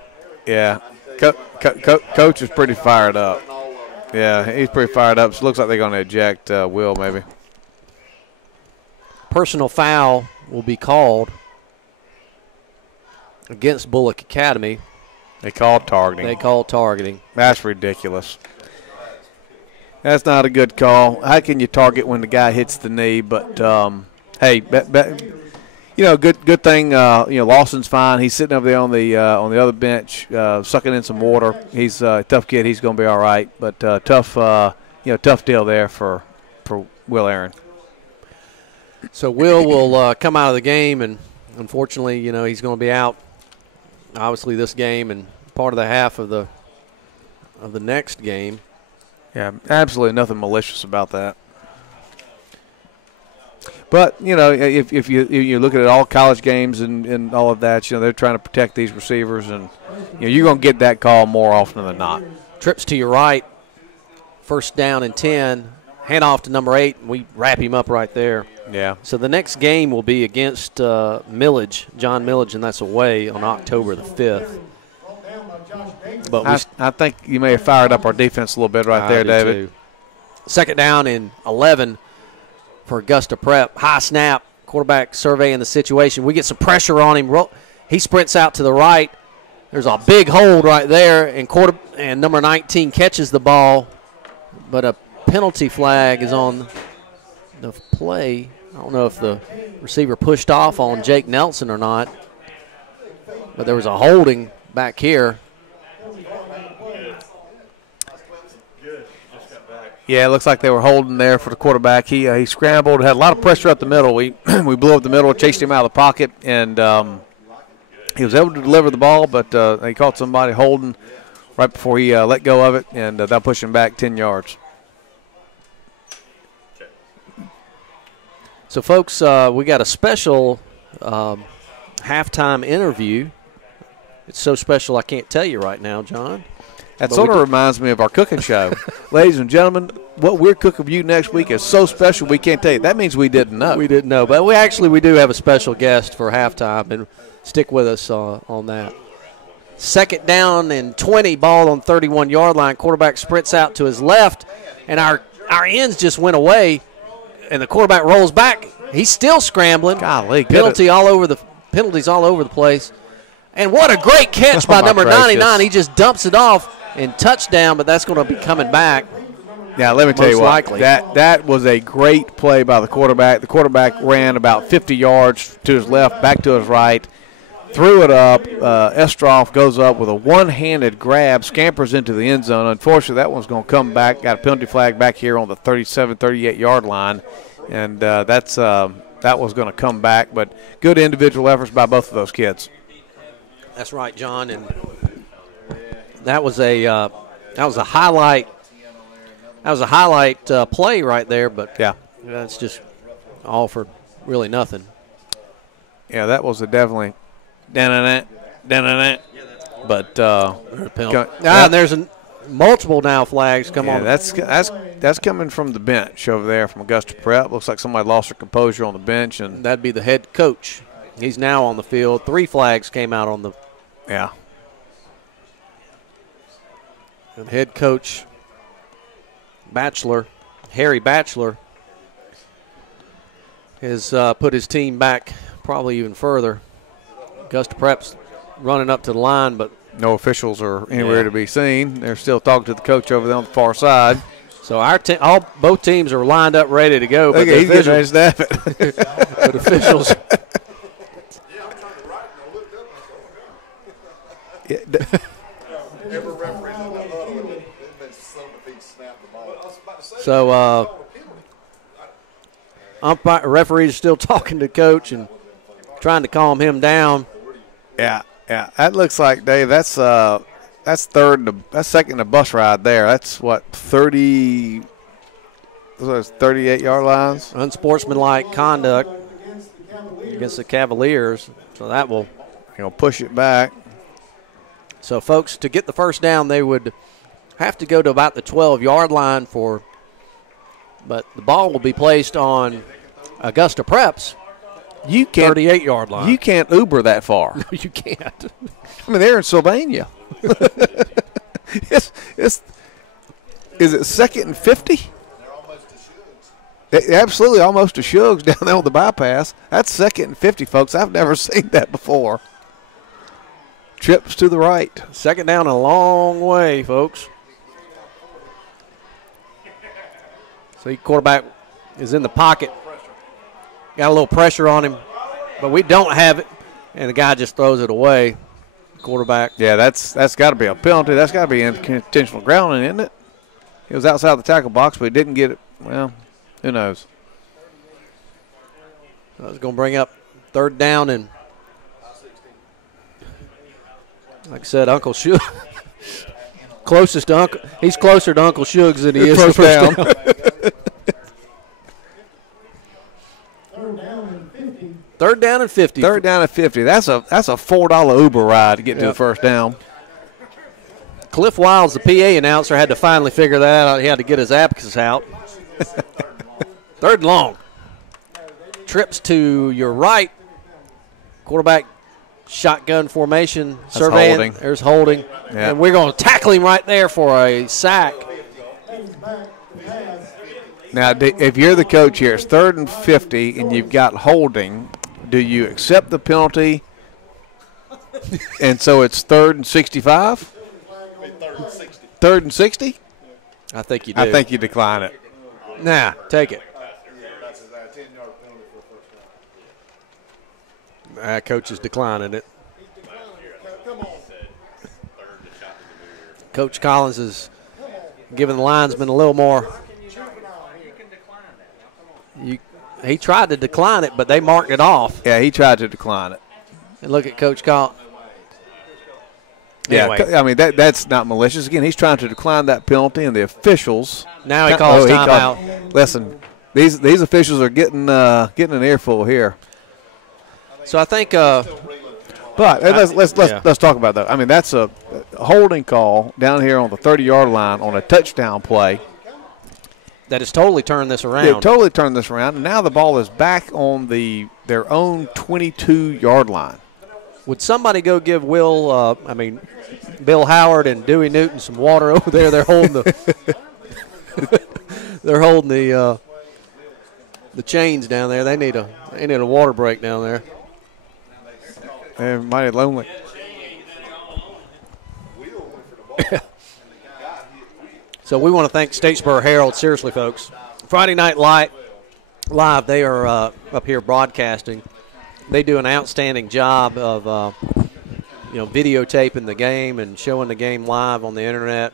Yeah, Coach is pretty fired up. Yeah, he's pretty fired up. So it looks like they're going to eject Will maybe. Personal foul will be called against Bulloch Academy. They called targeting. That's ridiculous. That's not a good call. How can you target when the guy hits the knee? But hey, good thing. Lawson's fine. He's sitting over there on the other bench, sucking in some water. He's a tough kid. He's going to be all right. But tough deal there for Will Aaron. So will come out of the game, and unfortunately, he's going to be out. Obviously, this game and part of the half of the next game. Yeah, absolutely nothing malicious about that. But if you look at all college games and all of that, they're trying to protect these receivers, and you're going to get that call more often than not. Trips to your right, first down and 10. Hand off to number 8, and we wrap him up right there. Yeah. So the next game will be against John Millage, and that's away on October the 5th. But I think you may have fired up our defense a little bit right there, David. Too. Second down and 11 for Augusta Prep. High snap, quarterback surveying the situation. We get some pressure on him. He sprints out to the right. There's a big hold right there, and number 19 catches the ball, but a penalty flag is on the play. I don't know if the receiver pushed off on Jake Nelson or not, but there was a holding back here. Yeah, it looks like they were holding there for the quarterback. He scrambled, had a lot of pressure up the middle. We blew up the middle, chased him out of the pocket, and he was able to deliver the ball, but he caught somebody holding right before he let go of it, and that pushed him back 10 yards. So, folks, we got a special halftime interview. It's so special I can't tell you right now, John. That sort of reminds me of our cooking show. Ladies and gentlemen, what we're cooking for you next week is so special we can't tell you. That means we didn't know. We didn't know, but we do have a special guest for halftime, and stick with us on that. 2nd down and 20, ball on 31-yard line. Quarterback sprints out to his left, and our ends just went away, and the quarterback rolls back. He's still scrambling. Golly, penalties all over the place. And what a great catch by number 99. He just dumps it off and touchdown, but that's going to be coming back. Yeah, let me tell you what. Likely. That was a great play by the quarterback. The quarterback ran about 50 yards to his left, back to his right, threw it up. Estroff goes up with a one-handed grab, scampers into the end zone. Unfortunately, that one's going to come back. Got a penalty flag back here on the 37, 38-yard line, and that was going to come back. But good individual efforts by both of those kids. That's right, John, and that was a highlight. That was a highlight play right there, but yeah, that's just all for really nothing. Yeah, that was a definitely but and there's multiple now flags come on. That's coming from the bench over there from Augusta Prep. Looks like somebody lost their composure on the bench, and that'd be the head coach. He's now on the field. 3 flags came out on the. Yeah. And head coach Harry Batchelor, has put his team back probably even further. Augusta Prep's running up to the line, but no officials are anywhere to be seen. They're still talking to the coach over there on the far side. So both teams are lined up, ready to go. But he's getting ready to snap it. But officials. So referees are still talking to coach and trying to calm him down. Yeah. That looks like, Dave, that's second to bus ride there. That's what, 38-yard lines? Unsportsmanlike conduct against the Cavaliers. So that will push it back. So, folks, to get the first down, they would have to go to about the 12-yard line but the ball will be placed on Augusta Prep's 38-yard line. You can't Uber that far. No, you can't. I mean, they're in Sylvania. Is it 2nd and 50? Absolutely, almost to Shugs down there on the bypass. That's 2nd and 50, folks. I've never seen that before. Trips to the right. 2nd down a long way, folks. So the quarterback is in the pocket. Got a little pressure on him, but we don't have it, and the guy just throws it away. Quarterback. Yeah, that's got to be a penalty. That's got to be intentional grounding, isn't it? He was outside the tackle box, but he didn't get it. Well, who knows? I was going to bring up 3rd down, and like I said, Uncle Shug. He's closer to Uncle Shugs than he is to first down. 3rd down and 50. 3rd down and 50. That's a $4 Uber ride to get to the first down. Cliff Wiles, the PA announcer, had to finally figure that out. He had to get his abacus out. 3rd and long. Trips to your right. Quarterback shotgun formation. Surveying. Holding. There's holding. Yeah. And we're going to tackle him right there for a sack. Now, if you're the coach here, it's 3rd and 50, and you've got holding. Do you accept the penalty? And so it's 3rd and 65? 3rd and 60? I think you do. I think you decline it. Nah, take it. That's a 10-yard penalty for a first down. Coach is declining it. Come on. Coach Collins is giving the linesman a little more. He tried to decline it, but they marked it off. Yeah, he tried to decline it. And look at Coach Collins. Yeah, Anyway. I mean, that's not malicious. Again, he's trying to decline that penalty, and the officials. Now he calls timeout. Listen, these officials are getting an earful here. So I think But let's talk about that. I mean, that's a holding call down here on the 30-yard line on a touchdown play. that has totally turned this around. They've totally turned this around, and now the ball is back on their own 22-yard line. Would somebody go give Bill Howard and Dewey Newton some water over there? They're holding the chains down there. They need a water break down there. They're mighty lonely. So we want to thank Statesboro Herald. Seriously, folks. Friday Night Live, they are up here broadcasting. They do an outstanding job of videotaping the game and showing the game live on the internet.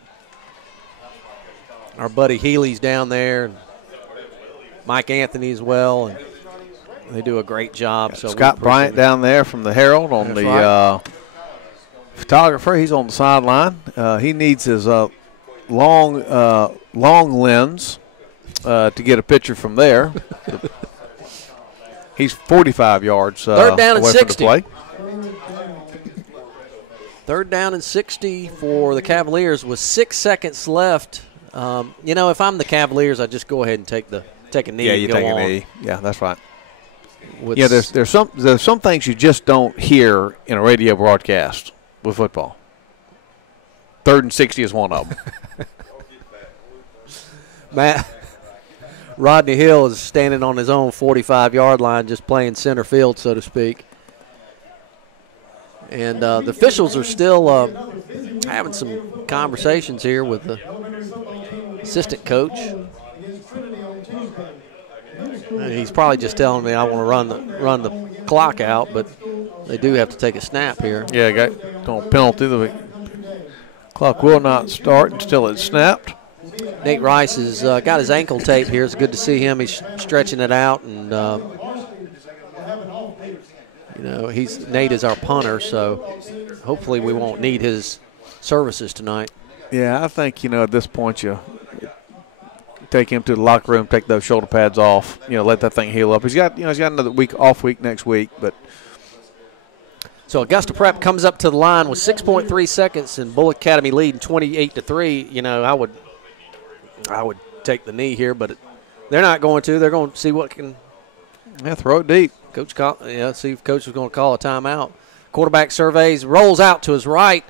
Our buddy Healy's down there, and Mike Anthony as well, and they do a great job. So Scott Bryant down there from the Herald on the photographer. He's on the sideline. He needs his long lens to get a picture from there. He's 45 yards third down and away 60. from the play. Third down and 60 for the Cavaliers with 6 seconds left. If I'm the Cavaliers, I'd just go ahead and take a knee. Yeah, and you go take on. a knee. Yeah, that's right. Yeah, there's some things you just don't hear in a radio broadcast with football. Third and 60 is one of them. Rodney Hill is standing on his own 45-yard line, just playing center field, so to speak. And the officials are still having some conversations here with the assistant coach. And he's probably just telling me I want to run the clock out, but they do have to take a snap here. Yeah, got on penalty. The clock will not start until it's snapped. Nate Rice has got his ankle tape here. It's good to see him. He's stretching it out, and Nate is our punter, so hopefully we won't need his services tonight. Yeah, I think at this point you take him to the locker room, take those shoulder pads off, let that thing heal up. He's got another off week next week, but. So Augusta Prep comes up to the line with 6.3 seconds, and Bulloch Academy leading 28-3. I would take the knee here, but they're not going to. They're going to see what can. Yeah, throw it deep. See if Coach is going to call a timeout. Quarterback surveys, rolls out to his right,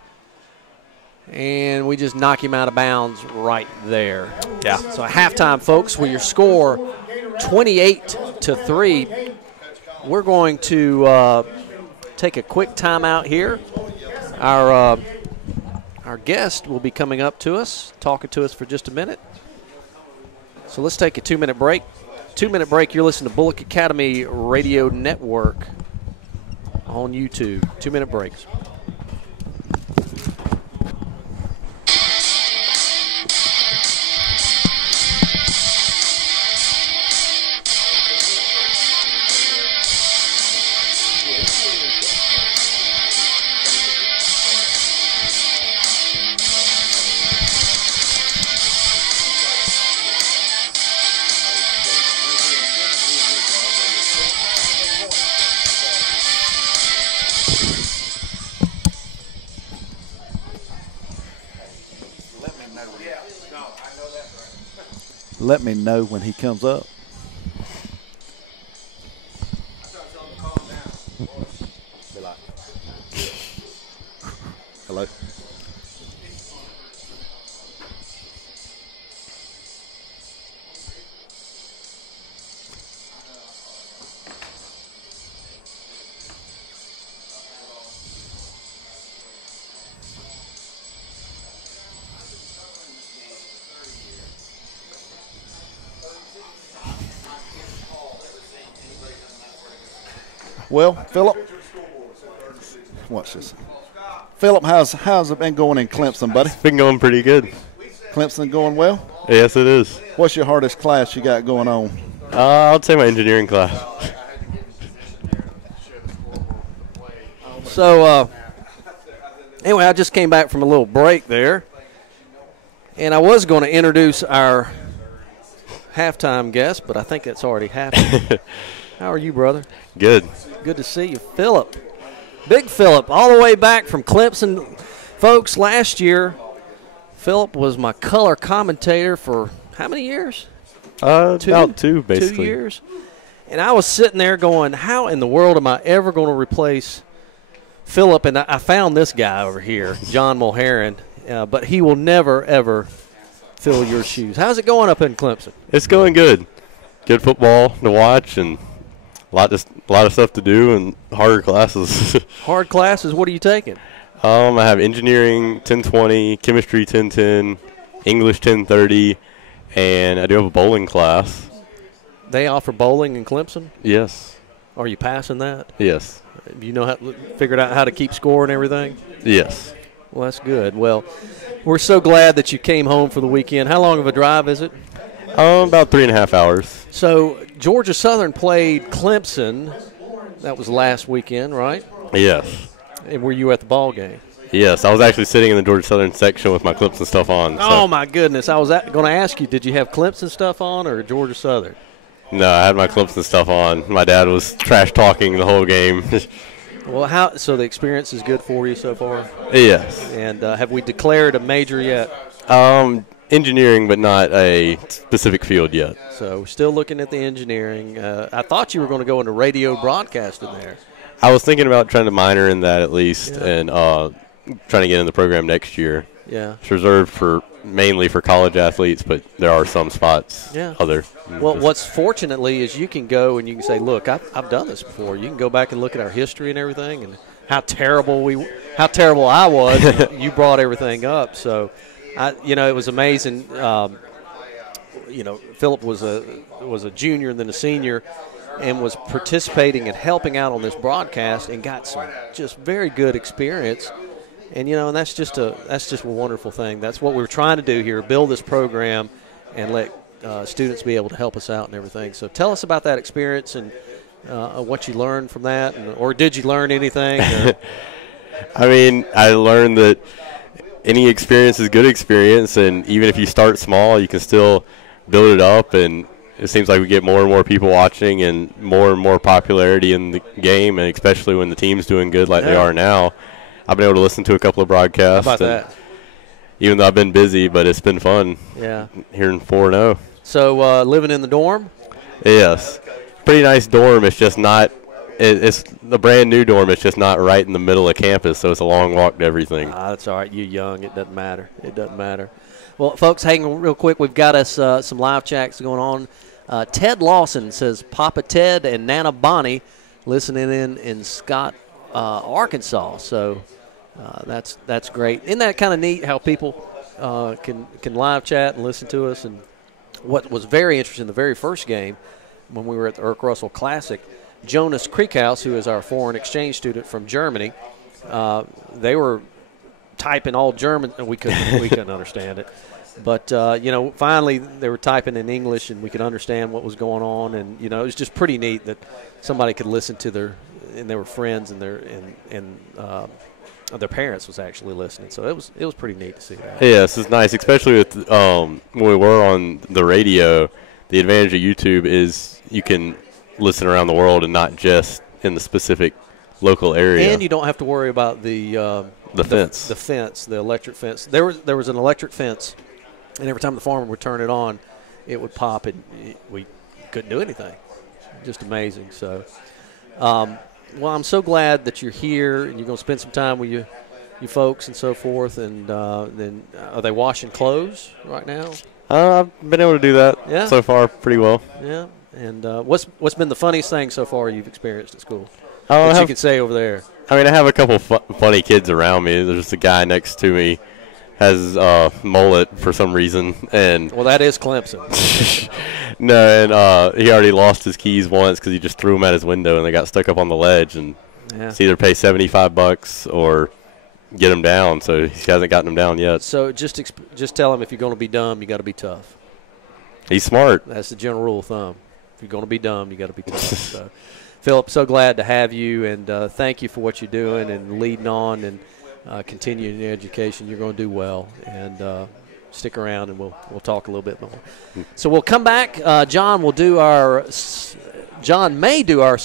and we just knock him out of bounds right there. Yeah. So at halftime, folks, with your score 28-3, we're going to take a quick timeout here. Our guest will be coming up to us, talking to us for just a minute. So let's take a 2-minute break. 2-minute break. You're listening to Bulloch Academy Radio Network on YouTube. 2-minute breaks. Let me know when he comes up. Hello. Well, Philip, watch this. Philip, how's it been going in Clemson, buddy? It's been going pretty good. Clemson going well? Yes, it is. What's your hardest class you got going on? I'll say my engineering class. So, anyway, I just came back from a little break there, and I was going to introduce our halftime guest, but I think that's already happened. How are you, brother? Good. Good to see you. Philip, Big Philip, all the way back from Clemson. Folks, last year, Philip was my color commentator for how many years? About two, basically. 2 years. And I was sitting there going, how in the world am I ever going to replace Philip? And I found this guy over here, John Mulherin, but he will never, ever fill your shoes. How's it going up in Clemson? It's going good. Good football to watch and a lot of stuff to do and harder classes. Hard classes, what are you taking? I have engineering 1020, chemistry 1010, English 1030, and I do have a bowling class. They offer bowling in Clemson? Yes. Are you passing that? Yes. You know figured out how to keep score and everything? Yes. Well, that's good. Well, we're so glad that you came home for the weekend. How long of a drive is it? About 3.5 hours. So Georgia Southern played Clemson. That was last weekend, right? Yes. And were you at the ball game? Yes, I was actually sitting in the Georgia Southern section with my Clemson stuff on. So. Oh, my goodness. I was going to ask you, did you have Clemson stuff on or Georgia Southern? No, I had my Clemson stuff on. My dad was trash talking the whole game. Well, so the experience is good for you so far? Yes. And have we declared a major yet? Engineering, but not a specific field yet. So still looking at the engineering. I thought you were going to go into radio broadcasting there. I was thinking about trying to minor in that at least, and trying to get in the program next year. Yeah. It's reserved mainly for college athletes, but there are some spots. Yeah. Well, what's fortunately is you can go and you can say, look, I've done this before. You can go back and look at our history and everything, and how terrible I was. You brought everything up, so. It was amazing. Philip was a junior and then a senior, and was participating and helping out on this broadcast, and got some just very good experience. And and that's just a wonderful thing. That's what we're trying to do here: build this program and let students be able to help us out and everything. So tell us about that experience and what you learned from that, or did you learn anything? I mean, I learned that. Any experience is good experience, and even if you start small, you can still build it up, and it seems like we get more and more people watching and more popularity in the game, and especially when the team's doing good like they are now. I've been able to listen to a couple of broadcasts. How about that? Even though I've been busy, but it's been fun. Yeah. Here in 4-0. So living in the dorm? Yes. Pretty nice dorm. It's just not. It's the brand new dorm. It's just not right in the middle of campus, so it's a long walk to everything. That's all right. You're young. It doesn't matter. Well, folks, hang on real quick. We've got us some live chats going on. Ted Lawson says Papa Ted and Nana Bonnie listening in Scott, Arkansas. So that's great. Isn't that kind of neat how people can live chat and listen to us? And what was very interesting, the very first game when we were at the Irk Russell Classic, Jonas Kriekhaus, who is our foreign exchange student from Germany, they were typing all German, and we couldn't understand it. But finally they were typing in English, and we could understand what was going on. And it was just pretty neat that somebody could listen to and they were friends, and their parents was actually listening. So it was pretty neat to see that. Yes, it's nice, especially with when we were on the radio. The advantage of YouTube is you can listen around the world and not just in the specific local area. And you don't have to worry about the fence. The fence, the electric fence. There was an electric fence, and every time the farmer would turn it on, it would pop, and we couldn't do anything. Just amazing. So, well, I'm so glad that you're here, and you're going to spend some time with you folks and so forth. And then are they washing clothes right now? I've been able to do that so far pretty well. Yeah. And what's been the funniest thing so far you've experienced at school that you can say over there? I mean, I have a couple funny kids around me. There's just a guy next to me has a mullet for some reason, and well, that is Clemson. No, and he already lost his keys once because he just threw them out his window and they got stuck up on the ledge. And it's either pay $75 or get him down. So he hasn't gotten him down yet. So just tell him if you're going to be dumb, you got to be tough. He's smart. That's the general rule of thumb. If you're going to be dumb, you got to be tough. So, Philip, so glad to have you, and thank you for what you're doing and leading on and continuing your education. You're going to do well, and stick around, and we'll talk a little bit more. So we'll come back. John may do our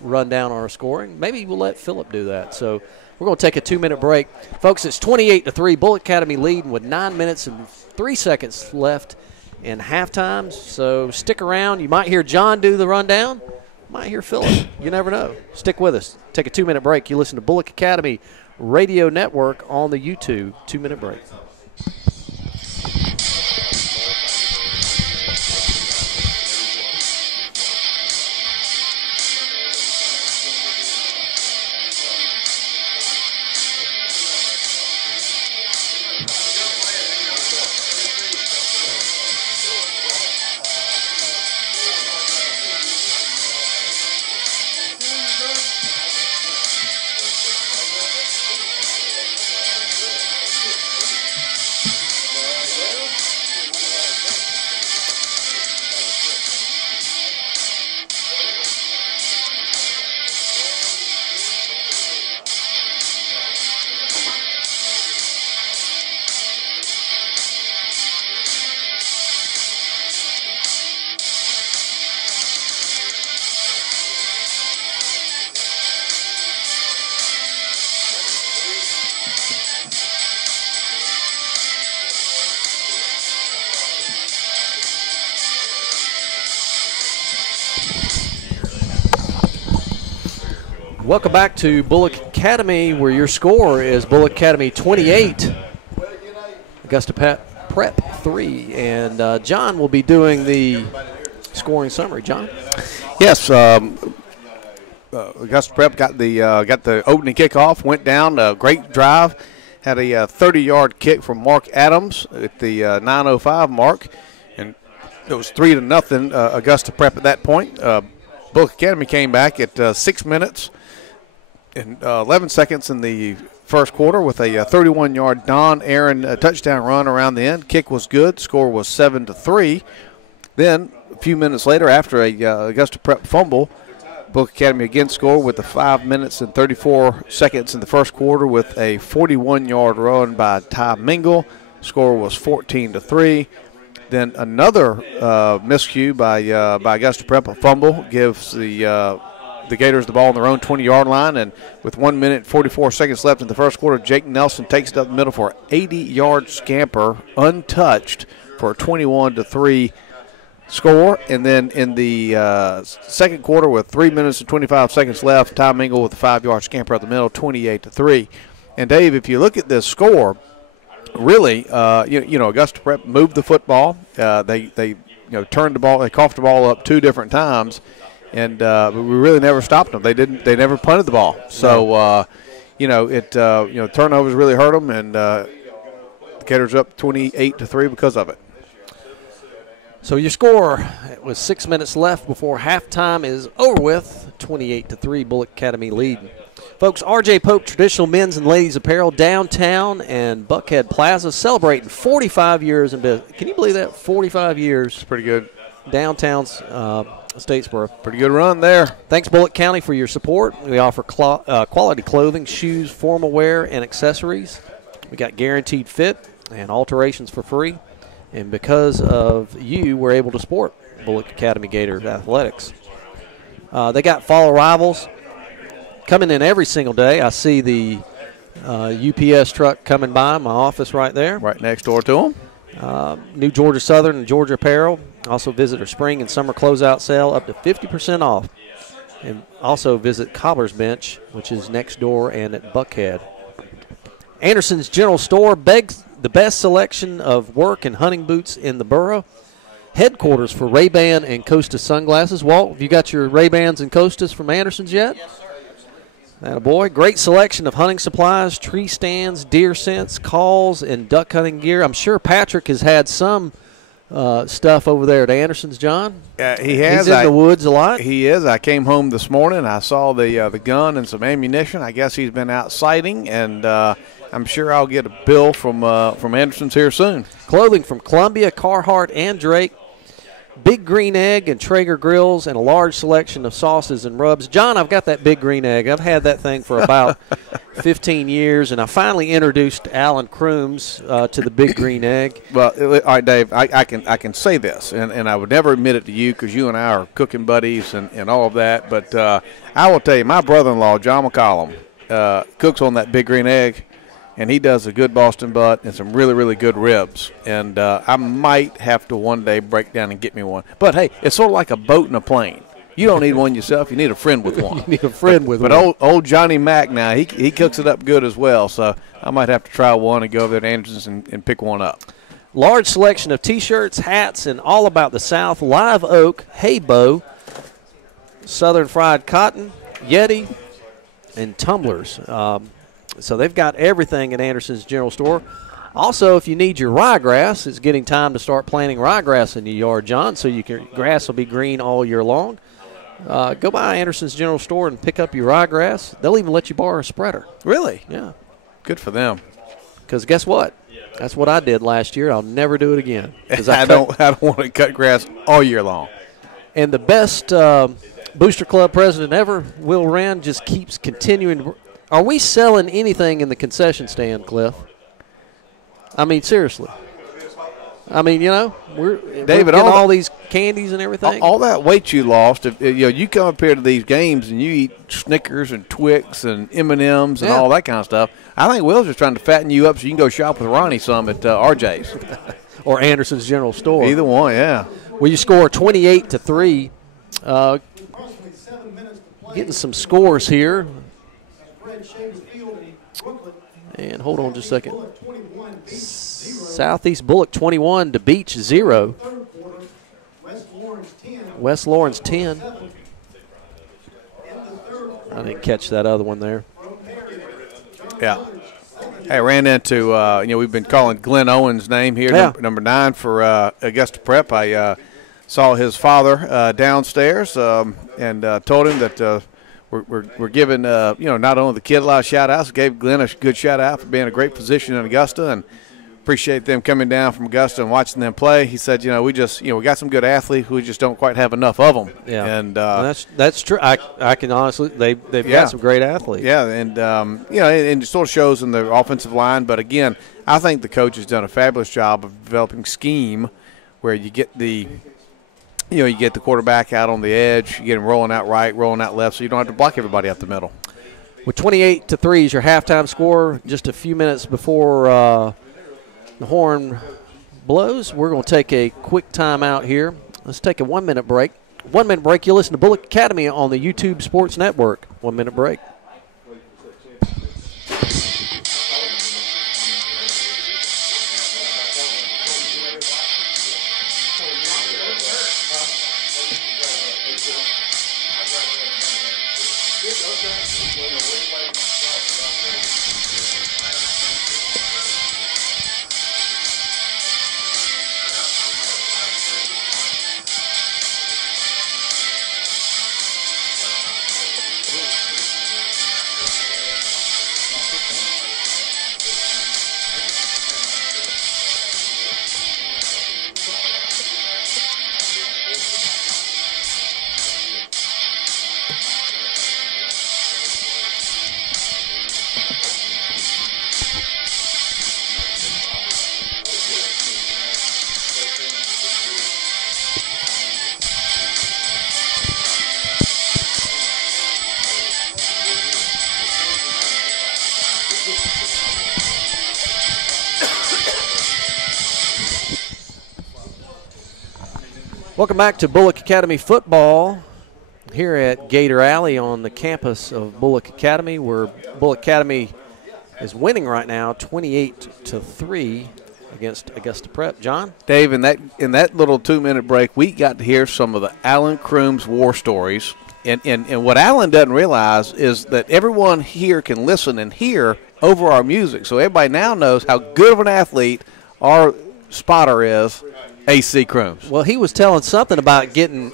rundown on our scoring. Maybe we'll let Philip do that. So we're going to take a 2-minute break. Folks, it's 28-3. Bulloch Academy leading with 9 minutes and 3 seconds left in halftime. So stick around. You might hear John do the rundown. Might hear Philip. You never know. Stick with us. Take a 2-minute break. You listen to Bulloch Academy Radio Network on the YouTube. 2-minute break. Welcome back to Bulloch Academy, where your score is Bulloch Academy 28, Augusta Prep 3. And John will be doing the scoring summary. John? Yes, Augusta Prep got the opening kickoff, went down, a great drive, had a 30-yard kick from Mark Adams at the 9:05 mark, and it was 3-0 Augusta Prep at that point. Bulloch Academy came back at 6 minutes and 11 seconds in the first quarter with a 31-yard Don Aaron touchdown run around the end. Kick was good. Score was 7-3. Then a few minutes later, after a Augusta Prep fumble, Bulloch Academy again scored with the 5 minutes and 34 seconds in the first quarter with a 41-yard run by Ty Mingle. Score was 14-3. Then another miscue by Augusta Prep, a fumble, gives the Gators the ball on their own 20-yard line, and with 1 minute and 44 seconds left in the first quarter, Jake Nelson takes it up the middle for an 80-yard scamper, untouched, for a 21-3 score. And then in the second quarter, with 3 minutes and 25 seconds left, Ty Mingle with a 5-yard scamper up the middle, 28-3. And Dave, if you look at this score, really, Augusta Prep moved the football. They turned the ball, they coughed the ball up 2 different times. And we really never stopped them. They never punted the ball. So, turnovers really hurt them, and the Gators up 28-3 because of it. So your score, it was 6 minutes left before halftime is over with. 28-3, Bulloch Academy lead. Folks, R.J. Pope Traditional Men's and Ladies Apparel downtown and Buckhead Plaza celebrating 45 years in business. Can you believe that? 45 years. It's pretty good. Downtown's Statesboro. Pretty good run there. Thanks, Bulloch County, for your support. We offer quality clothing, shoes, formal wear, and accessories. We got guaranteed fit and alterations for free. And because of you, we're able to support Bulloch Academy Gators athletics. They got fall arrivals coming in every single day. I see the UPS truck coming by my office right there. Right next door to them. New Georgia Southern and Georgia Apparel. Also visit our spring and summer closeout sale up to 50% off. And also visit Cobbler's Bench, which is next door and at Buckhead. Anderson's General Store begs the best selection of work and hunting boots in the borough. Headquarters for Ray-Ban and Costa sunglasses. Walt, have you got your Ray-Bans and Costas from Anderson's yet? Yes, sir. Attaboy. Great selection of hunting supplies, tree stands, deer scents, calls, and duck hunting gear. I'm sure Patrick has had some stuff over there at Anderson's, John? He has. He's in the woods a lot. He is. I came home this morning. I saw the gun and some ammunition. I guess he's been out sighting, and I'm sure I'll get a bill from Anderson's here soon. Clothing from Columbia, Carhartt, and Drake. Big Green Egg and Traeger grills and a large selection of sauces and rubs. John, I've got that Big Green Egg. I've had that thing for about 15 years, and I finally introduced Alan Crooms to the Big Green Egg. Well, all right, Dave, I can say this, and I would never admit it to you because you and I are cooking buddies and all of that, but I will tell you, my brother-in-law, John McCollum, cooks on that Big Green Egg, and he does a good Boston butt and some really, really good ribs. And I might have to one day break down and get me one. But, hey, it's sort of like a boat and a plane. You don't need one yourself. You need a friend with one. You need a friend with one. But old Johnny Mack now, he cooks it up good as well. So I might have to try one and go over there to Anderson's and pick one up. Large selection of T-shirts, hats, and all about the South. Live Oak, Hey Bo, Southern Fried Cotton, Yeti, and tumblers. So they've got everything at Anderson's General Store. Also, if you need your ryegrass, it's getting time to start planting ryegrass in your yard, John, so your grass will be green all year long. Go by Anderson's General Store and pick up your ryegrass. They'll even let you borrow a spreader. Really? Yeah. Good for them. Because guess what? That's what I did last year. I'll never do it again. I don't want to cut grass all year long. And the best Booster Club president ever, Will Rand, just keeps continuing. Are we selling anything in the concession stand, Cliff? I mean, seriously. I mean, we're getting all these candies and everything. All that weight you lost, if you come up here to these games and you eat Snickers and Twix and M&Ms and all that kind of stuff. I think Will's just trying to fatten you up so you can go shop with Ronnie some at RJ's. Or Anderson's General Store. Either one, yeah. Well, you score 28-3. Getting some scores here. And hold on just a second. Southeast Bulloch 21 to Beach 0. West Lawrence 10. I didn't catch that other one there. Yeah. Hey, I ran into, we've been calling Glenn Owens' name here, number 9 for Augusta Prep. I saw his father downstairs and told him that we're giving, not only the kid a lot of shout-outs, gave Glenn a good shout-out for being a great position in Augusta, and appreciate them coming down from Augusta and watching them play. He said, we just, we got some good athletes. We just don't quite have enough of them. Yeah, and that's true. I can honestly, they've got some great athletes. Yeah, and and it sort of shows in the offensive line. But again, I think the coach has done a fabulous job of developing scheme where you get the. You get the quarterback out on the edge, you get him rolling out right, rolling out left, so you don't have to block everybody up the middle. With 28-3 is your halftime score. Just a few minutes before the horn blows, we're going to take a quick timeout here. Let's take a 1-minute break. 1-minute break. You'll listen to Bulloch Academy on the YouTube Sports Network. 1-minute break. Welcome back to Bulloch Academy football here at Gator Alley on the campus of Bulloch Academy, where Bulloch Academy is winning right now 28-3 against Augusta Prep. John? Dave, in that little 2-minute break, we got to hear some of the Alan Crooms war stories. And what Alan doesn't realize is that everyone here can listen and hear over our music. So everybody now knows how good of an athlete our spotter is AC Crooms. Well, he was telling something about getting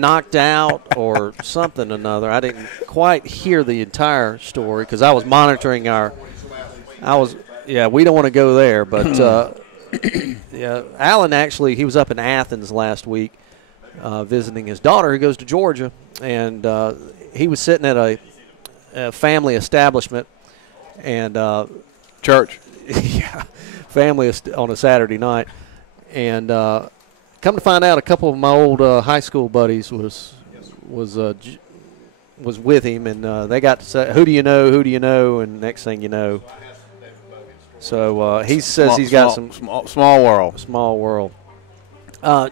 knocked out or something or another. I didn't quite hear the entire story because I was monitoring we don't want to go there, but yeah, Alan actually, he was up in Athens last week visiting his daughter who goes to Georgia, and he was sitting at a family establishment and church. Yeah, family on a Saturday night, and come to find out, a couple of my old high school buddies was with him, and they got to say, "Who do you know? Who do you know?" And next thing you know, so he says he's got some small world. Small world.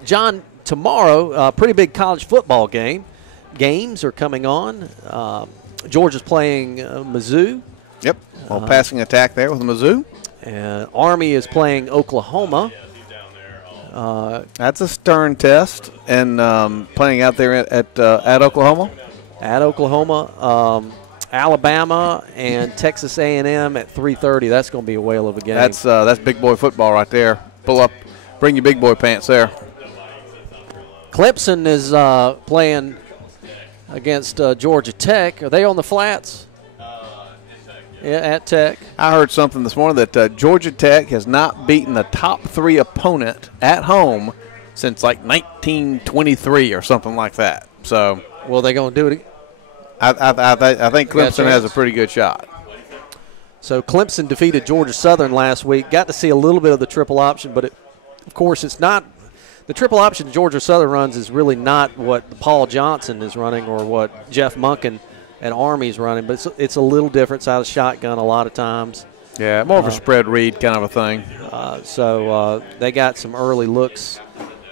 John, tomorrow, pretty big college football games are coming on. Georgia's playing Mizzou. Yep. Passing attack there with Mizzou. And Army is playing Oklahoma. That's a stern test, and playing out there at Oklahoma. At Oklahoma, Alabama and Texas A&M at 3:30. That's going to be a whale of a game. That's big boy football right there. Pull up, bring your big boy pants there. Clemson is playing against Georgia Tech. Are they on the flats? Yeah, at Tech. I heard something this morning that Georgia Tech has not beaten a top 3 opponent at home since like 1923 or something like that. So, well, they're going to do it. I think Clemson has a pretty good shot. So Clemson defeated Georgia Southern last week. Got to see a little bit of the triple option, but of course it's not. The triple option Georgia Southern runs is really not what Paul Johnson is running or what Jeff Monken at Army's running, but it's a little different side of the shotgun a lot of times. Yeah, more of a spread read kind of a thing. So they got some early looks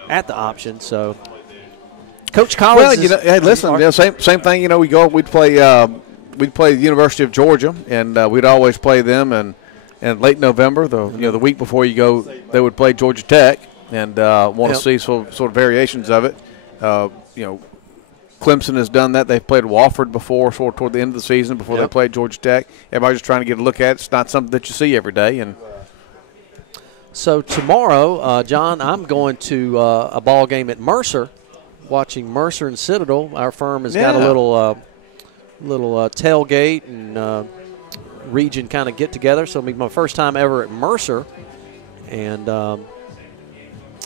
at the option. So Coach Collins. Well, hey, listen, same thing. We'd play the University of Georgia, and we'd always play them. And late November, the week before you go, they would play Georgia Tech, and want to see sort of variations of it. Clemson has done that. They've played Wofford before, sort of toward the end of the season before they played Georgia Tech. Everybody's just trying to get a look at it. It's not something that you see every day. And so tomorrow, John, I'm going to a ball game at Mercer, watching Mercer and Citadel. Our firm has got a little tailgate and region kind of get together. So it'll be my first time ever at Mercer, and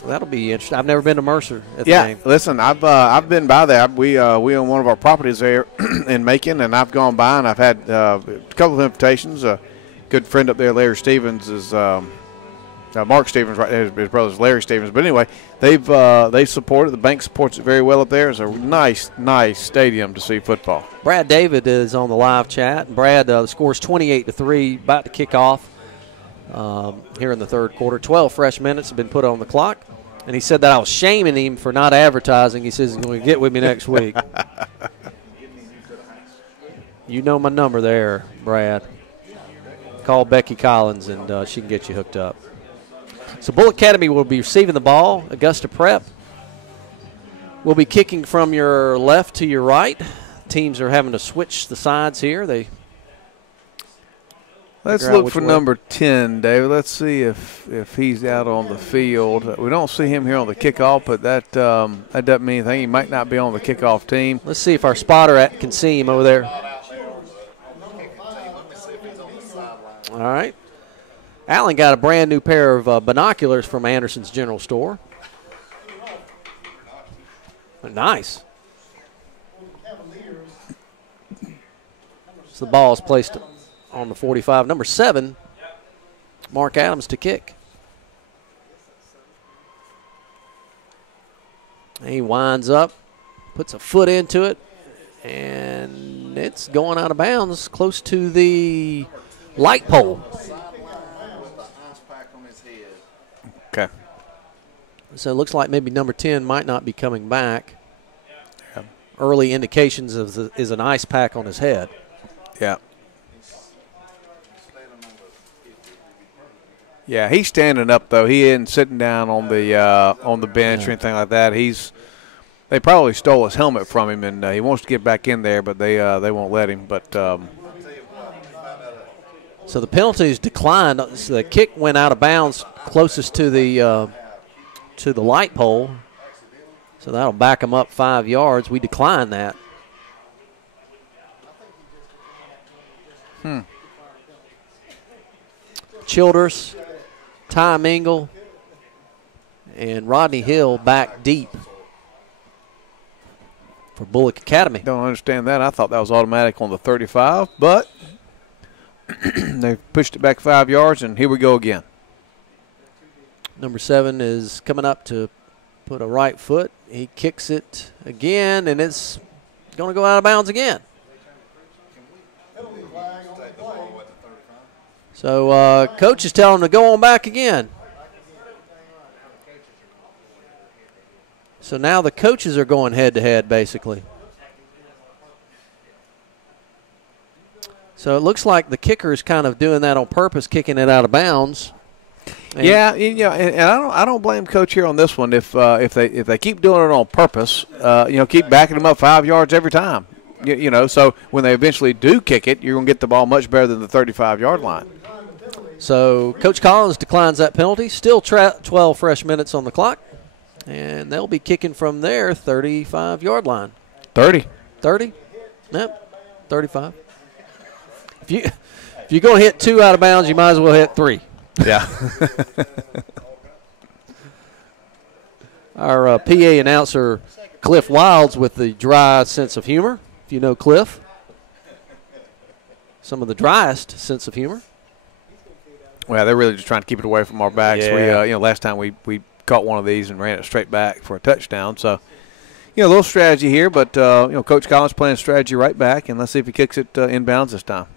that'll be interesting. I've never been to Mercer at the game. Listen, I've been by there. We own one of our properties there in Macon, and I've gone by and I've had a couple of invitations. A good friend up there, Larry Stevens, is Mark Stevens, right? His brother's Larry Stevens. But anyway, they've supported. The bank supports it very well up there. It's a nice stadium to see football. Brad David is on the live chat. Brad, the score's 28-3, about to kick off here in the third quarter. 12 fresh minutes have been put on the clock. And he said that I was shaming him for not advertising. He says he's going to get with me next week. You know my number there, Brad. Call Becky Collins, and she can get you hooked up. So Bulloch Academy will be receiving the ball. Augusta Prep will be kicking from your left to your right. Teams are having to switch the sides here. Let's look for number 10, David. Let's see if he's out on the field. We don't see him here on the kickoff, but that doesn't mean anything. He might not be on the kickoff team. Let's see if our spotter can see him over there. All right. Allen got a brand new pair of binoculars from Anderson's General Store. Nice. So the ball is placed on the 45. Number 7, Mark Adams to kick. And he winds up, puts a foot into it, and it's going out of bounds close to the light pole. Okay. So it looks like maybe number 10 might not be coming back. Yeah. Early indications is an ice pack on his head. Yeah. Yeah, he's standing up though. He isn't sitting down on the bench or anything like that. They probably stole his helmet from him, and he wants to get back in there, but they won't let him. But so the penalties declined. So the kick went out of bounds closest to the to the light pole. So that'll back him up 5 yards. We decline that. Childers, Ty Mingle, and Rodney Hill back deep for Bulloch Academy. Don't understand that. I thought that was automatic on the 35, but they pushed it back 5 yards, and here we go again. Number 7 is coming up to put a right foot. He kicks it again, and it's going to go out of bounds again. So coach is telling him to go on back again. So now the coaches are going head-to-head, basically. So it looks like the kicker is kind of doing that on purpose, kicking it out of bounds. And yeah, and I don't blame coach here on this one. If they keep doing it on purpose, keep backing them up 5 yards every time. So when they eventually do kick it, you're going to get the ball much better than the 35-yard line. So Coach Collins declines that penalty. Still 12 fresh minutes on the clock. And they'll be kicking from their 35-yard line. 30. 30? Yep, 35. If you're going to hit 2 out of bounds, you might as well hit 3. Yeah. Our PA announcer, Cliff Wilds, with the dry sense of humor. If you know Cliff. Some of the driest sense of humor. Well, they're really just trying to keep it away from our backs. Yeah. We, last time we caught one of these and ran it straight back for a touchdown. So, a little strategy here, but, Coach Collins playing strategy right back, and let's see if he kicks it inbounds this time.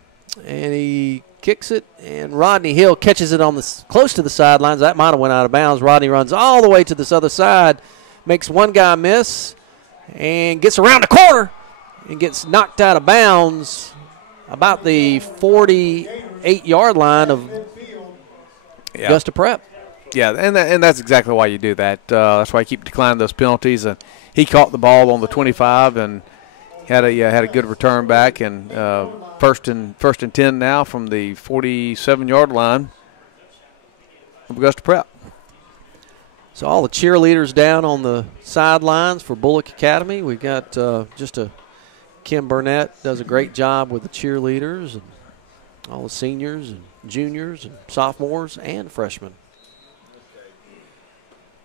And he kicks it, and Rodney Hill catches it on close to the sidelines. That might have went out of bounds. Rodney runs all the way to this other side, makes one guy miss, and gets around the corner and gets knocked out of bounds about the 48-yard line of Augusta Prep. Yeah, and that's exactly why you do that. That's why you keep declining those penalties. And he caught the ball on the 25 and had a good return back. And first and 10 now from the 47-yard line of Augusta Prep. So all the cheerleaders down on the sidelines for Bulloch Academy. We've got Kim Burnett does a great job with the cheerleaders and all the seniors and juniors and sophomores and freshmen.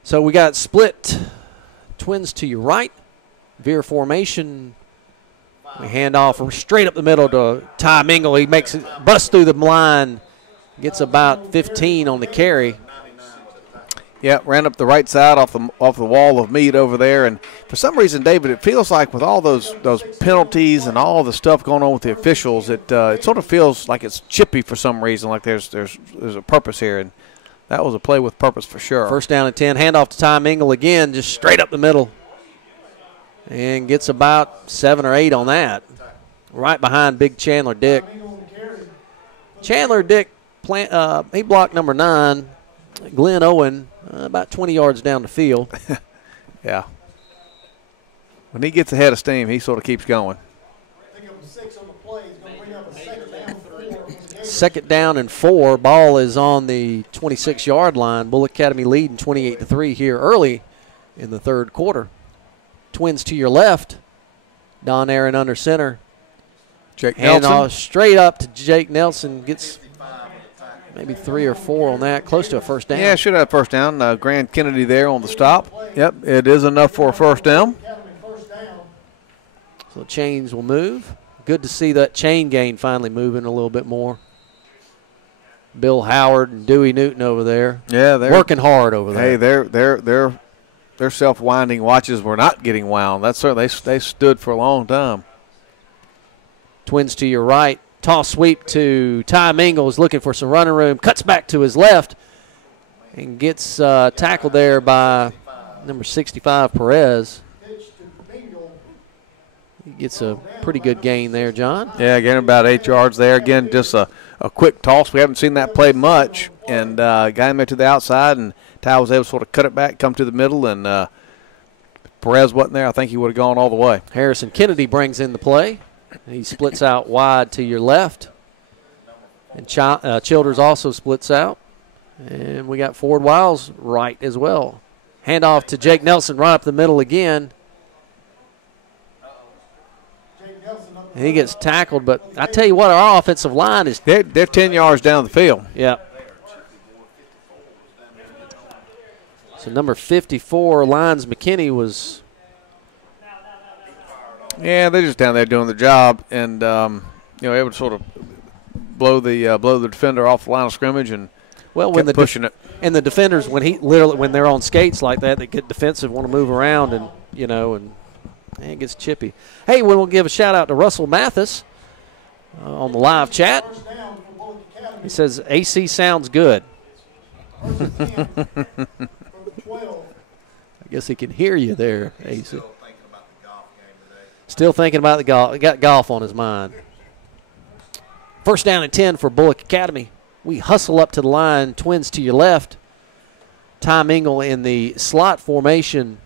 So we got split twins to your right. Veer formation. We hand off straight up the middle to Ty Mingle. He makes it, busts through the line, gets about 15 on the carry. Yeah, ran up the right side off the wall of meat over there. And for some reason, David, it feels like with all those penalties and all the stuff going on with the officials, it sort of feels like it's chippy for some reason, like there's a purpose here. And that was a play with purpose for sure. First down and 10. Handoff to Ty Mingle again, just straight up the middle. And gets about 7 or 8 on that. Right behind big Chandler Dick. Chandler Dick, he blocked number 9. Glenn Owen, about 20 yards down the field. Yeah. When he gets ahead of steam, he sort of keeps going. Second down and 4. Ball is on the 26-yard line. Bulloch Academy leading 28-3 here early in the third quarter. Twins to your left. Don Aaron under center. Jake Nelson. And straight up to Jake Nelson. Gets maybe 3 or 4 on that. Close to a first down. Yeah, should have a first down. Grant Kennedy there on the stop. Yep, it is enough for a first down. So the chains will move. Good to see that chain gain finally moving a little bit more. Bill Howard and Dewey Newton over there. Yeah, they're working hard over there. Hey, their self-winding watches were not getting wound. That's certainly they stood for a long time. Twins to your right. Toss sweep to Ty Mingle, is looking for some running room. Cuts back to his left and gets tackled there by number 65, Perez. He gets a pretty good gain there, John. Yeah, getting about 8 yards there. Again, just a quick toss. We haven't seen that play much. And got him there to the outside, and Ty was able to sort of cut it back, come to the middle, and Perez wasn't there. I think he would have gone all the way. Harrison Kennedy brings in the play. He splits out wide to your left. And Childers also splits out. And we got Ford Wiles right as well. Handoff to Jake Nelson right up the middle again. And he gets tackled, but I tell you what, our offensive line is. They're 10 yards down the field. Yeah. So number 54, Lyons McKinney, was. Yeah, they're just down there doing their job, and able to sort of blow the defender off the line of scrimmage and when pushing it. And the defenders, when they're on skates like that, they get defensive, want to move around, and it gets chippy. Hey, we'll give a shout out to Russell Mathis on the live chat. He says AC sounds good. I guess he can hear you there, AC. Still thinking about the golf. He got golf on his mind. First down and 10 for Bulloch Academy. We hustle up to the line, twins to your left. Tom Engel in the slot formation,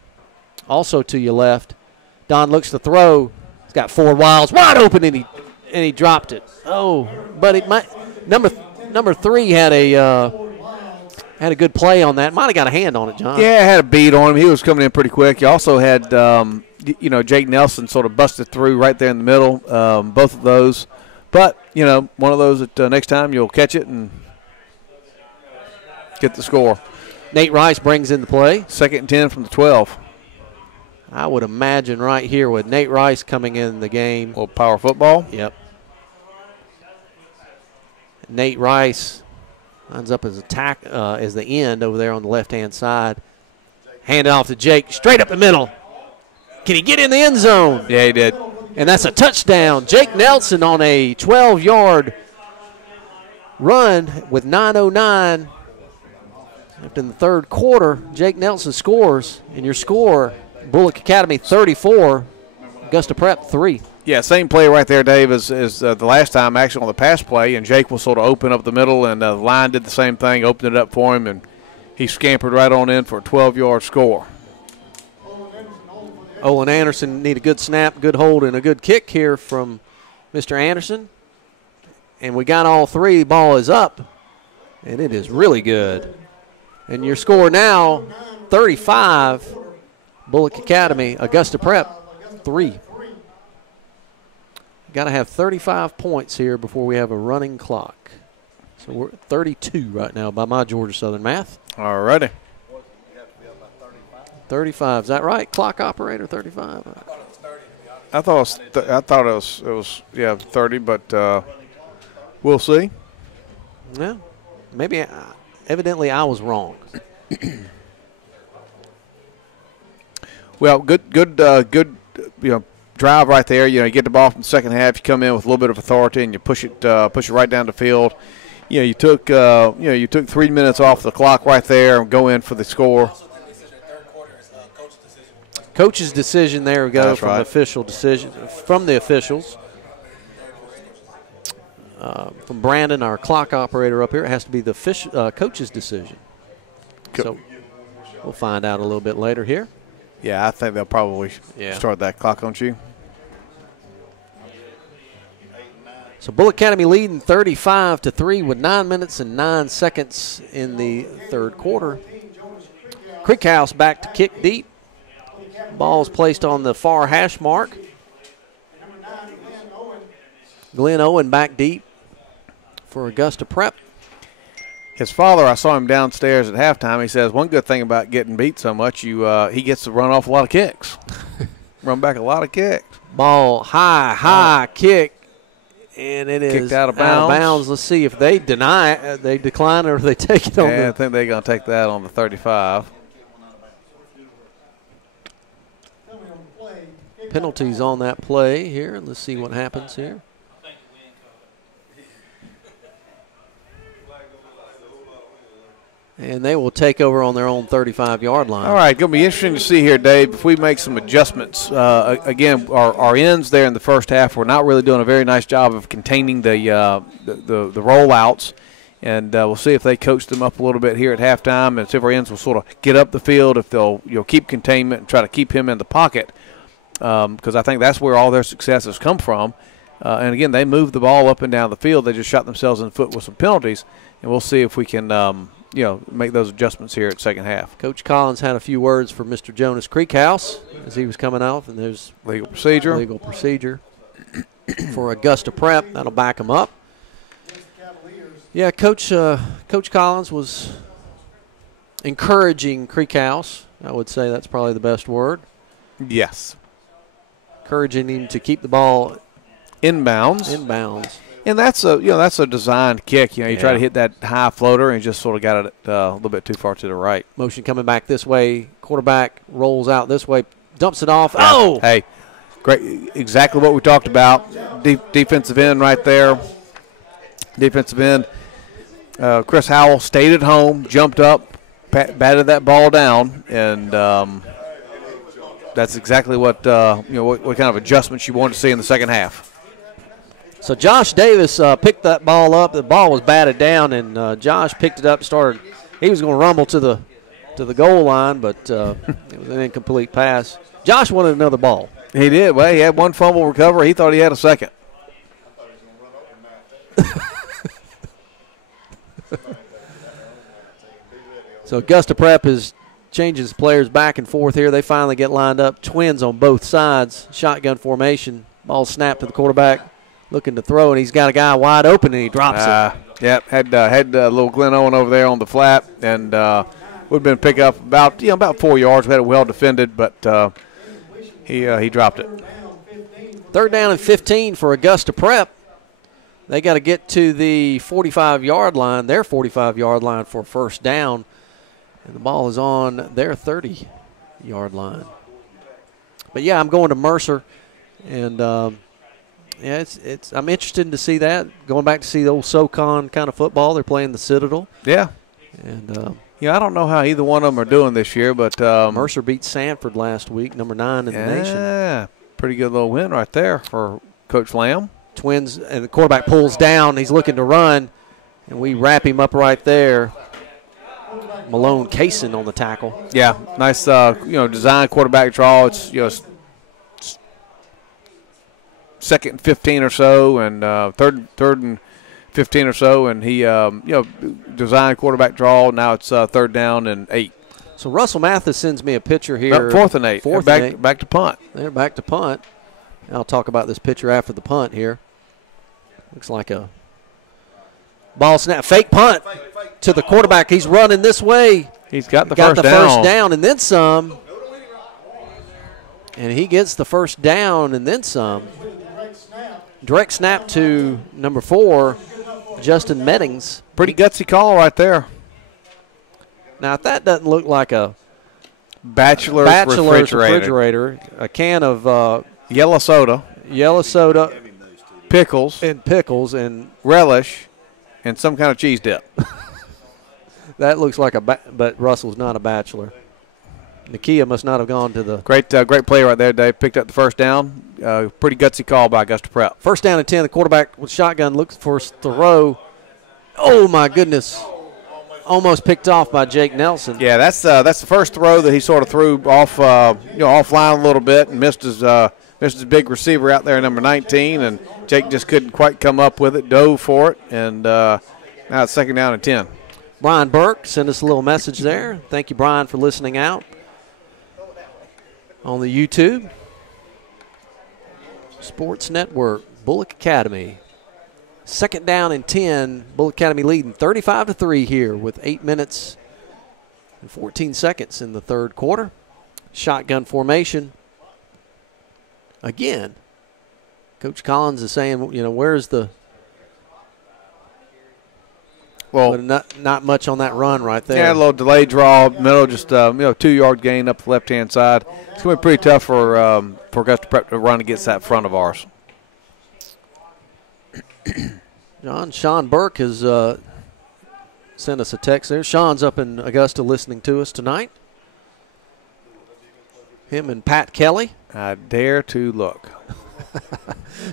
also to your left. Don looks to throw. He's got Ford Wiles wide open, and he dropped it. Oh, but it might. Number 3 had a good play on that. Might have got a hand on it, John. Yeah, had a beat on him. He was coming in pretty quick. You also had Jake Nelson sort of busted through right there in the middle. Both of those. But, one of those that next time you'll catch it and get the score. Nate Rice brings in the play. 2nd and 10 from the 12. I would imagine right here with Nate Rice coming in the game. A little power football. Yep. Nate Rice lines up as as the end over there on the left-hand side. Hand it off to Jake, straight up the middle. Can he get in the end zone? Yeah, he did. And that's a touchdown. Jake Nelson on a 12-yard run with 9:09 left in the third quarter. Jake Nelson scores, and your score, Bulloch Academy 34, Augusta Prep 3. Yeah, same play right there, Dave, as the last time, actually on the pass play, and Jake will sort of open up the middle, and the line did the same thing, opened it up for him, and he scampered right on in for a 12-yard score. Olin Anderson need a good snap, good hold, and a good kick here from Mr. Anderson. And we got all three. The ball is up, and it is really good. And your score now, 35, Bulloch Academy, Augusta Prep, 3. Got to have 35 points here before we have a running clock. So we're at 32 right now by my Georgia Southern math. All righty. 35, is that right? Clock operator, 35. I thought it was 30, but we'll see. Yeah, maybe. Evidently, I was wrong. Well, good. Drive right there. You get the ball from the second half. You come in with a little bit of authority, and you push it right down the field. You took 3 minutes off the clock right there and go in for the score. Coach's decision. There we go. That's from right. Official decision from the officials. From Brandon, our clock operator up here, it has to be the coach's decision. So we'll find out a little bit later here. Yeah, I think they'll probably start that clock, don't you? So Bulloch Academy leading 35-3 with 9 minutes and 9 seconds in the third quarter. Creek House back to kick deep. Ball is placed on the far hash mark. Glenn Owen back deep for Augusta Prep. His father, I saw him downstairs at halftime. He says one good thing about getting beat so much, he gets to run off a lot of kicks, run back a lot of kicks. Ball high kick, and it is kicked out of bounds. Let's see if they decline or if they take it on. I think they're going to take that on the 35. Penalties on that play here. Let's see what happens here. And they will take over on their own 35-yard line. All right, going to be interesting to see here, Dave, if we make some adjustments. Again, our ends there in the first half were not really doing a very nice job of containing the rollouts. And we'll see if they coach them up a little bit here at halftime, and see if our ends will sort of get up the field, if they'll keep containment and try to keep him in the pocket, because I think that's where all their successes come from. And, again, they moved the ball up and down the field. They just shot themselves in the foot with some penalties, and we'll see if we can make those adjustments here at second half. Coach Collins had a few words for Mr. Jonas Creekhouse as he was coming off, and there's legal procedure for Augusta Prep. That'll back him up. Yeah, Coach Collins was encouraging Creekhouse. I would say that's probably the best word. Yes. Encouraging him to keep the ball inbounds. And that's a designed kick. You try to hit that high floater and just sort of got it a little bit too far to the right. Motion coming back this way. Quarterback rolls out this way, dumps it off. Yeah. Oh! Hey, great. Exactly what we talked about. Defensive end right there. Defensive end. Chris Howell stayed at home, jumped up, batted that ball down, and that's exactly what what kind of adjustments you want to see in the second half. So Josh Davis picked that ball up. The ball was batted down, and Josh picked it up. He was going to rumble to the goal line, but it was an incomplete pass. Josh wanted another ball. He did. Well, he had one fumble recovery. He thought he had a second. So Augusta Prep is changing his players back and forth here. They finally get lined up. Twins on both sides. Shotgun formation. Ball snapped to the quarterback. Looking to throw, and he's got a guy wide open, and he drops it. Yep, had little Glenn Owen over there on the flat, and would have been pick up about 4 yards. We had it well defended, but he dropped it. Third down and 15 for Augusta Prep. They got to get to the 45-yard line, their 45-yard line for first down, and the ball is on their 30-yard line. But yeah, I'm going to Mercer, and. Yeah, I'm interested to see that. Going back to see the old SoCon kind of football. They're playing the Citadel. Yeah. And I don't know how either one of them are doing this year, but Mercer beat Sanford last week, number 9 in the nation. Yeah, pretty good little win right there for Coach Lamb. Twins, and the quarterback pulls down. He's looking to run, and we wrap him up right there. Malone Kaysen on the tackle. Yeah, nice, design quarterback draw. It's second and 15 or so, and third and 15 or so, and he designed quarterback draw. Now it's third down and 8. So Russell Mathis sends me a picture here. Fourth and 8. Back to punt. They're back to punt. I'll talk about this picture after the punt here. Looks like a ball snap, fake punt to the quarterback. He's running this way. He's got the first down and then some. And he gets the first down and then some. Direct snap to number 4, Justin Meddings. Pretty gutsy call right there. Now, if that doesn't look like a Bachelor's refrigerator, a can of yellow soda, pickles, and relish, and some kind of cheese dip. That looks like but Russell's not a bachelor. Nakia must not have gone to the great play right there. Dave picked up the first down. Pretty gutsy call by Augusta Prep. First down and 10. The quarterback with shotgun looks for a throw. Oh my goodness! Almost picked off by Jake Nelson. Yeah, that's the first throw that he sort of threw off offline a little bit and missed his big receiver out there, number 19, and Jake just couldn't quite come up with it. Dove for it, and now it's second down and 10. Brian Burke sent us a little message there. Thank you, Brian, for listening out on the YouTube Sports Network. Bulloch Academy. Second down and 10. Bulloch Academy leading 35-3 here with 8 minutes and 14 seconds in the third quarter. Shotgun formation. Again, Coach Collins is saying, where's the – well, not much on that run right there. Yeah, a little delayed draw, middle, just 2-yard gain up the left-hand side. It's going to be pretty tough for Augusta Prep to run against that front of ours. Sean Burke has sent us a text there. Sean's up in Augusta listening to us tonight. Him and Pat Kelly. I dare to look.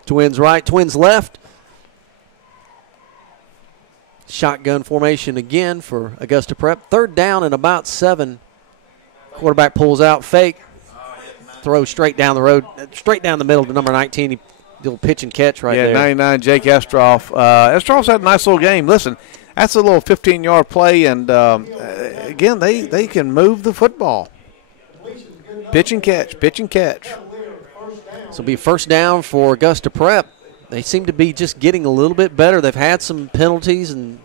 Twins right, Twins left. Shotgun formation again for Augusta Prep. Third down and about 7. Quarterback pulls out, fake. Throw straight down the road, straight down the middle to number 19. He little pitch and catch right there. Yeah, 99, Jake Estroff. Estroff's had a nice little game. Listen, That's a little 15-yard play, and again, they can move the football. Pitch and catch, pitch and catch. So it'll be first down for Augusta Prep. They seem to be just getting a little bit better. They've had some penalties and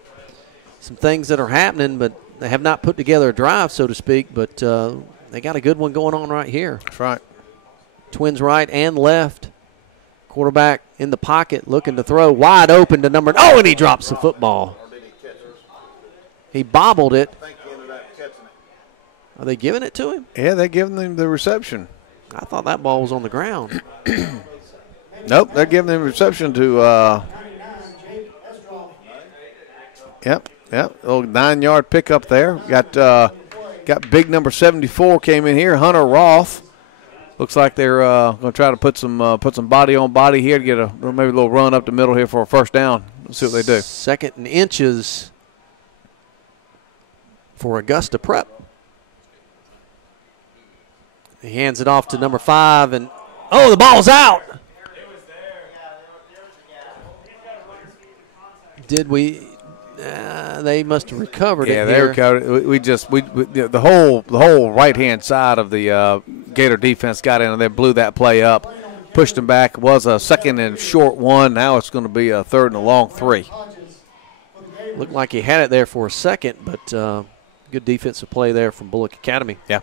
some things that are happening, but they have not put together a drive, so to speak, but they got a good one going on right here. That's right. Twins right and left. Quarterback in the pocket looking to throw wide open to number. Oh, and he drops the football. He bobbled it. Are they giving it to him? Yeah, they're giving him the reception. I thought that ball was on the ground. Nope, they're giving him reception to Yep. Little 9-yard pickup there. Got big number 74 came in here, Hunter Roth. Looks like they're going to try to put some body on body here to get maybe a little run up the middle here for a first down. Let's see what they do. 2nd and inches for Augusta Prep. He hands it off to number 5, and the ball's out. Did we? They must have recovered it. Yeah, they recovered it. We the whole right-hand side of the Gator defense got in and they blew that play up, pushed them back. It was a 2nd and short 1. Now it's going to be a 3rd and a long 3. Looked like he had it there for a second, but good defensive play there from Bulloch Academy. Yeah.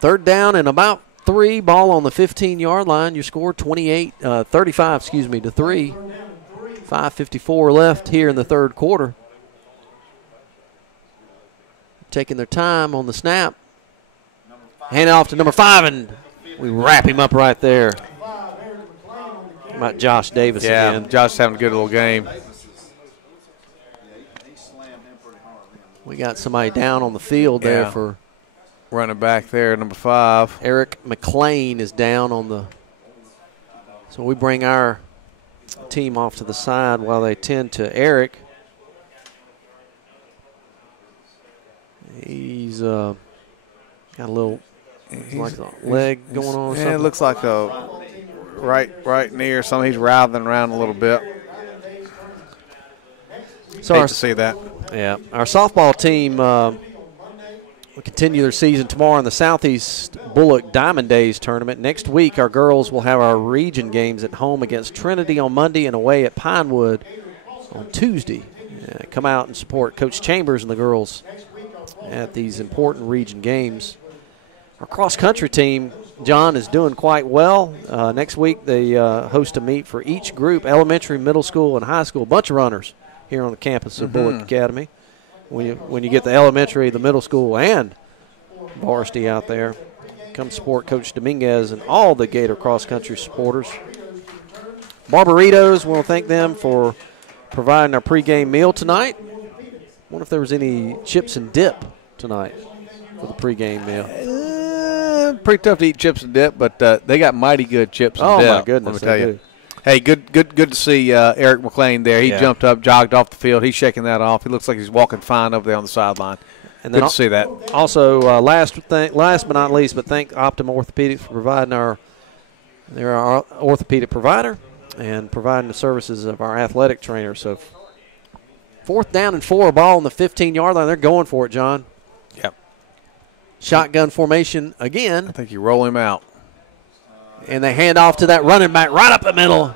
3rd down and about 3, ball on the 15-yard line. You scored 35 to 3. 5:54 left here in the 3rd quarter. Taking their time on the snap. Hand it off to number 5, and we wrap him up right there. About Josh Davis again. Yeah, Josh is having a good little game. We got somebody down on the field there for running back there, number 5. Eric McLean is down on the. So we bring our team off to the side while they tend to Eric. He's got a little leg going on. Yeah, it looks like a right knee or something. He's writhing around a little bit. So hate to see that. Yeah, our softball team will continue their season tomorrow in the Southeast Bulloch Diamond Days tournament. Next week, our girls will have our region games at home against Trinity on Monday and away at Pinewood on Tuesday. Come out and support Coach Chambers and the girls at these important region games. Our cross-country team, John, is doing quite well. Next week, they host a meet for each group, elementary, middle school, and high school. A bunch of runners here on the campus of Bulloch Academy. When you get the elementary, the middle school, and varsity out there, come support Coach Dominguez and all the Gator cross-country supporters. Barbaritos, we want to thank them for providing our pregame meal tonight. Wonder if there was any chips and dip tonight for the pregame meal. Pretty tough to eat chips and dip, but they got mighty good chips and dip. Oh, my goodness, let me tell you. do. Hey, good to see Eric McLean there. He jumped up, jogged off the field. He's shaking that off. He looks like he's walking fine over there on the sideline. And good to see that. Also, last but not least, but thank Optima Orthopedics for providing they're our orthopedic provider and providing the services of our athletic trainer. So 4th down and 4, ball on the 15-yard line. They're going for it, John. Yep. Shotgun formation again. I think you roll him out. And they hand off to that running back right up the middle.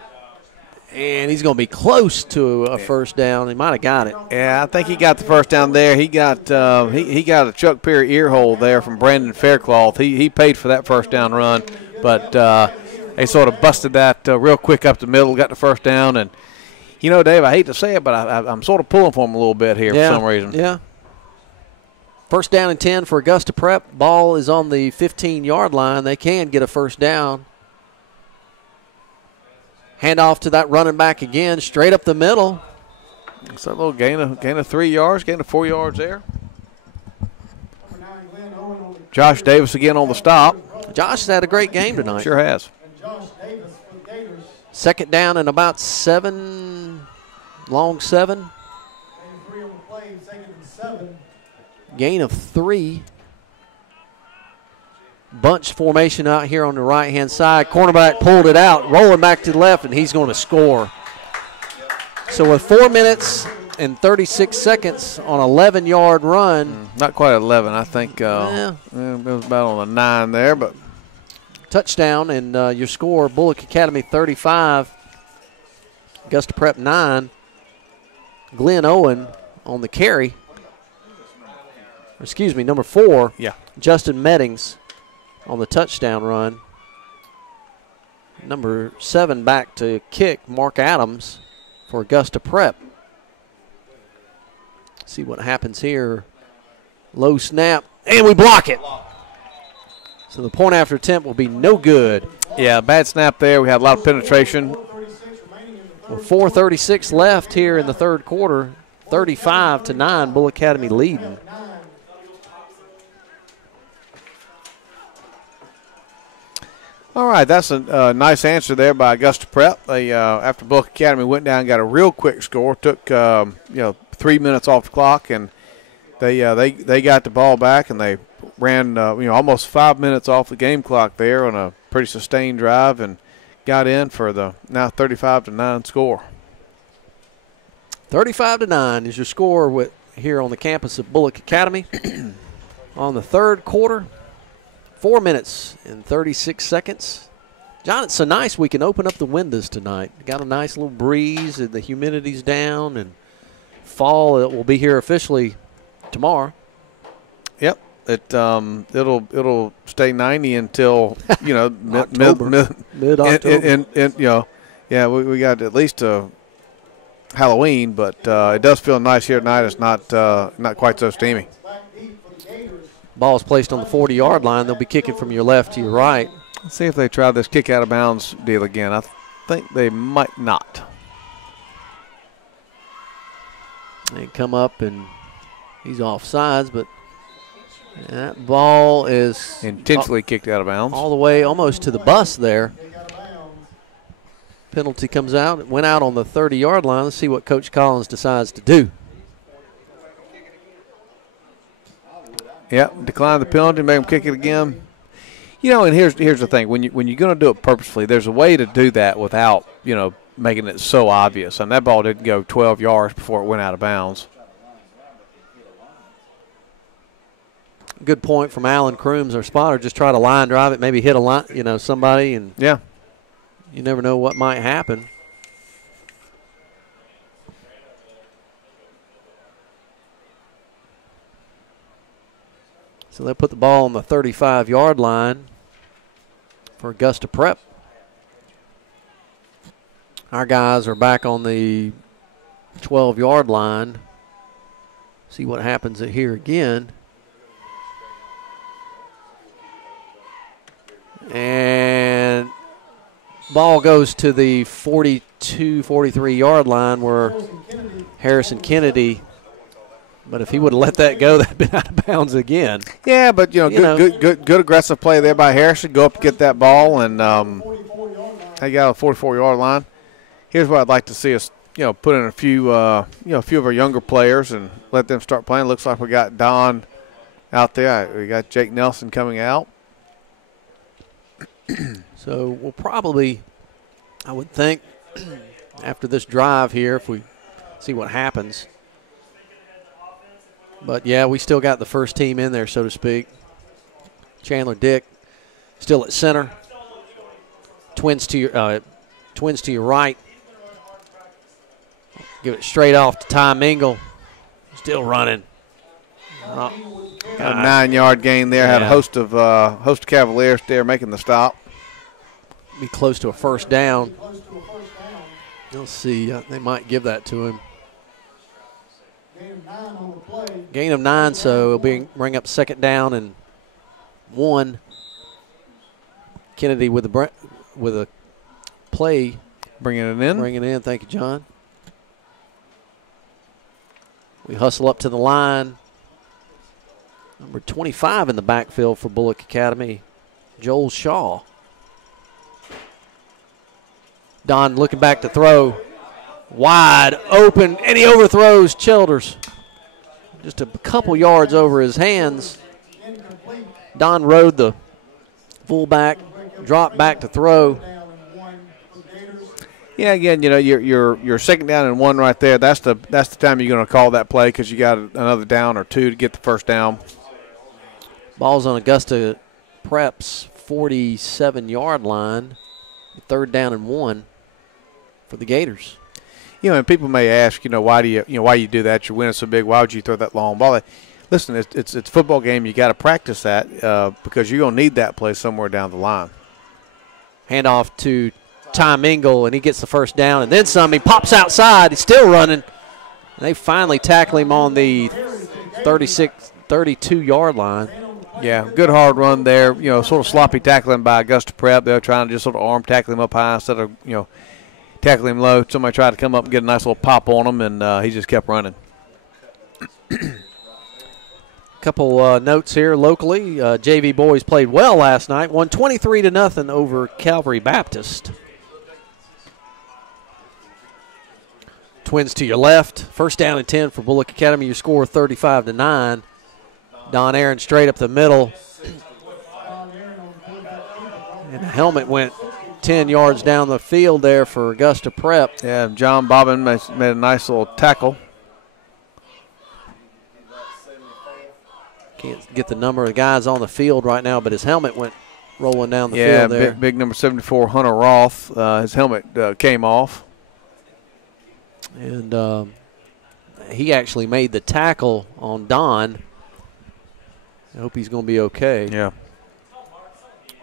And he's going to be close to a first down. He might have got it. Yeah, I think he got the first down there. He got he got a Chuck Perry ear hole there from Brandon Faircloth. He paid for that first down run, but they sort of busted that real quick up the middle, got the first down. And, you know, Dave, I hate to say it, but I'm sort of pulling for him a little bit here for some reason. Yeah. First down and 10 for Augusta Prep. Ball is on the 15-yard line. They can get a first down. Hand off to that running back again, straight up the middle. It's a little gain of 3 yards, gain of 4 yards there. Josh Davis again on the stop. Josh has had a great game tonight. Sure has. 2nd down and about 7, long 7. Gain of 3. Bunch formation out here on the right-hand side. Cornerback pulled it out, rolling back to the left, and he's going to score. So with 4 minutes and 36 seconds on 11-yard run. Not quite 11. I think it was about on the 9 there, but. Touchdown, and your score, Bulloch Academy 35, Augusta Prep 9. Glenn Owen on the carry. Excuse me, number 4. Yeah. Justin Meddings on the touchdown run. Number 7 back to kick, Mark Adams for Augusta Prep. See what happens here. Low snap, and we block it. So the point after attempt will be no good. Yeah, bad snap there. We had a lot of penetration. With 4:36 left here in the third quarter, 35-9, Bulloch Academy leading. All right, that's a nice answer there by Augusta Prep. They after Bulloch Academy went down and got a real quick score, took 3 minutes off the clock, and they got the ball back, and they ran almost 5 minutes off the game clock there on a pretty sustained drive and got in for the now 35-9 score. 35-9 is your score here on the campus of Bulloch Academy. On the third quarter, 4 minutes and 36 seconds. John, it's so nice we can open up the windows tonight. Got a nice little breeze and the humidity's down, and fall will be here officially tomorrow. Yep. It'll stay 90 until mid-October. We got at least Halloween, but it does feel nice here tonight. It's not quite so steamy. Ball is placed on the 40-yard line. They'll be kicking from your left to your right. Let's see if they try this kick out of bounds deal again. I think they might not. They come up and he's off sides, but that ball is intentionally kicked out of bounds. All the way almost to the bus there. Penalty comes out. It went out on the 30-yard line. Let's see what Coach Collins decides to do. Yep, decline the penalty, make them kick it again. And here's the thing. When you're going to do it purposefully, there's a way to do that without, making it so obvious. And that ball didn't go 12 yards before it went out of bounds. Good point from Alan Crooms, our spotter. Just try to line drive it, maybe hit a line, somebody, and yeah, you never know what might happen. So they put the ball on the 35-yard line for Augusta Prep. Our guys are back on the 12-yard line. See what happens here again. And ball goes to the 42, 43-yard line where Harrison Kennedy, but if he would have let that go, that'd been out of bounds again. Yeah, but good aggressive play there by Harrison. Go up and get that ball, and they got a 44-yard line. Here's what I'd like to see us, put in a few of our younger players and let them start playing. Looks like we got Don out there. We got Jake Nelson coming out. So we'll probably, I would think, after this drive here, if we see what happens. But, yeah, we still got the first team in there, so to speak. Chandler Dick still at center. Twins to your right. Give it straight off to Ty Mingle. Still running. Got a 9-yard gain there. Yeah. Had a host of Cavaliers there making the stop. Be close to a first down. Let's see. They might give that to him. Gain of 9, so it'll bring up second down and 1. Kennedy with a play. Bringing it in. Thank you, John. We hustle up to the line. Number 25 in the backfield for Bulloch Academy, Joel Shaw. Don looking back to throw. Wide open, and he overthrows Childers. Just a couple yards over his hands. Don rode the fullback, dropped back to throw. Yeah, again, you're 2nd down and 1 right there. That's the time you're going to call that play because you got another down or 2 to get the first down. Ball's on Augusta Prep's 47-yard line. 3rd down and 1 for the Gators. And people may ask, why you do that? You're winning so big. Why would you throw that long ball? Listen, it's a football game. You got to practice that because you're going to need that play somewhere down the line. Handoff to Ty Mingle, and he gets the first down, and then some. He pops outside. He's still running. And they finally tackle him on the 32-yard line. Yeah, good hard run there. Sort of sloppy tackling by Augusta Prep. They're trying to just sort of arm tackle him up high instead of, tackling him low. Somebody tried to come up and get a nice little pop on him, and he just kept running. Couple notes here locally. JV boys played well last night. Won 23-0 over Calvary Baptist. Twins to your left. 1st down and 10 for Bulloch Academy. Your score 35-9. Don Aaron straight up the middle. And the helmet went 10 yards down the field there for Augusta Prep. Yeah, John Bobbin made a nice little tackle. Can't get the number of guys on the field right now, but his helmet went rolling down the field there. Yeah, big number 74, Hunter Roth. His helmet came off. And he actually made the tackle on Don. I hope he's going to be okay. Yeah.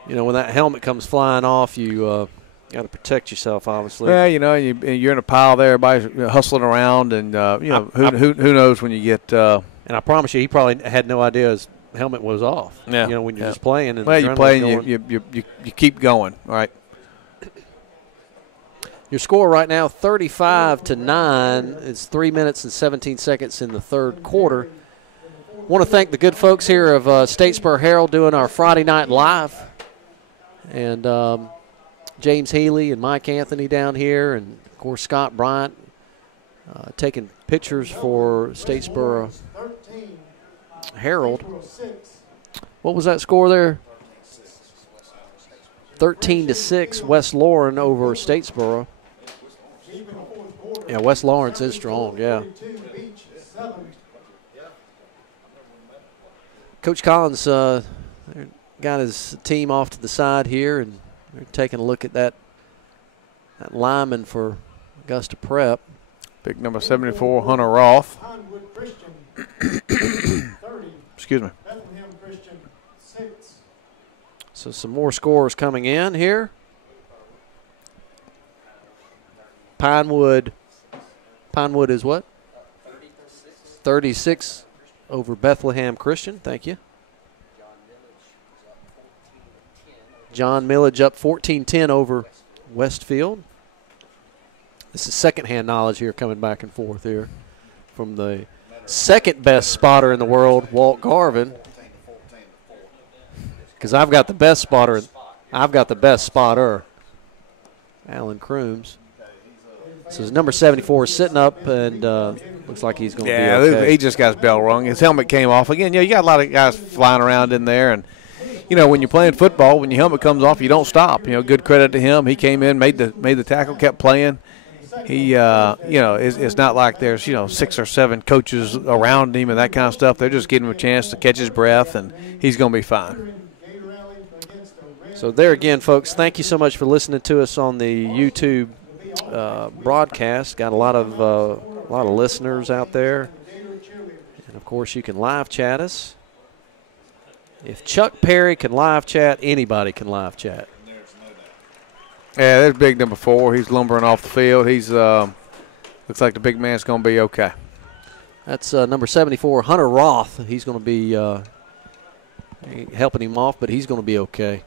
When that helmet comes flying off, you got to protect yourself, obviously. Yeah, you're in a pile there. Everybody's hustling around, and who knows when you get. And I promise you, he probably had no idea his helmet was off. Yeah. When you're just playing. And you play and you keep going, right? Your score right now, 35-9. It's 3 minutes and 17 seconds in the 3rd quarter. Want to thank the good folks here of Statesboro Herald doing our Friday Night Live. And James Healy and Mike Anthony down here. And, of course, Scott Bryant taking pictures for Statesboro Herald. What was that score there? 13-6, West Lauren over Statesboro. Yeah, West Lawrence is strong, yeah. Coach Collins got his team off to the side here, and they're taking a look at that lineman for Augusta Prep. Big number 74, Hunter Roth. Excuse me. So some more scores coming in here. Pinewood is what? 36 over Bethlehem Christian. Thank you. John Millage up 14-10 over Westfield. This is secondhand knowledge here coming back and forth here from the second best spotter in the world, Walt Garvin. Because I've got the best spotter. I've got the best spotter, Alan Crooms. So his number 74 is sitting up, and looks like he's going to be okay. Yeah, he just got his bell rung. His helmet came off. Again, you got a lot of guys flying around in there. And, when you're playing football, when your helmet comes off, you don't stop. Good credit to him. He came in, made the tackle, kept playing. He, it's not like there's, 6 or 7 coaches around him and that kind of stuff. They're just giving him a chance to catch his breath, and he's going to be fine. So there again, folks, thank you so much for listening to us on the YouTube broadcast. Got a lot of listeners out there, and of course you can live chat us. If Chuck Perry can live chat, anybody can live chat. Yeah, there's big number 4. He's lumbering off the field. He's looks like the big man's going to be okay. That's number 74, Hunter Roth. He's going to be helping him off, but he's going to be okay.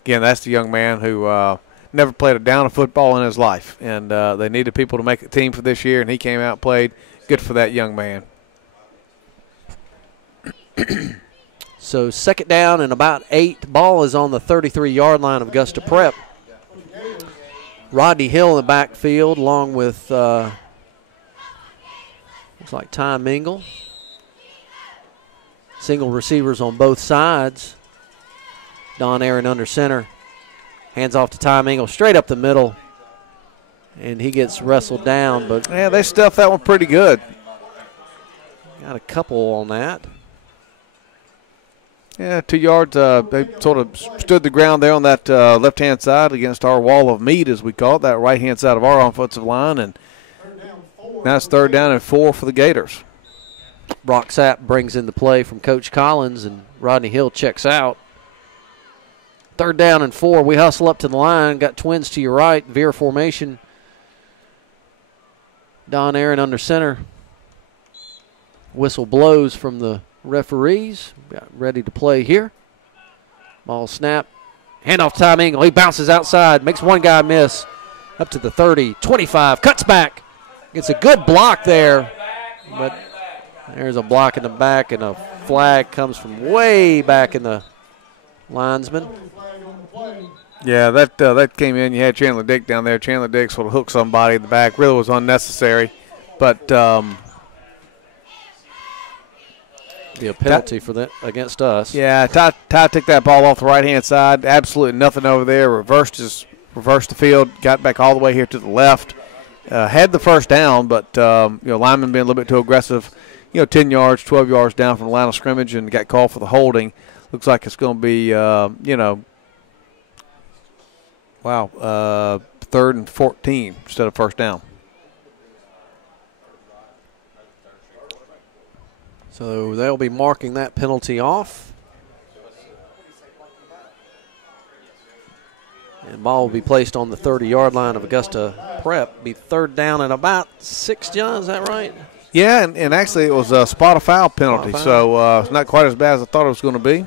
Again, that's the young man who never played a down of football in his life, and they needed people to make a team for this year, and he came out and played. Good for that young man. So 2nd down and about 8. Ball is on the 33-yard line of Augusta Prep. Rodney Hill in the backfield along with looks like Ty Mingle. Single receivers on both sides. Don Aaron under center Hands off to Tom Engel, straight up the middle. And he gets wrestled down. But yeah, they stuffed that one pretty good. Got a couple on that. Yeah, 2 yards. They sort of stood the ground there on that left-hand side against our wall of meat, as we call it, that right-hand side of our offensive line. And now it's 3rd down and 4 for the Gators. Brock Sapp brings in the play from Coach Collins, and Rodney Hill checks out. 3rd down and 4. We hustle up to the line. Got twins to your right. Veer formation. Don Aaron under center. Whistle blows from the referees. Got ready to play here. Ball snap. Handoff to Tom Engel. He bounces outside. Makes one guy miss. Up to the 30. 25. Cuts back. Gets a good block there. But there's a block in the back, and a flag comes from way back in the linesman. Yeah, that came in. You had Chandler Dick down there. Chandler Dick sort of hooked somebody in the back. Really was unnecessary. But be a penalty for that against us. Yeah, Ty took that ball off the right-hand side. Absolutely nothing over there. Reversed the field. Got back all the way here to the left. Had the first down, but lineman being a little bit too aggressive. 10 yards, 12 yards down from the line of scrimmage, and got called for the holding. Looks like it's going to be 3rd and 14 instead of first down. So they'll be marking that penalty off. And ball will be placed on the 30-yard line of Augusta Prep. Be 3rd down and about 6, John, is that right? Yeah, and actually it was a spot of foul penalty, so it's not quite as bad as I thought it was going to be.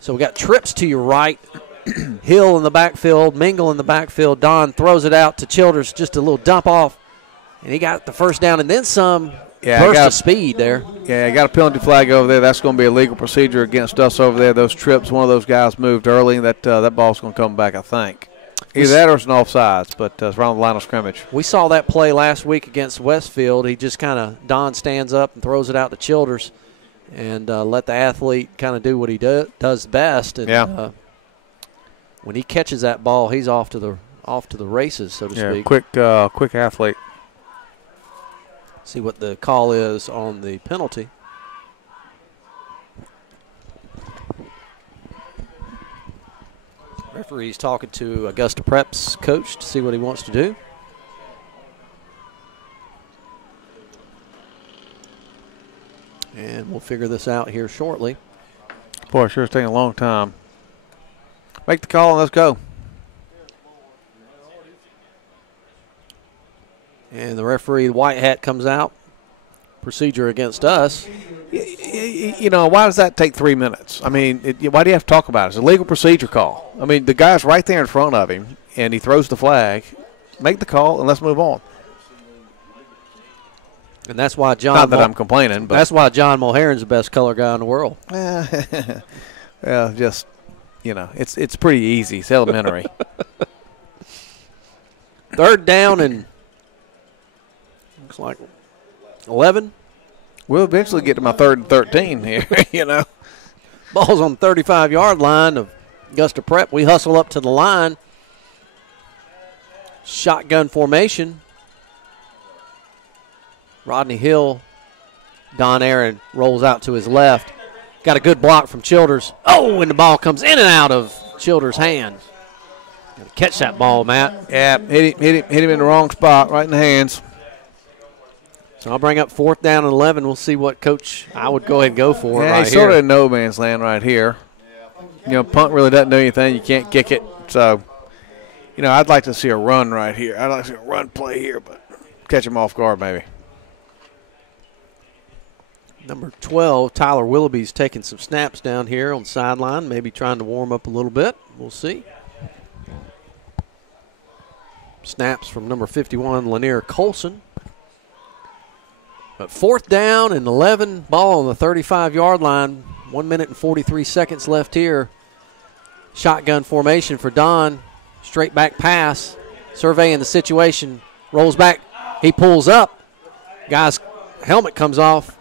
So we got trips to your right. Hill in the backfield, Mingle in the backfield. Don throws it out to Childers, just a little dump off. And he got the first down and then some. Burst of speed there. Yeah, got a penalty flag over there. That's going to be a legal procedure against us over there. Those trips, one of those guys moved early, and that ball's going to come back, I think. Either that or it's an offsides, but it's around the line of scrimmage. We saw that play last week against Westfield. He just Don stands up and throws it out to Childers and let the athlete kind of do what he does best. And when he catches that ball, he's off to the races, so to speak. Quick athlete. See what the call is on the penalty. Referee's talking to Augusta Prep's coach to see what he wants to do. And we'll figure this out here shortly. Boy, sure it's taking a long time. Make the call and let's go. And the referee, white hat, comes out. Procedure against us. Why does that take 3 minutes? I mean, why do you have to talk about it? It's a legal procedure call. I mean, the guy's right there in front of him, and he throws the flag. Make the call, and let's move on. And that's why John. Not that I'm complaining, but that's why John Mulherin's the best color guy in the world. Well, just it's pretty easy. It's elementary. 3rd down and looks like 11. We'll eventually get to my 3rd and 13 here. Ball's on the 35-yard line of Augusta Prep. We hustle up to the line. Shotgun formation. Rodney Hill, Don Aaron rolls out to his left. Got a good block from Childers. Oh, and the ball comes in and out of Childers' hand. Gotta catch that ball, Matt. Yeah, hit him in the wrong spot, right in the hands. So I'll bring up 4th down and 11. We'll see what Coach I would go ahead and go for right here. He's sort of in no man's land right here. Punt really doesn't do anything. You can't kick it. So, I'd like to see a run right here. I'd like to see a run play here, but catch him off guard maybe. Number 12, Tyler Willoughby's taking some snaps down here on the sideline, maybe trying to warm up a little bit. We'll see. Snaps from number 51, Lanier Colson. But 4th down and 11, ball on the 35-yard line. 1 minute and 43 seconds left here. Shotgun formation for Don. Straight back pass. Surveying the situation. Rolls back. He pulls up. Guy's helmet comes off.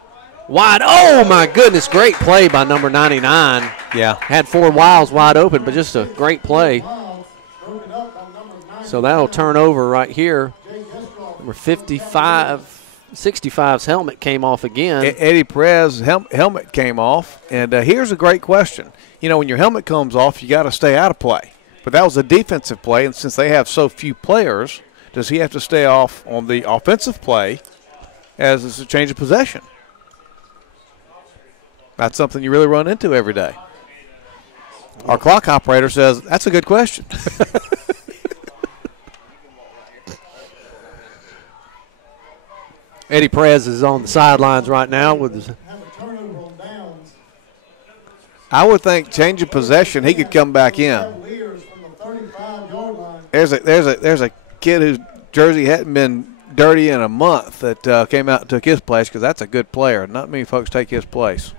Wide. Oh, my goodness. Great play by number 99. Yeah. Had 4 Wiles wide open, but just a great play. So that'll turn over right here. Number 65's helmet came off again. Eddie Perez's helmet came off. And here's a great question. You know, when your helmet comes off, you got to stay out of play. But that was a defensive play, and since they have so few players, does he have to stay off on the offensive play as it's a change of possession? That's something you really run into every day. Our clock operator says, that's a good question. Eddie Perez is on the sidelines right now with his. I would think change of possession, he could come back in. There's a kid whose jersey hadn't been dirty in a month that came out and took his place because that's a good player. Not many folks take his place.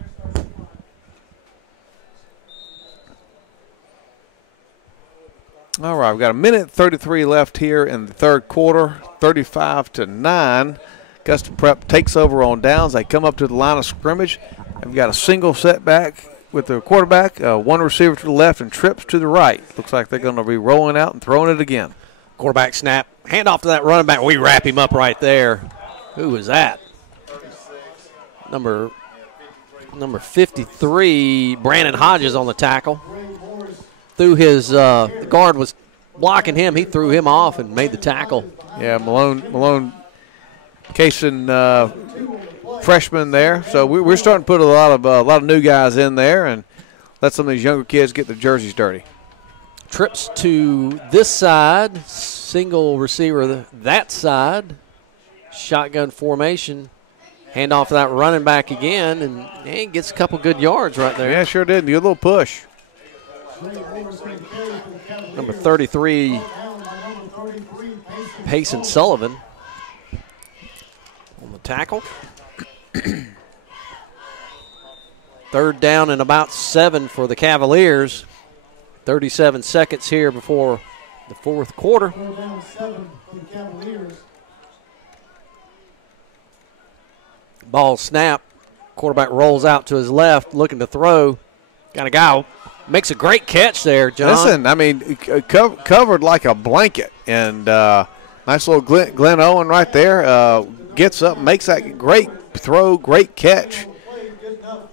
All right, we've got a minute 33 left here in the third quarter, 35-9. Augusta Prep takes over on downs. They come up to the line of scrimmage. They've got a single setback with the quarterback, one receiver to the left and trips to the right. Looks like they're going to be rolling out and throwing it again. Quarterback snap, hand off to that running back. We wrap him up right there. Who was that? Number 53, Brandon Hodges on the tackle. Threw his the guard was blocking him. He threw him off and made the tackle. Yeah, Malone Cason, freshman there. So we're starting to put a lot of new guys in there and let some of these younger kids get their jerseys dirty. Trips to this side, single receiver that side, shotgun formation, hand off to that running back again, and he gets a couple good yards right there. Yeah, sure did. Good little push. Number 33, Payson Sullivan on the tackle. Third down and about 7 for the Cavaliers. 37 seconds here before the fourth quarter. Ball snap. Quarterback rolls out to his left, looking to throw. Got a guy. Makes a great catch there, John. Listen, I mean, covered like a blanket. And nice little Glenn Owen right there. Gets up, makes that great throw, great catch.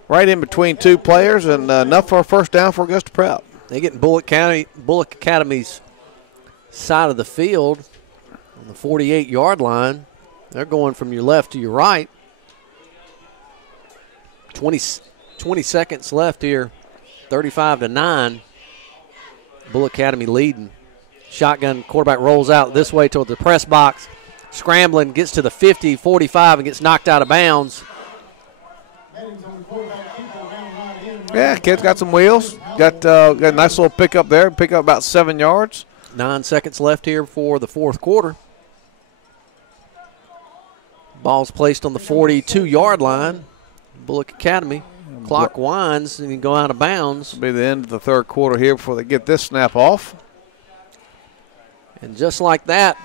Right in between two players, and enough for a first down for Augusta Prep. They get in Bulloch Academy's side of the field on the 48-yard line. They're going from your left to your right. 20 seconds left here. 35-9. Bulloch Academy leading. Shotgun quarterback rolls out this way toward the press box. Scrambling, gets to the 50, 45, and gets knocked out of bounds. Yeah, kid's got some wheels. Got a nice little pickup there. Pick up about 7 yards. 9 seconds left here for the fourth quarter. Ball's placed on the 42-yard line. Bulloch Academy. Clock winds and you go out of bounds. It'll be the end of the third quarter here before they get this snap off. And just like that,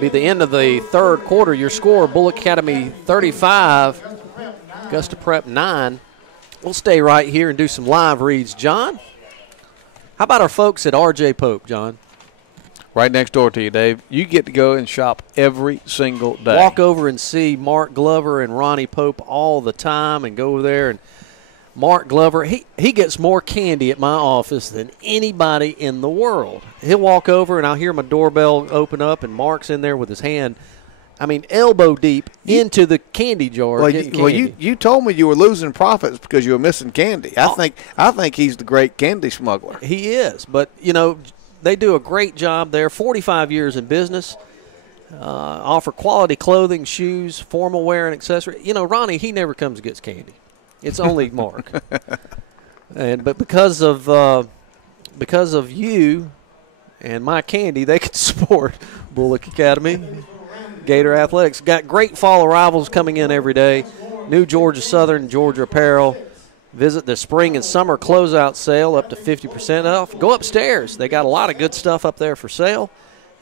be the end of the third quarter. Your score, Bulloch Academy 35, Augusta Prep 9. We'll stay right here and do some live reads. John, how about our folks at R.J. Pope, John? Right next door to you, Dave. You get to go and shop every single day. Walk over and see Mark Glover and Ronnie Pope all the time and go over there. And Mark Glover, he gets more candy at my office than anybody in the world. He'll walk over and I'll hear my doorbell open up and Mark's in there with his hand, I mean, elbow deep into the candy jar. Well, you told me you were losing profits because you were missing candy. I think he's the great candy smuggler. He is, but you know they do a great job there. 45 years in business, offer quality clothing, shoes, formal wear, and accessories. You know, Ronnie, he never comes and gets candy. It's only Mark. But because of you and my candy, they can support Bulloch Academy. Gator Athletics. Got great fall arrivals coming in every day. New Georgia Southern, Georgia Apparel. Visit the spring and summer closeout sale up to 50% off. Go upstairs. They got a lot of good stuff up there for sale.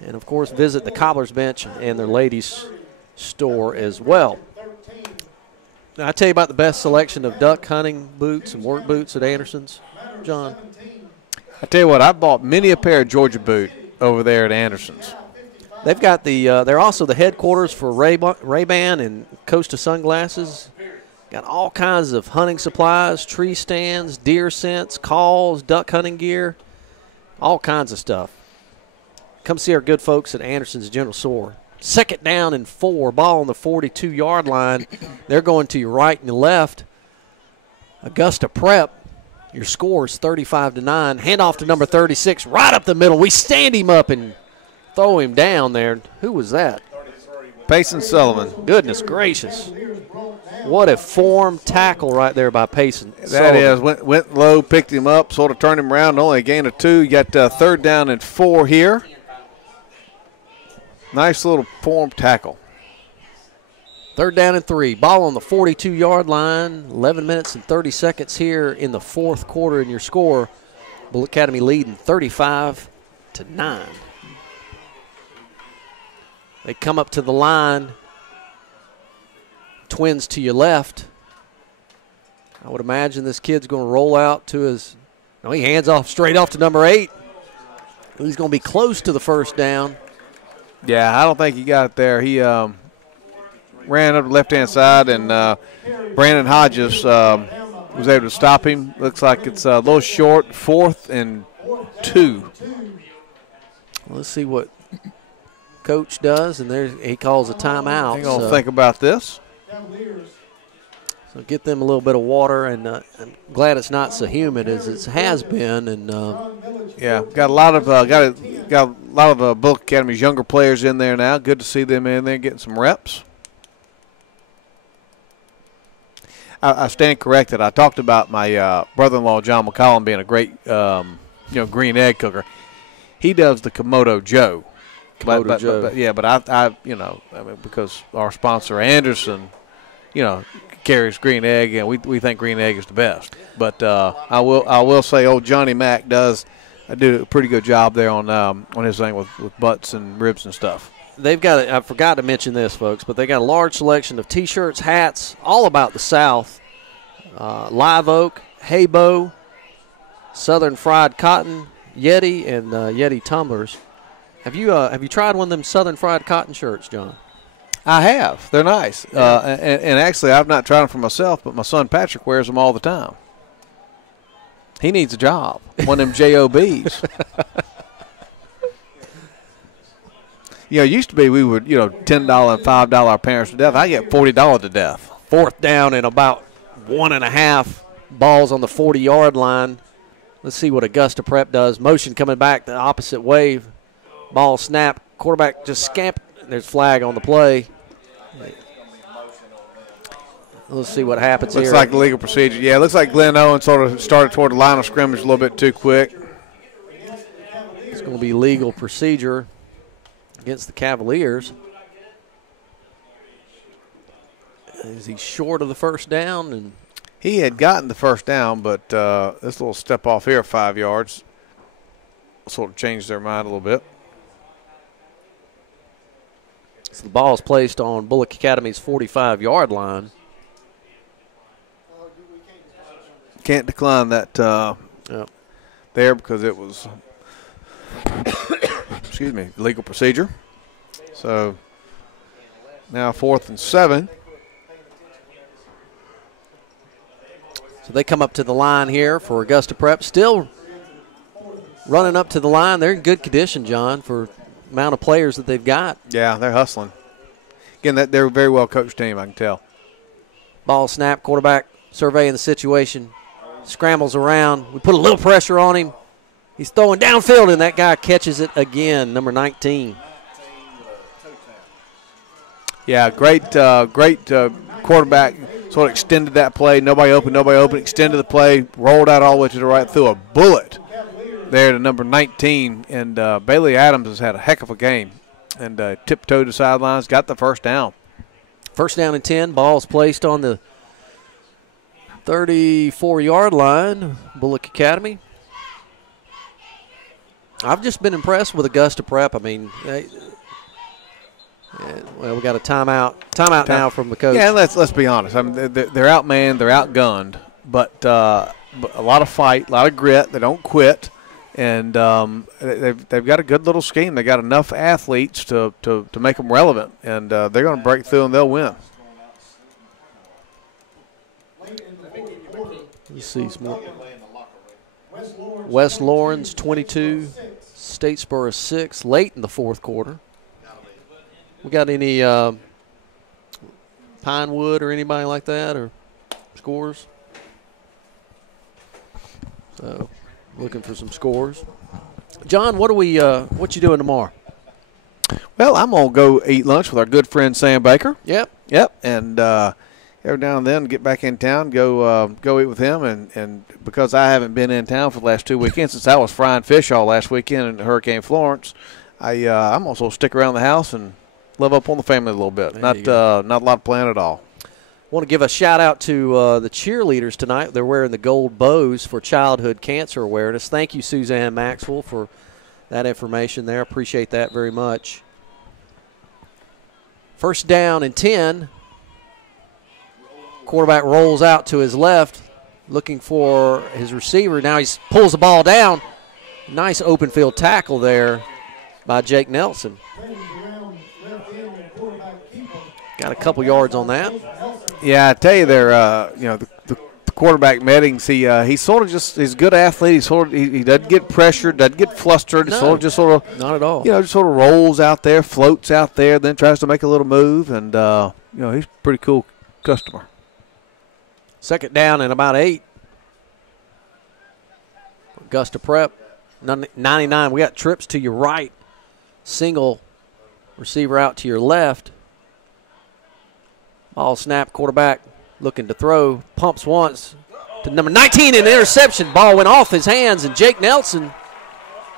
And, of course, visit the Cobbler's Bench and their ladies' store as well. Now, I tell you about the best selection of duck hunting boots and work boots at Anderson's, John. I tell you what, I bought many a pair of Georgia boot over there at Anderson's. They've got they're also the headquarters for Ray-Ban and Costa sunglasses. Got all kinds of hunting supplies, tree stands, deer scents, calls, duck hunting gear, all kinds of stuff. Come see our good folks at Anderson's General Store. 2nd down and 4, ball on the 42-yard line. They're going to your right and your left. Augusta Prep, your score is 35-9. Hand off to number 36, right up the middle. We stand him up and throw him down there. Who was that? Payson Sullivan. Goodness gracious. What a form tackle right there by Payson That Sullivan. is. Went low, picked him up, sort of turned him around, only a gain of 2. You got 3rd down and 4 here. Nice little form tackle. 3rd down and 3. Ball on the 42-yard line. 11 minutes and 30 seconds here in the 4th quarter in your score. Bulloch Academy leading 35-9. They come up to the line. Twins to your left. I would imagine this kid's going to roll out to his – no, he hands off straight off to number 8. He's going to be close to the 1st down. Yeah, I don't think he got it there. He ran up the left-hand side, and Brandon Hodges was able to stop him. Looks like it's a little short, 4th and 2. Let's see what Coach does, and there he calls a timeout. They're going to think about this. So get them a little bit of water, and I'm glad it's not so humid as it has been. And yeah, got a lot of Bulloch Academy's younger players in there now. Good to see them in there getting some reps. I stand corrected. I talked about my brother-in-law John McCollum being a great green egg cooker. He does the Komodo Joe. Joe. But I because our sponsor Anderson, carries green egg, and we think green egg is the best. But I will say, old Johnny Mac do a pretty good job there on his thing with butts and ribs and stuff. They've got, I forgot to mention this, folks, but they got a large selection of T-shirts, hats, all about the South. Live oak, haybow, southern fried cotton, Yeti, and Yeti tumblers. Have you tried one of them southern fried cotton shirts, John? I have. They're nice. Yeah. And actually, I've not tried them for myself, but my son Patrick wears them all the time. He needs a job. One of them JOBs. It used to be we would, $10 and $5 our parents to death. I get $40 to death. 4th down and about 1.5. Balls on the 40-yard line. Let's see what Augusta Prep does. Motion coming back the opposite way. Ball snap. Quarterback just scamp. There's flag on the play. Let's see what happens here. Looks like the legal procedure. Yeah, it looks like Glenn Owen sort of started toward the line of scrimmage a little bit too quick. It's going to be legal procedure against the Cavaliers. Is he short of the 1st down? And he had gotten the 1st down, but this little step off here, 5 yards, sort of changed their mind a little bit. So the ball is placed on Bulloch Academy's 45-yard line. Can't decline that there because it was, legal procedure. So now 4th and 7. So they come up to the line here for Augusta Prep. Still running up to the line. They're in good condition, John, for the amount of players that they've got. Yeah, they're hustling. Again, they're a very well-coached team, I can tell. Ball snap, quarterback surveying the situation. Scrambles around. We put a little pressure on him. He's throwing downfield, and that guy catches it again, number 19. Yeah, great quarterback. Sort of extended that play. Nobody open. Extended the play. Rolled out all the way to the right. Threw a bullet there to number 19. And Bailey Adams has had a heck of a game. And tiptoed the sidelines. Got the 1st down. 1st down and 10. Ball's placed on the 34-yard line, Bulloch Academy. I've just been impressed with Augusta Prep. I mean, we got a timeout. Timeout now from the coach. Yeah, let's be honest. I mean, they're outmanned, they're outgunned, but a lot of fight, a lot of grit. They don't quit, And they've got a good little scheme. They got enough athletes to make them relevant, and they're going to break through and they'll win. You see some more. West Lawrence 22, Statesboro 6, late in the fourth quarter. We got any Pinewood or anybody like that or scores? So looking for some scores. John, what you doing tomorrow? Well, I'm gonna go eat lunch with our good friend Sam Baker. Yep. And every now and then get back in town, go eat with him, and because I haven't been in town for the last 2 weekends since I was frying fish all last weekend in Hurricane Florence, I'm also stick around the house and live up on the family a little bit. Not a lot of plan at all. Want to give a shout out to the cheerleaders tonight. They're wearing the gold bows for childhood cancer awareness. Thank you, Suzanne Maxwell, for that information there. Appreciate that very much. First down and 10. Quarterback rolls out to his left, looking for his receiver. Now he pulls the ball down. Nice open field tackle there by Jake Nelson. Got a couple yards on that. Yeah, I tell you, the quarterback Meddings. He's sort of just he's a good athlete. He doesn't get pressured, doesn't get flustered. No, Just sort of not at all. Just sort of rolls out there, floats out there, then tries to make a little move, and he's a pretty cool customer. Second down and about 8. Augusta Prep, 99. We got trips to your right. Single receiver out to your left. Ball snap, quarterback looking to throw. Pumps once to number 19, and interception. Ball went off his hands, and Jake Nelson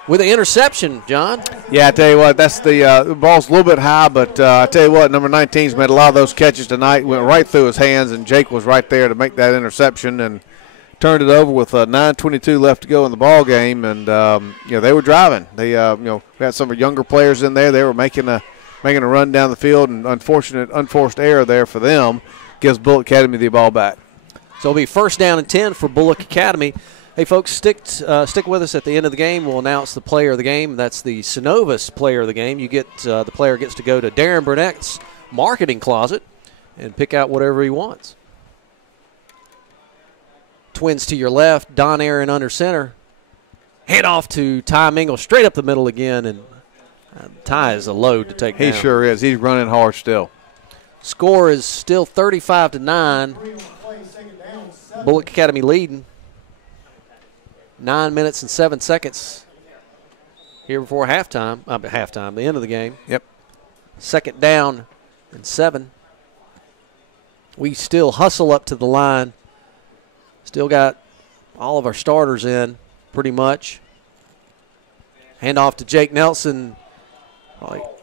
with an interception, John. Yeah, I tell you what, that's the ball's a little bit high, but I tell you what, number 19's made a lot of those catches tonight. Went right through his hands, and Jake was right there to make that interception and turned it over with 9:22 left to go in the ball game. And they were driving. They we had some of younger players in there. They were making a run down the field, and unforced error there for them gives Bulloch Academy the ball back. So it'll be first down and 10 for Bulloch Academy. Hey, folks, stick with us at the end of the game. We'll announce the player of the game. That's the Synovus player of the game. You get the player gets to go to Darren Burnett's marketing closet and pick out whatever he wants. Twins to your left, Don Aaron under center. Hand off to Ty Mingle, straight up the middle again, and Ty is a load to take down. He sure is. He's running hard still. Score is still 35-9. Bulloch Academy leading. 9 minutes and 7 seconds here before halftime. The end of the game. Yep. Second down and 7. We still hustle up to the line. Still got all of our starters in pretty much. Hand off to Jake Nelson.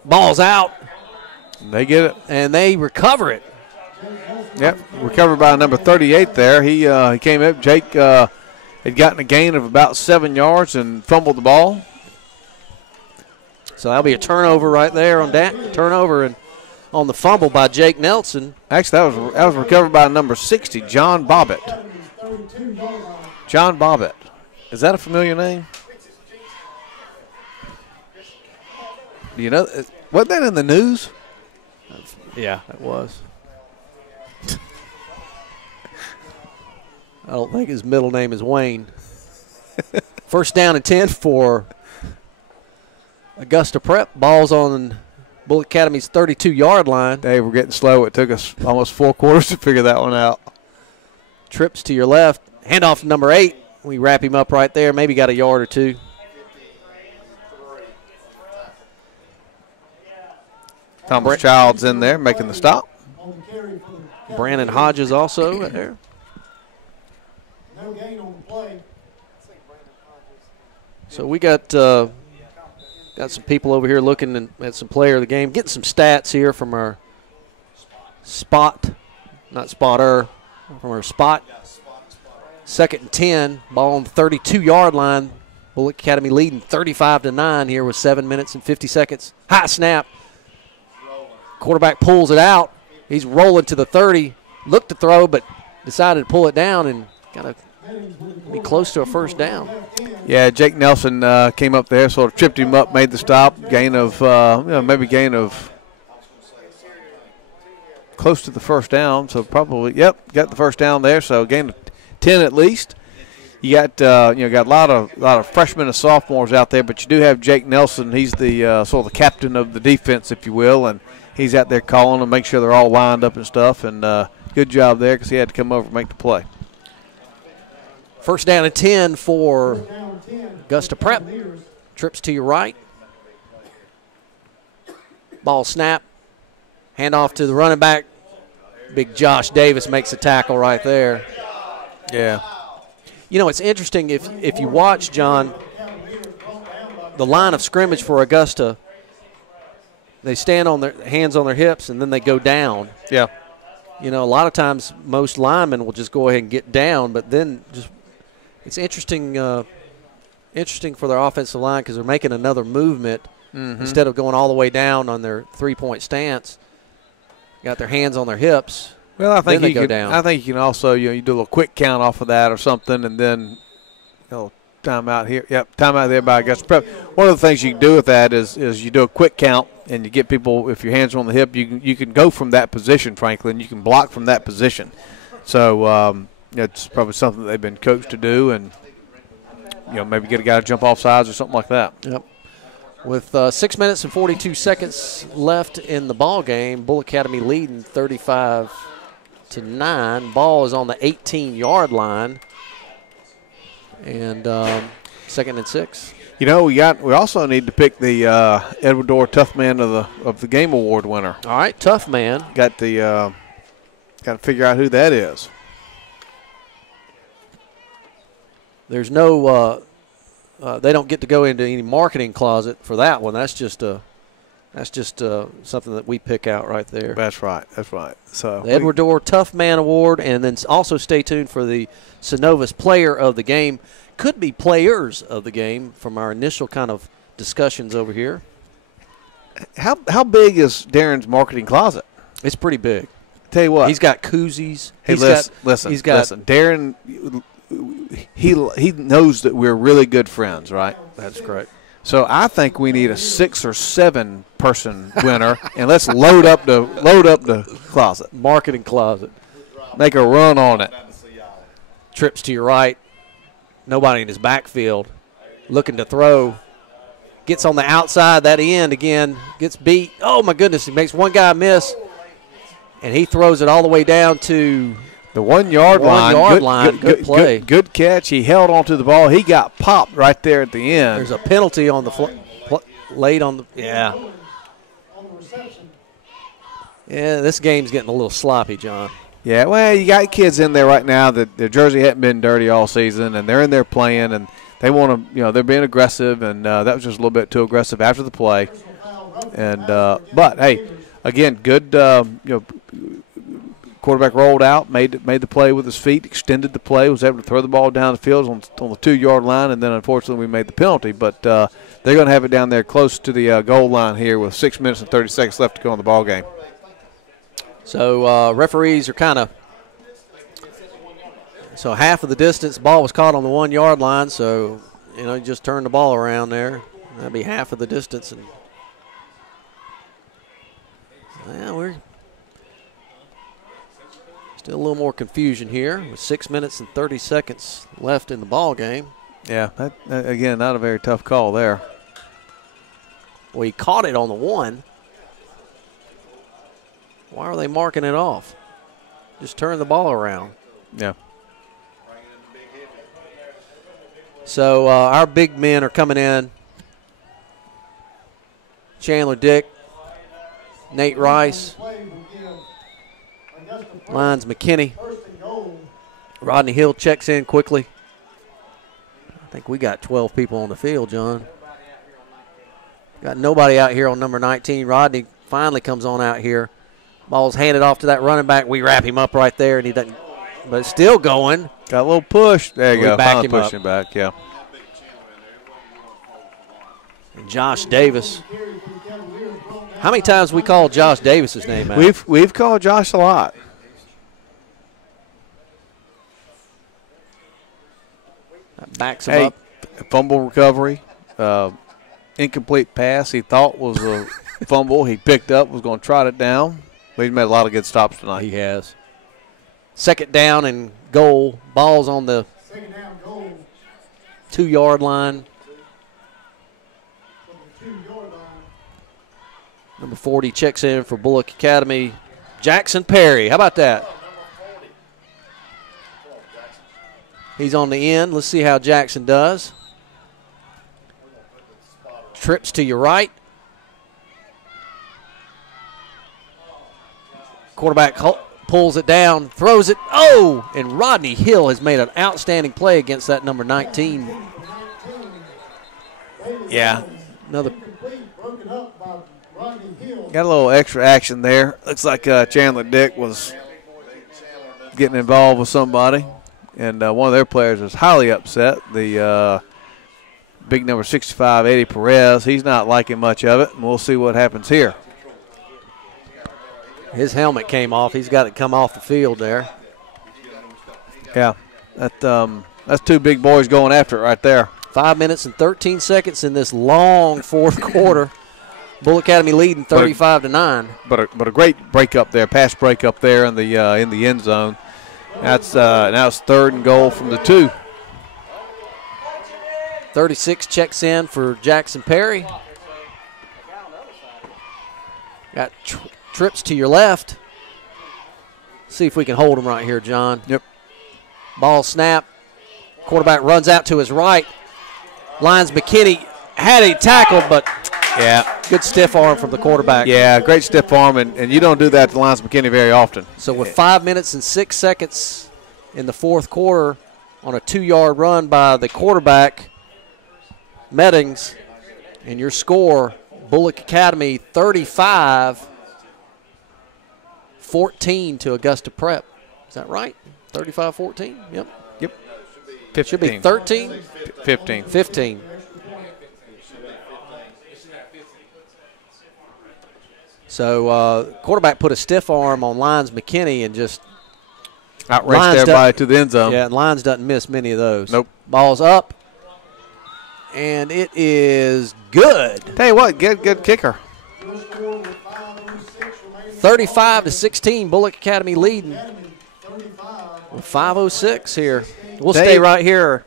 Ball's out. They get it. And they recover it. Yep, recovered by number 38 there. He came up. Jake had gotten a gain of about 7 yards and fumbled the ball. So that'll be a turnover right there on that turnover and on the fumble by Jake Nelson. Actually, that was recovered by number 60, John Bobbitt. John Bobbitt. Is that a familiar name? Do you know? Wasn't that in the news? Yeah, it was. I don't think his middle name is Wayne. First down and 10 for Augusta Prep. Ball's on Bulloch Academy's 32-yard line. Dave, we're getting slow. It took us almost 4 quarters to figure that one out. Trips to your left. Handoff to number 8. We wrap him up right there. Maybe got a yard or 2. Thomas Child's in there making the stop. Brandon Hodges also there. No gain on the play. So we got some people over here looking at some player of the game, getting some stats here from our from our spot. Second and 10, ball on the 32-yard line. Bulloch Academy leading 35-9 here with 7 minutes and 50 seconds. High snap. Quarterback pulls it out. He's rolling to the 30. Looked to throw, but decided to pull it down and got to be close to a first down. Yeah, Jake Nelson came up there, sort of tripped him up, made the stop, gain of close to the first down. So probably, got the first down there. So gain of 10 at least. You got got a lot of freshmen and sophomores out there, but you do have Jake Nelson. He's the sort of the captain of the defense, if you will, and he's out there calling them, make sure they're all lined up and stuff. And good job there because he had to come over and make the play. First down and 10 for Augusta Prep. Trips to your right. Ball snap. Hand off to the running back. Big Josh Davis makes a tackle right there. Yeah. You know, it's interesting if you watch, John, the line of scrimmage for Augusta, they stand on their hands on their hips and then they go down. Yeah. You know, a lot of times most linemen will just go ahead and get down, but then just it's interesting for their offensive line because they're making another movement instead of going all the way down on their three-point stance. Got their hands on their hips. Well, I think then they go down. I think you can also you do a little quick count off of that or something, and then timeout here. Yep, timeout there by Augusta Prep. One of the things you can do with that is you do a quick count and you get people, if your hands are on the hip, you can go from that position, frankly, and you can block from that position. So it's probably something that they've been coached to do, and maybe get a guy to jump off sides or something like that. Yep. With 6 minutes and 42 seconds left in the ball game, Bull Academy leading 35-9. Ball is on the 18-yard line, and second and 6. We also need to pick the Edward Dorr Tough Man of the Game Award winner. All right, Tough Man. Got to figure out who that is. There's no they don't get to go into any marketing closet for that one. That's just something that we pick out right there. That's right. So the Edward Dorr Tough Man Award, and then also stay tuned for the Synovus Player of the Game. Could be players of the game from our initial kind of discussions over here. How big is Darren's marketing closet? It's pretty big. Tell you what, he's got koozies. Hey, listen. Darren, he knows that we're really good friends, right? That's correct. So I think we need a 6 or 7 person winner, and let's load up the closet, marketing closet. Make a run on it. Trips to your right. Nobody in his backfield. Looking to throw. Gets on the outside. That end again. Gets beat. Oh, my goodness. He makes one guy miss. And he throws it all the way down to the 1 yard line. Good play. Good catch. He held onto the ball. He got popped right there at the end. There's a penalty on the late on the – yeah. Yeah, this game's getting a little sloppy, John. Yeah, well, you got kids in there right now that their jersey hadn't been dirty all season, and they're in there playing, and they want to, they're being aggressive, and that was just a little bit too aggressive after the play. And but hey, again, good. Quarterback rolled out, made the play with his feet, extended the play, was able to throw the ball down the field on the 2 yard line, and then unfortunately we made the penalty. But they're going to have it down there close to the goal line here with 6 minutes and 30 seconds left to go in the ball game. So referees are kind of – so half of the distance, ball was caught on the 1 yard line, so, just turn the ball around there. That'd be half of the distance. And we're still a little more confusion here with 6 minutes and 30 seconds left in the ball game. Yeah, that, again, not a very tough call there. Well, he caught it on the 1. Why are they marking it off? Just turn the ball around. Yeah. So our big men are coming in. Chandler Dick, Nate Rice, Lyons McKinney. Rodney Hill checks in quickly. I think we got 12 people on the field, John. Got nobody out here on number 19. Rodney finally comes on out here. Ball's handed off to that running back. We wrap him up right there, and he doesn't. But it's still going. Got a little push. There you go. Back him pushing back. Yeah. And Josh Davis. How many times we call Josh Davis's name out? We've called Josh a lot. That backs him up. A fumble recovery, incomplete pass he thought was a fumble. He picked up, was going to trot it down. But he's made a lot of good stops tonight. He has. Second down and goal. Ball's on the 2-yard line. Number 40 checks in for Bulloch Academy. Jackson Perry. How about that? He's on the end. Let's see how Jackson does. Trips to your right. Quarterback pulls it down, throws it. Oh, and Rodney Hill has made an outstanding play against that number 19. Yeah. Another. Got a little extra action there. Looks like Chandler Dick was getting involved with somebody. And one of their players is highly upset. The big number 65, Eddie Perez, he's not liking much of it. And we'll see what happens here. His helmet came off. He's got to come off the field there. Yeah, that's two big boys going after it right there. 5 minutes and 13 seconds in this long fourth quarter. Bulloch Academy leading 35-9. But a great break up there, pass break up there in the end zone. That's now it's 3rd and goal from the 2. 36 checks in for Jackson Perry. Got trips to your left. See if we can hold him right here, John. Yep. Ball snap. Quarterback runs out to his right. Lyons McKinney had a tackle, but yeah, good stiff arm from the quarterback. Yeah, great stiff arm, and you don't do that to Lyons McKinney very often. So with 5 minutes and 6 seconds in the fourth quarter on a 2-yard run by the quarterback, Meddings, and your score, Bulloch Academy 35-14 to Augusta Prep. Is that right? 35-14? Yep. 15. Should be 13? 15. 15. So quarterback put a stiff arm on Lyons McKinney and just outraced everybody to the end zone. Yeah, and Lyons doesn't miss many of those. Nope. Ball's up, and it is good. Tell you what, good kicker. 35-16, Bulloch Academy leading with 5:06 here. We'll stay right here.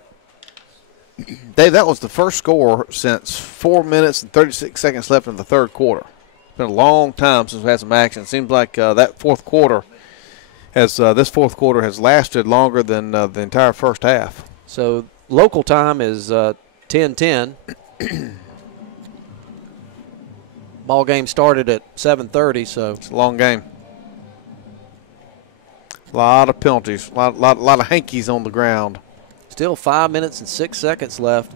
Dave, that was the first score since 4 minutes and 36 seconds left in the third quarter. It's been a long time since we had some action. It seems like that fourth quarter has lasted longer than the entire first half. So local time is 10:10. Ball game started at 7:30, so it's a long game. A lot of penalties, a lot of hankies on the ground. Still 5 minutes and 6 seconds left.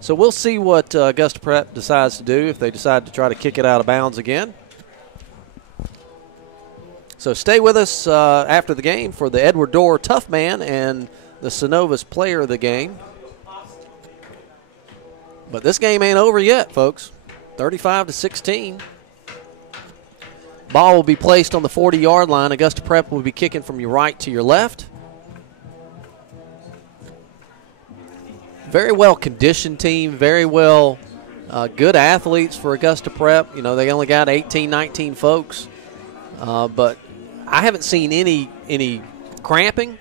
So we'll see what Augusta Prep decides to do if they decide to try to kick it out of bounds again. So stay with us after the game for the Edward Dorr Tough Man and the Synovus Player of the Game. But this game ain't over yet, folks. 35-16. Ball will be placed on the 40-yard line. Augusta Prep will be kicking from your right to your left. Very well conditioned team, very well good athletes for Augusta Prep. You know, they only got 18, 19 folks. But I haven't seen any cramping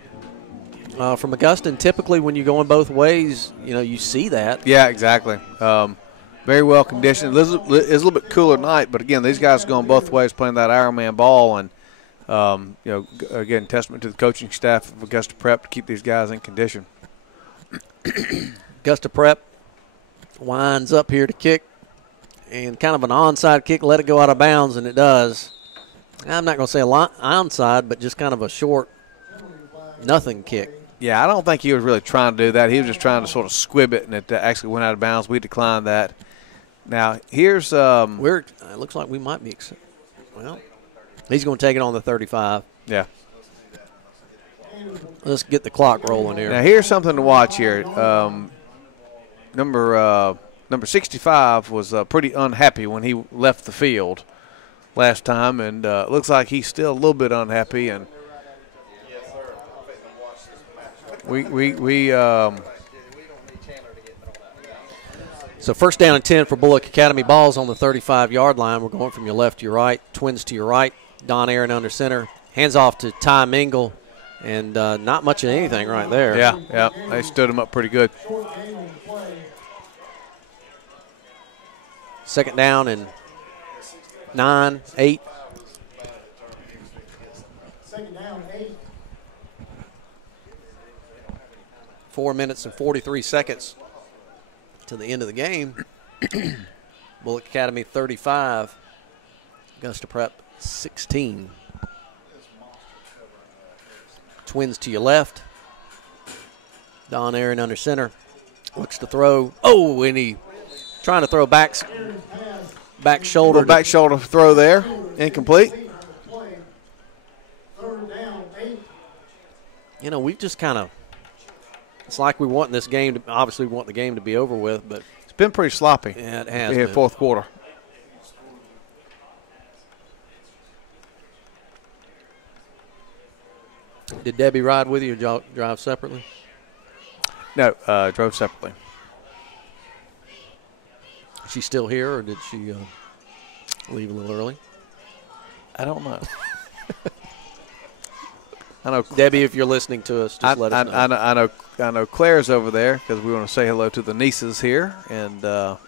from Augusta. And typically when you're going both ways, you know, you see that. Yeah, exactly. Very well conditioned. It's a little bit cooler night, but again, these guys are going both ways playing that Ironman ball. And, you know, again, testament to the coaching staff of Augusta Prep to keep these guys in condition. Augusta Prep winds up here to kick, and kind of an onside kick, let it go out of bounds, and it does. I'm not going to say onside, but just kind of a short nothing kick. Yeah, I don't think he was really trying to do that. He was just trying to sort of squib it, and it actually went out of bounds. We declined that. Now, here's it looks like we might be well, he's going to take it on the 35. Yeah. Let's get the clock rolling here. Now, here's something to watch here. Number 65 was pretty unhappy when he left the field last time, and it looks like he's still a little bit unhappy. And So first down and 10 for Bulloch Academy. Ball's on the 35-yard line. We're going from your left to your right. Twins to your right. Don Aaron under center. Hands off to Ty Mingle. And not much of anything right there. Yeah. They stood him up pretty good. Second down and 9, 8. Second down, 8. 4 minutes and 43 seconds to the end of the game. Bulloch Academy 35. Augusta Prep 16. Twins to your left. Don Aaron under center. Looks to throw. Oh, and he trying to throw back shoulder. Little back shoulder throw there. Incomplete. You know, we've just kind of, it's like we want this game to, obviously we want the game to be over with, but it's been pretty sloppy. Yeah, it has in been. Fourth quarter. Did Debbie ride with you or drive separately? No, drove separately. Is she still here, or did she leave a little early? I don't know. I know Debbie, if you're listening to us, just let us know. I know Claire's over there because we want to say hello to the nieces here and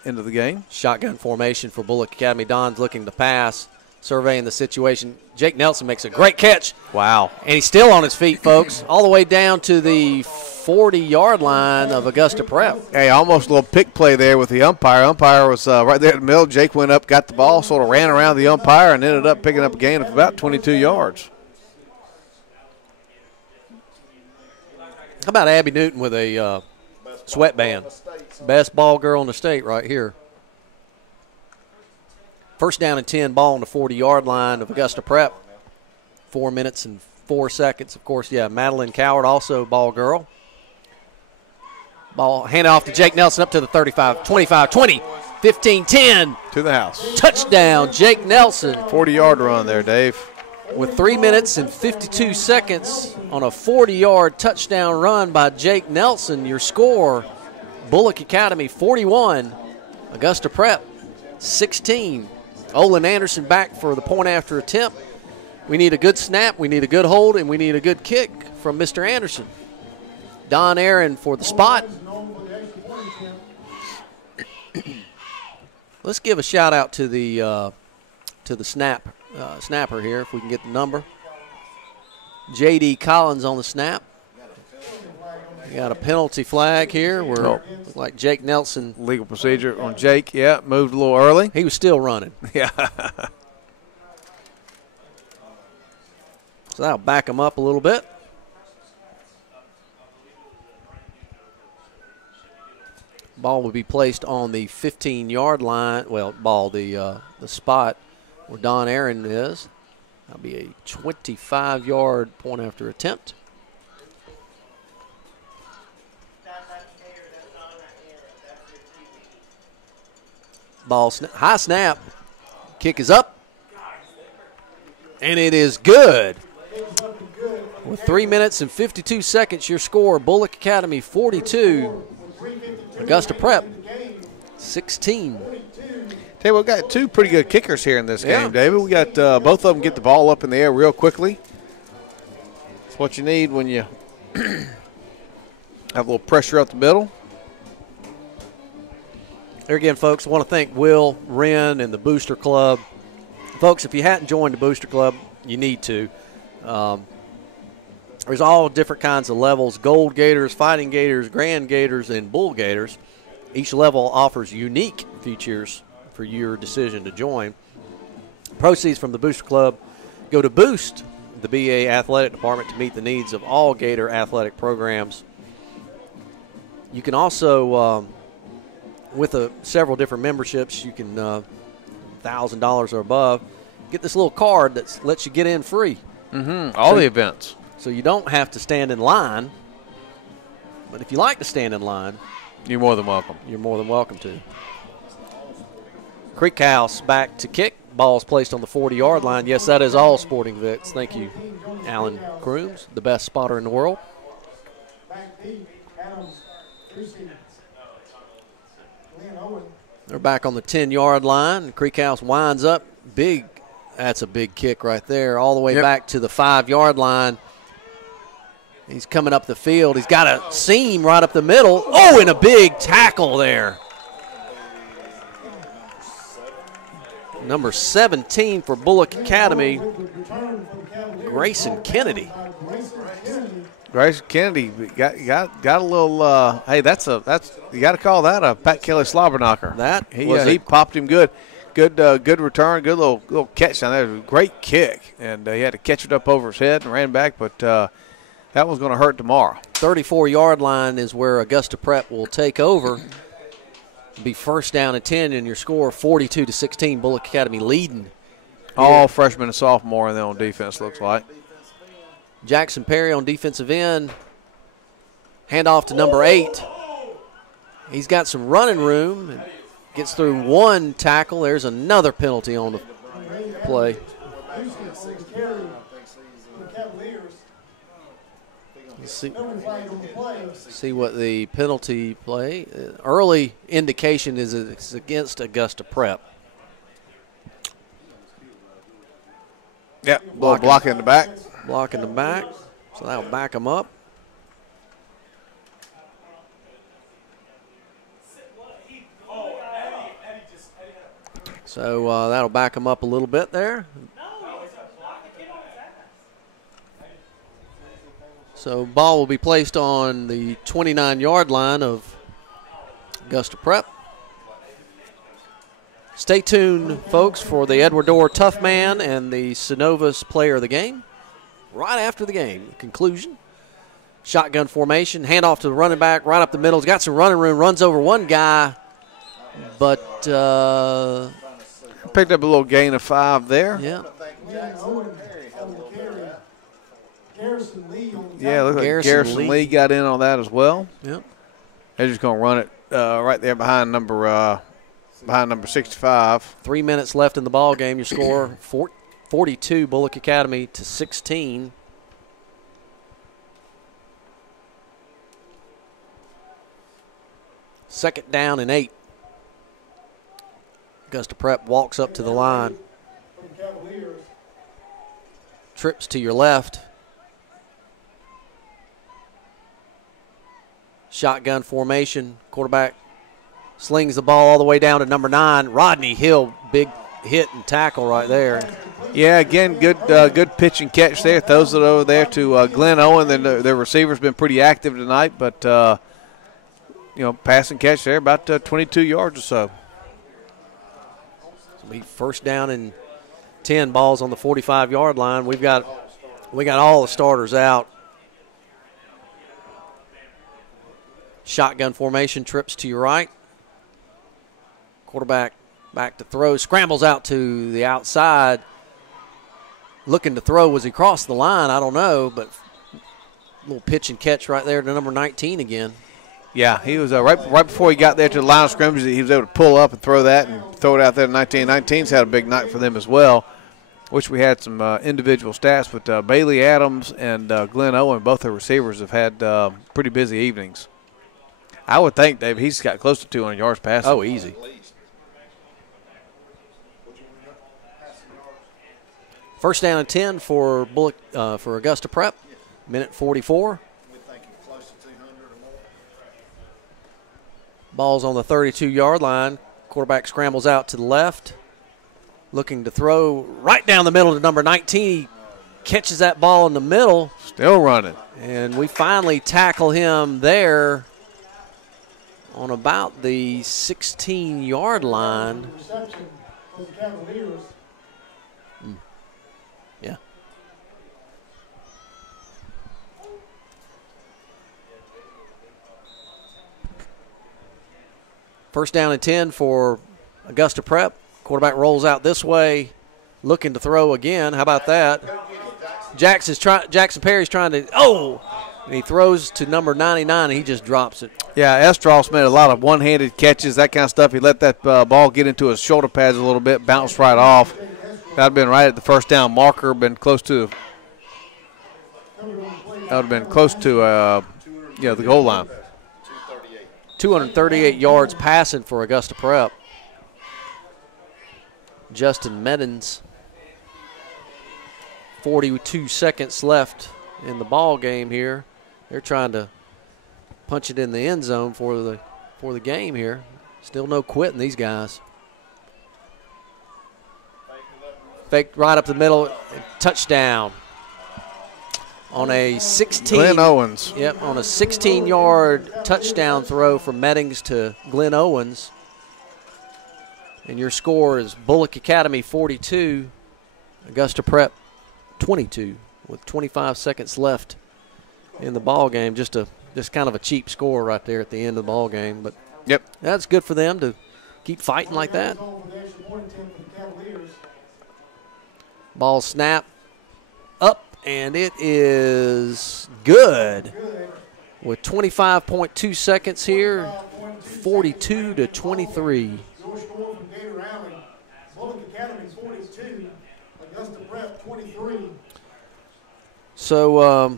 into the game. Shotgun formation for Bulloch Academy. Don's looking to pass, surveying the situation. Jake Nelson makes a great catch. Wow. And he's still on his feet, folks, all the way down to the 40-yard line of Augusta Prep. Hey, almost a little pick play there with the umpire. Umpire was right there in the middle. Jake went up, got the ball, sort of ran around the umpire, and ended up picking up a gain of about 22 yards. How about Abby Newton with a sweatband? Best ball girl in the state right here. First down and 10, ball on the 40-yard line of Augusta Prep. 4 minutes and 4 seconds. Of course, yeah, Madeline Coward, also ball girl. Ball handed off to Jake Nelson up to the 35, 25, 20, 15, 10. To the house. Touchdown, Jake Nelson. 40-yard run there, Dave. With 3 minutes and 52 seconds on a 40-yard touchdown run by Jake Nelson, your score, Bulloch Academy 41, Augusta Prep 16. Olin Anderson back for the point after attempt. We need a good snap, we need a good hold, and we need a good kick from Mr. Anderson. Don Aaron for the spot. Let's give a shout out to the snapper here, if we can get the number. J.D. Collins on the snap. We got a penalty flag here. We're like Jake Nelson. Legal procedure on Jake. Yeah, moved a little early. He was still running. Yeah. So that'll back him up a little bit. Ball will be placed on the 15-yard line. Well, the spot where Don Aaron is. That'll be a 25-yard point after attempt. Ball high snap. Kick is up. And it is good. With 3 minutes and 52 seconds, your score, Bulloch Academy 42, Augusta Prep 16. Hey, we've got two pretty good kickers here in this game, David. We got both of them get the ball up in the air real quickly. It's what you need when you have a little pressure up the middle. There again, folks, I want to thank Will, Wren, and the Booster Club. Folks, if you hadn't joined the Booster Club, you need to. There's all different kinds of levels: Gold Gators, Fighting Gators, Grand Gators, and Bull Gators. Each level offers unique features for your decision to join. Proceeds from the Booster Club go to boost the BA Athletic Department to meet the needs of all Gator athletic programs. You can also, with several different memberships, you can $1,000 or above, get this little card that lets you get in free. All the events. So you don't have to stand in line. But if you like to stand in line, you're more than welcome. You're more than welcome to. Creek House back to kick. Ball's placed on the 40-yard line. Yes, that is all Sporting Vets. Thank you, Alan Crooms, the best spotter in the world. They're back on the 10-yard line. Creek House winds up. Big. That's a big kick right there, all the way back to the 5-yard line. He's coming up the field. He's got a seam right up the middle. Oh, and a big tackle there. Number 17 for Bulloch Academy, Grayson Kennedy. Grayson Kennedy got a little. Hey, that's you got to call that a Pat Kelly slobber knocker. He popped him good. Good return, good little catch down there. Great kick, and he had to catch it up over his head and ran back, but that was going to hurt tomorrow. 34-yard line is where Augusta Prep will take over. Be first down and 10, and your score 42-16. Bulloch Academy leading. All freshmen and sophomore, and then on defense looks like. Jackson Perry on defensive end. Handoff to number 8. He's got some running room. And gets through one tackle. There's another penalty on the play. See what the penalty play. Early indication is it's against Augusta Prep. Yep, block in the back. Block in the back, so that'll back them up. So that'll back them up a little bit there. So ball will be placed on the 29-yard line of Augusta Prep. Stay tuned, folks, for the Edward Dorr Tough Man and the Synovus Player of the Game. Right after the game, conclusion. Shotgun formation, handoff to the running back, right up the middle. He's got some running room, runs over one guy, but picked up a little gain of 5 there. Yeah. Yeah, looks like Garrison Lee got in on that as well. Yep. They're just going to run it right there behind number 65. 3 minutes left in the ball game. Your score 42 Bulloch Academy to 16. Second down and 8. Augusta Prep walks up to the line. Trips to your left. Shotgun formation. Quarterback slings the ball all the way down to number 9, Rodney Hill. Big hit and tackle right there. Yeah, again, good pitch and catch there. Throws it over there to Glenn Owen. Then their receiver's been pretty active tonight, but pass and catch there, about 22 yards or so. It'll be first down and 10. Balls on the 45-yard line. We got all the starters out. Shotgun formation, trips to your right. Quarterback back to throw, scrambles out to the outside. Looking to throw. Was he crossed the line? I don't know, but a little pitch and catch right there to number 19 again. Yeah, he was right before he got there to the line of scrimmage. He was able to pull up and throw that and throw it out there to 19. 19's had a big night for them as well. Wish we had some individual stats, but Bailey Adams and Glenn Owen, both their receivers, have had pretty busy evenings. I would think, Dave, he's got close to 200 yards passing. Oh, easy. First down and 10 for Augusta Prep. Minute 44. Ball's on the 32-yard line. Quarterback scrambles out to the left. Looking to throw right down the middle to number 19. He catches that ball in the middle. Still running. And we finally tackle him there on about the 16-yard line. Yeah. First down and 10 for Augusta Prep. Quarterback rolls out this way, looking to throw again. How about that? Jackson Perry's trying to, and he throws to number 99, and he just drops it. Yeah, Estross made a lot of one-handed catches, that kind of stuff. He let that ball get into his shoulder pads a little bit, bounced right off. That would have been right at the first down marker, been close to the goal line. 238 yards passing for Augusta Prep. Justin Meddens. 42 seconds left in the ball game here. They're trying to punch it in the end zone for the game here. Still no quitting these guys. Faked right up the middle, touchdown on a 16. Glenn Owens. Yep, on a 16-yard touchdown throw from Meddings to Glenn Owens. And your score is Bulloch Academy 42, Augusta Prep 22, with 25 seconds left in the ball game. Just kind of a cheap score right there at the end of the ball game, but yep, that's good for them to keep fighting like that. Ball snap up, and it is good with 25.2 seconds here, 42-23. Your score from Gator Alley, Bulloch Academy 42, Augusta Prep 23. So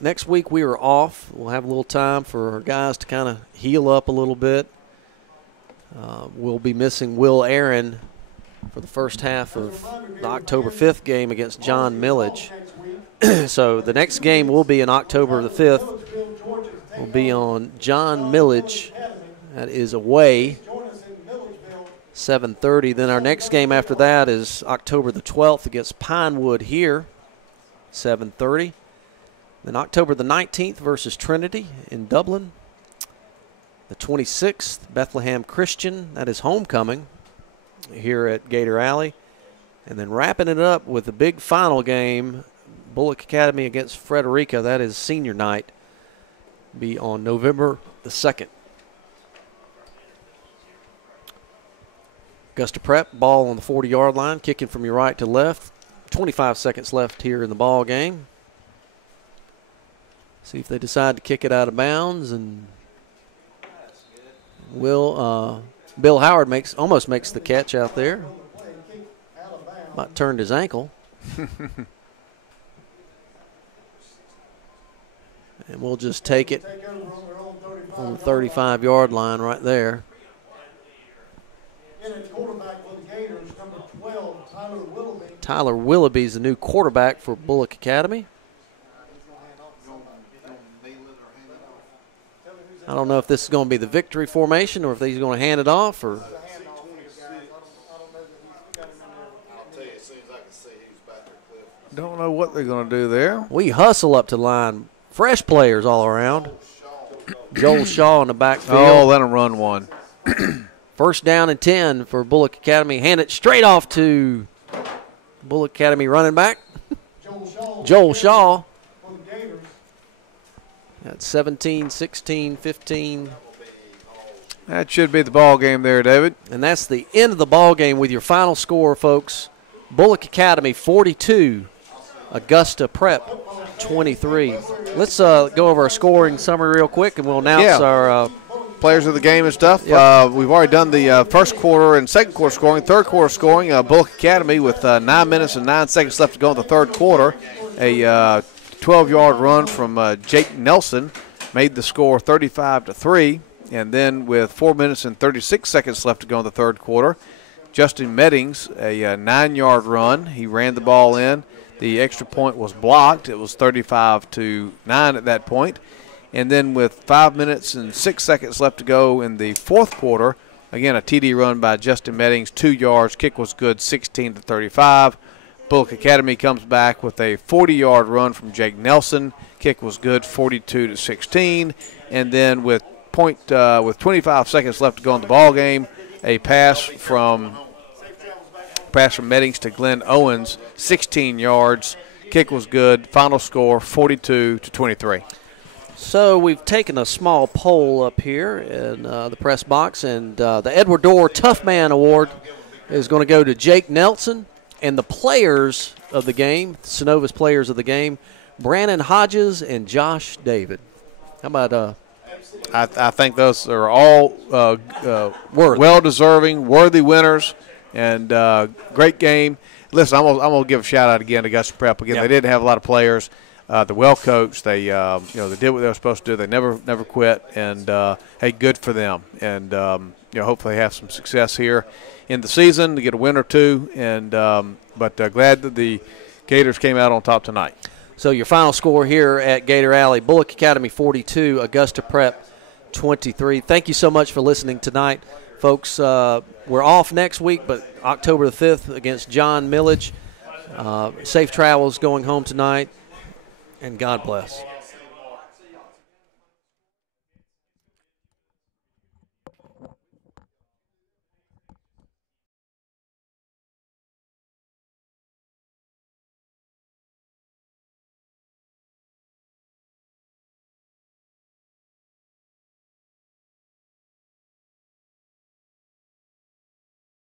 next week we are off. We'll have a little time for our guys to kind of heal up a little bit. We'll be missing Will Aaron for the first half of the October 5th game against John Millage. So the next game will be on October the 5th. Will be on John Millage. That is away, 7:30. Then our next game after that is October the 12th against Pinewood here, 7:30. Then October the 19th versus Trinity in Dublin. The 26th, Bethlehem Christian. That is homecoming here at Gator Alley. And then wrapping it up with the big final game, Bulloch Academy against Frederica. That is senior night. Be on November the 2nd. Augusta Prep, ball on the 40-yard line, kicking from your right to left. 25 seconds left here in the ball game. See if they decide to kick it out of bounds, and Bill Howard almost makes the catch out there. About turned his ankle. And we'll just take it on the 35-yard line right there. Tyler Willoughby is the new quarterback for Bulloch Academy. I don't know if this is going to be the victory formation or if he's going to hand it off. Or don't know what they're going to do there. We hustle up to line. Fresh players all around. Joel Shaw in the backfield. Oh, let him run one. First down and 10 for Bulloch Academy. Hand it straight off to Bulloch Academy running back, Joel Shaw. That's 17, 16, 15. That should be the ball game there, David. And that's the end of the ball game with your final score, folks. Bulloch Academy 42, Augusta Prep 23. Let's go over our scoring summary real quick, and we'll announce our players of the game and stuff. Yep. We've already done the first quarter and second quarter scoring. Third quarter scoring, Bulloch Academy with 9 minutes and 9 seconds left to go in the third quarter. A 12-yard run from Jake Nelson made the score 35-3. And then with 4 minutes and 36 seconds left to go in the third quarter, Justin Meddings, a 9-yard run. He ran the ball in. The extra point was blocked. It was 35-9 at that point. And then with 5 minutes and 6 seconds left to go in the fourth quarter, again, a TD run by Justin Meddings, 2 yards. Kick was good, 16-35. Bulloch Academy comes back with a 40-yard run from Jake Nelson. Kick was good, 42-16. And then with 25 seconds left to go in the ball game, a pass from Meddings to Glenn Owens, 16 yards. Kick was good. Final score 42-23. So we've taken a small poll up here in the press box, and the Edward Dorr Tough Man Award is going to go to Jake Nelson, and the players of the game, Synovus players of the game, Brandon Hodges and Josh David. How about I think those are all well-deserving, worthy winners, and great game. Listen, I'm gonna give a shout-out again to Augusta Prep. Again, They didn't have a lot of players. They're well coached. They they did what they were supposed to do. They never quit. And hey, good for them. And hopefully they have some success here in the season to get a win or two. And but glad that the Gators came out on top tonight. So your final score here at Gator Alley: Bulloch Academy 42, Augusta Prep 23. Thank you so much for listening tonight, folks. We're off next week, but October the 5th against John Millage. Safe travels going home tonight, and God bless.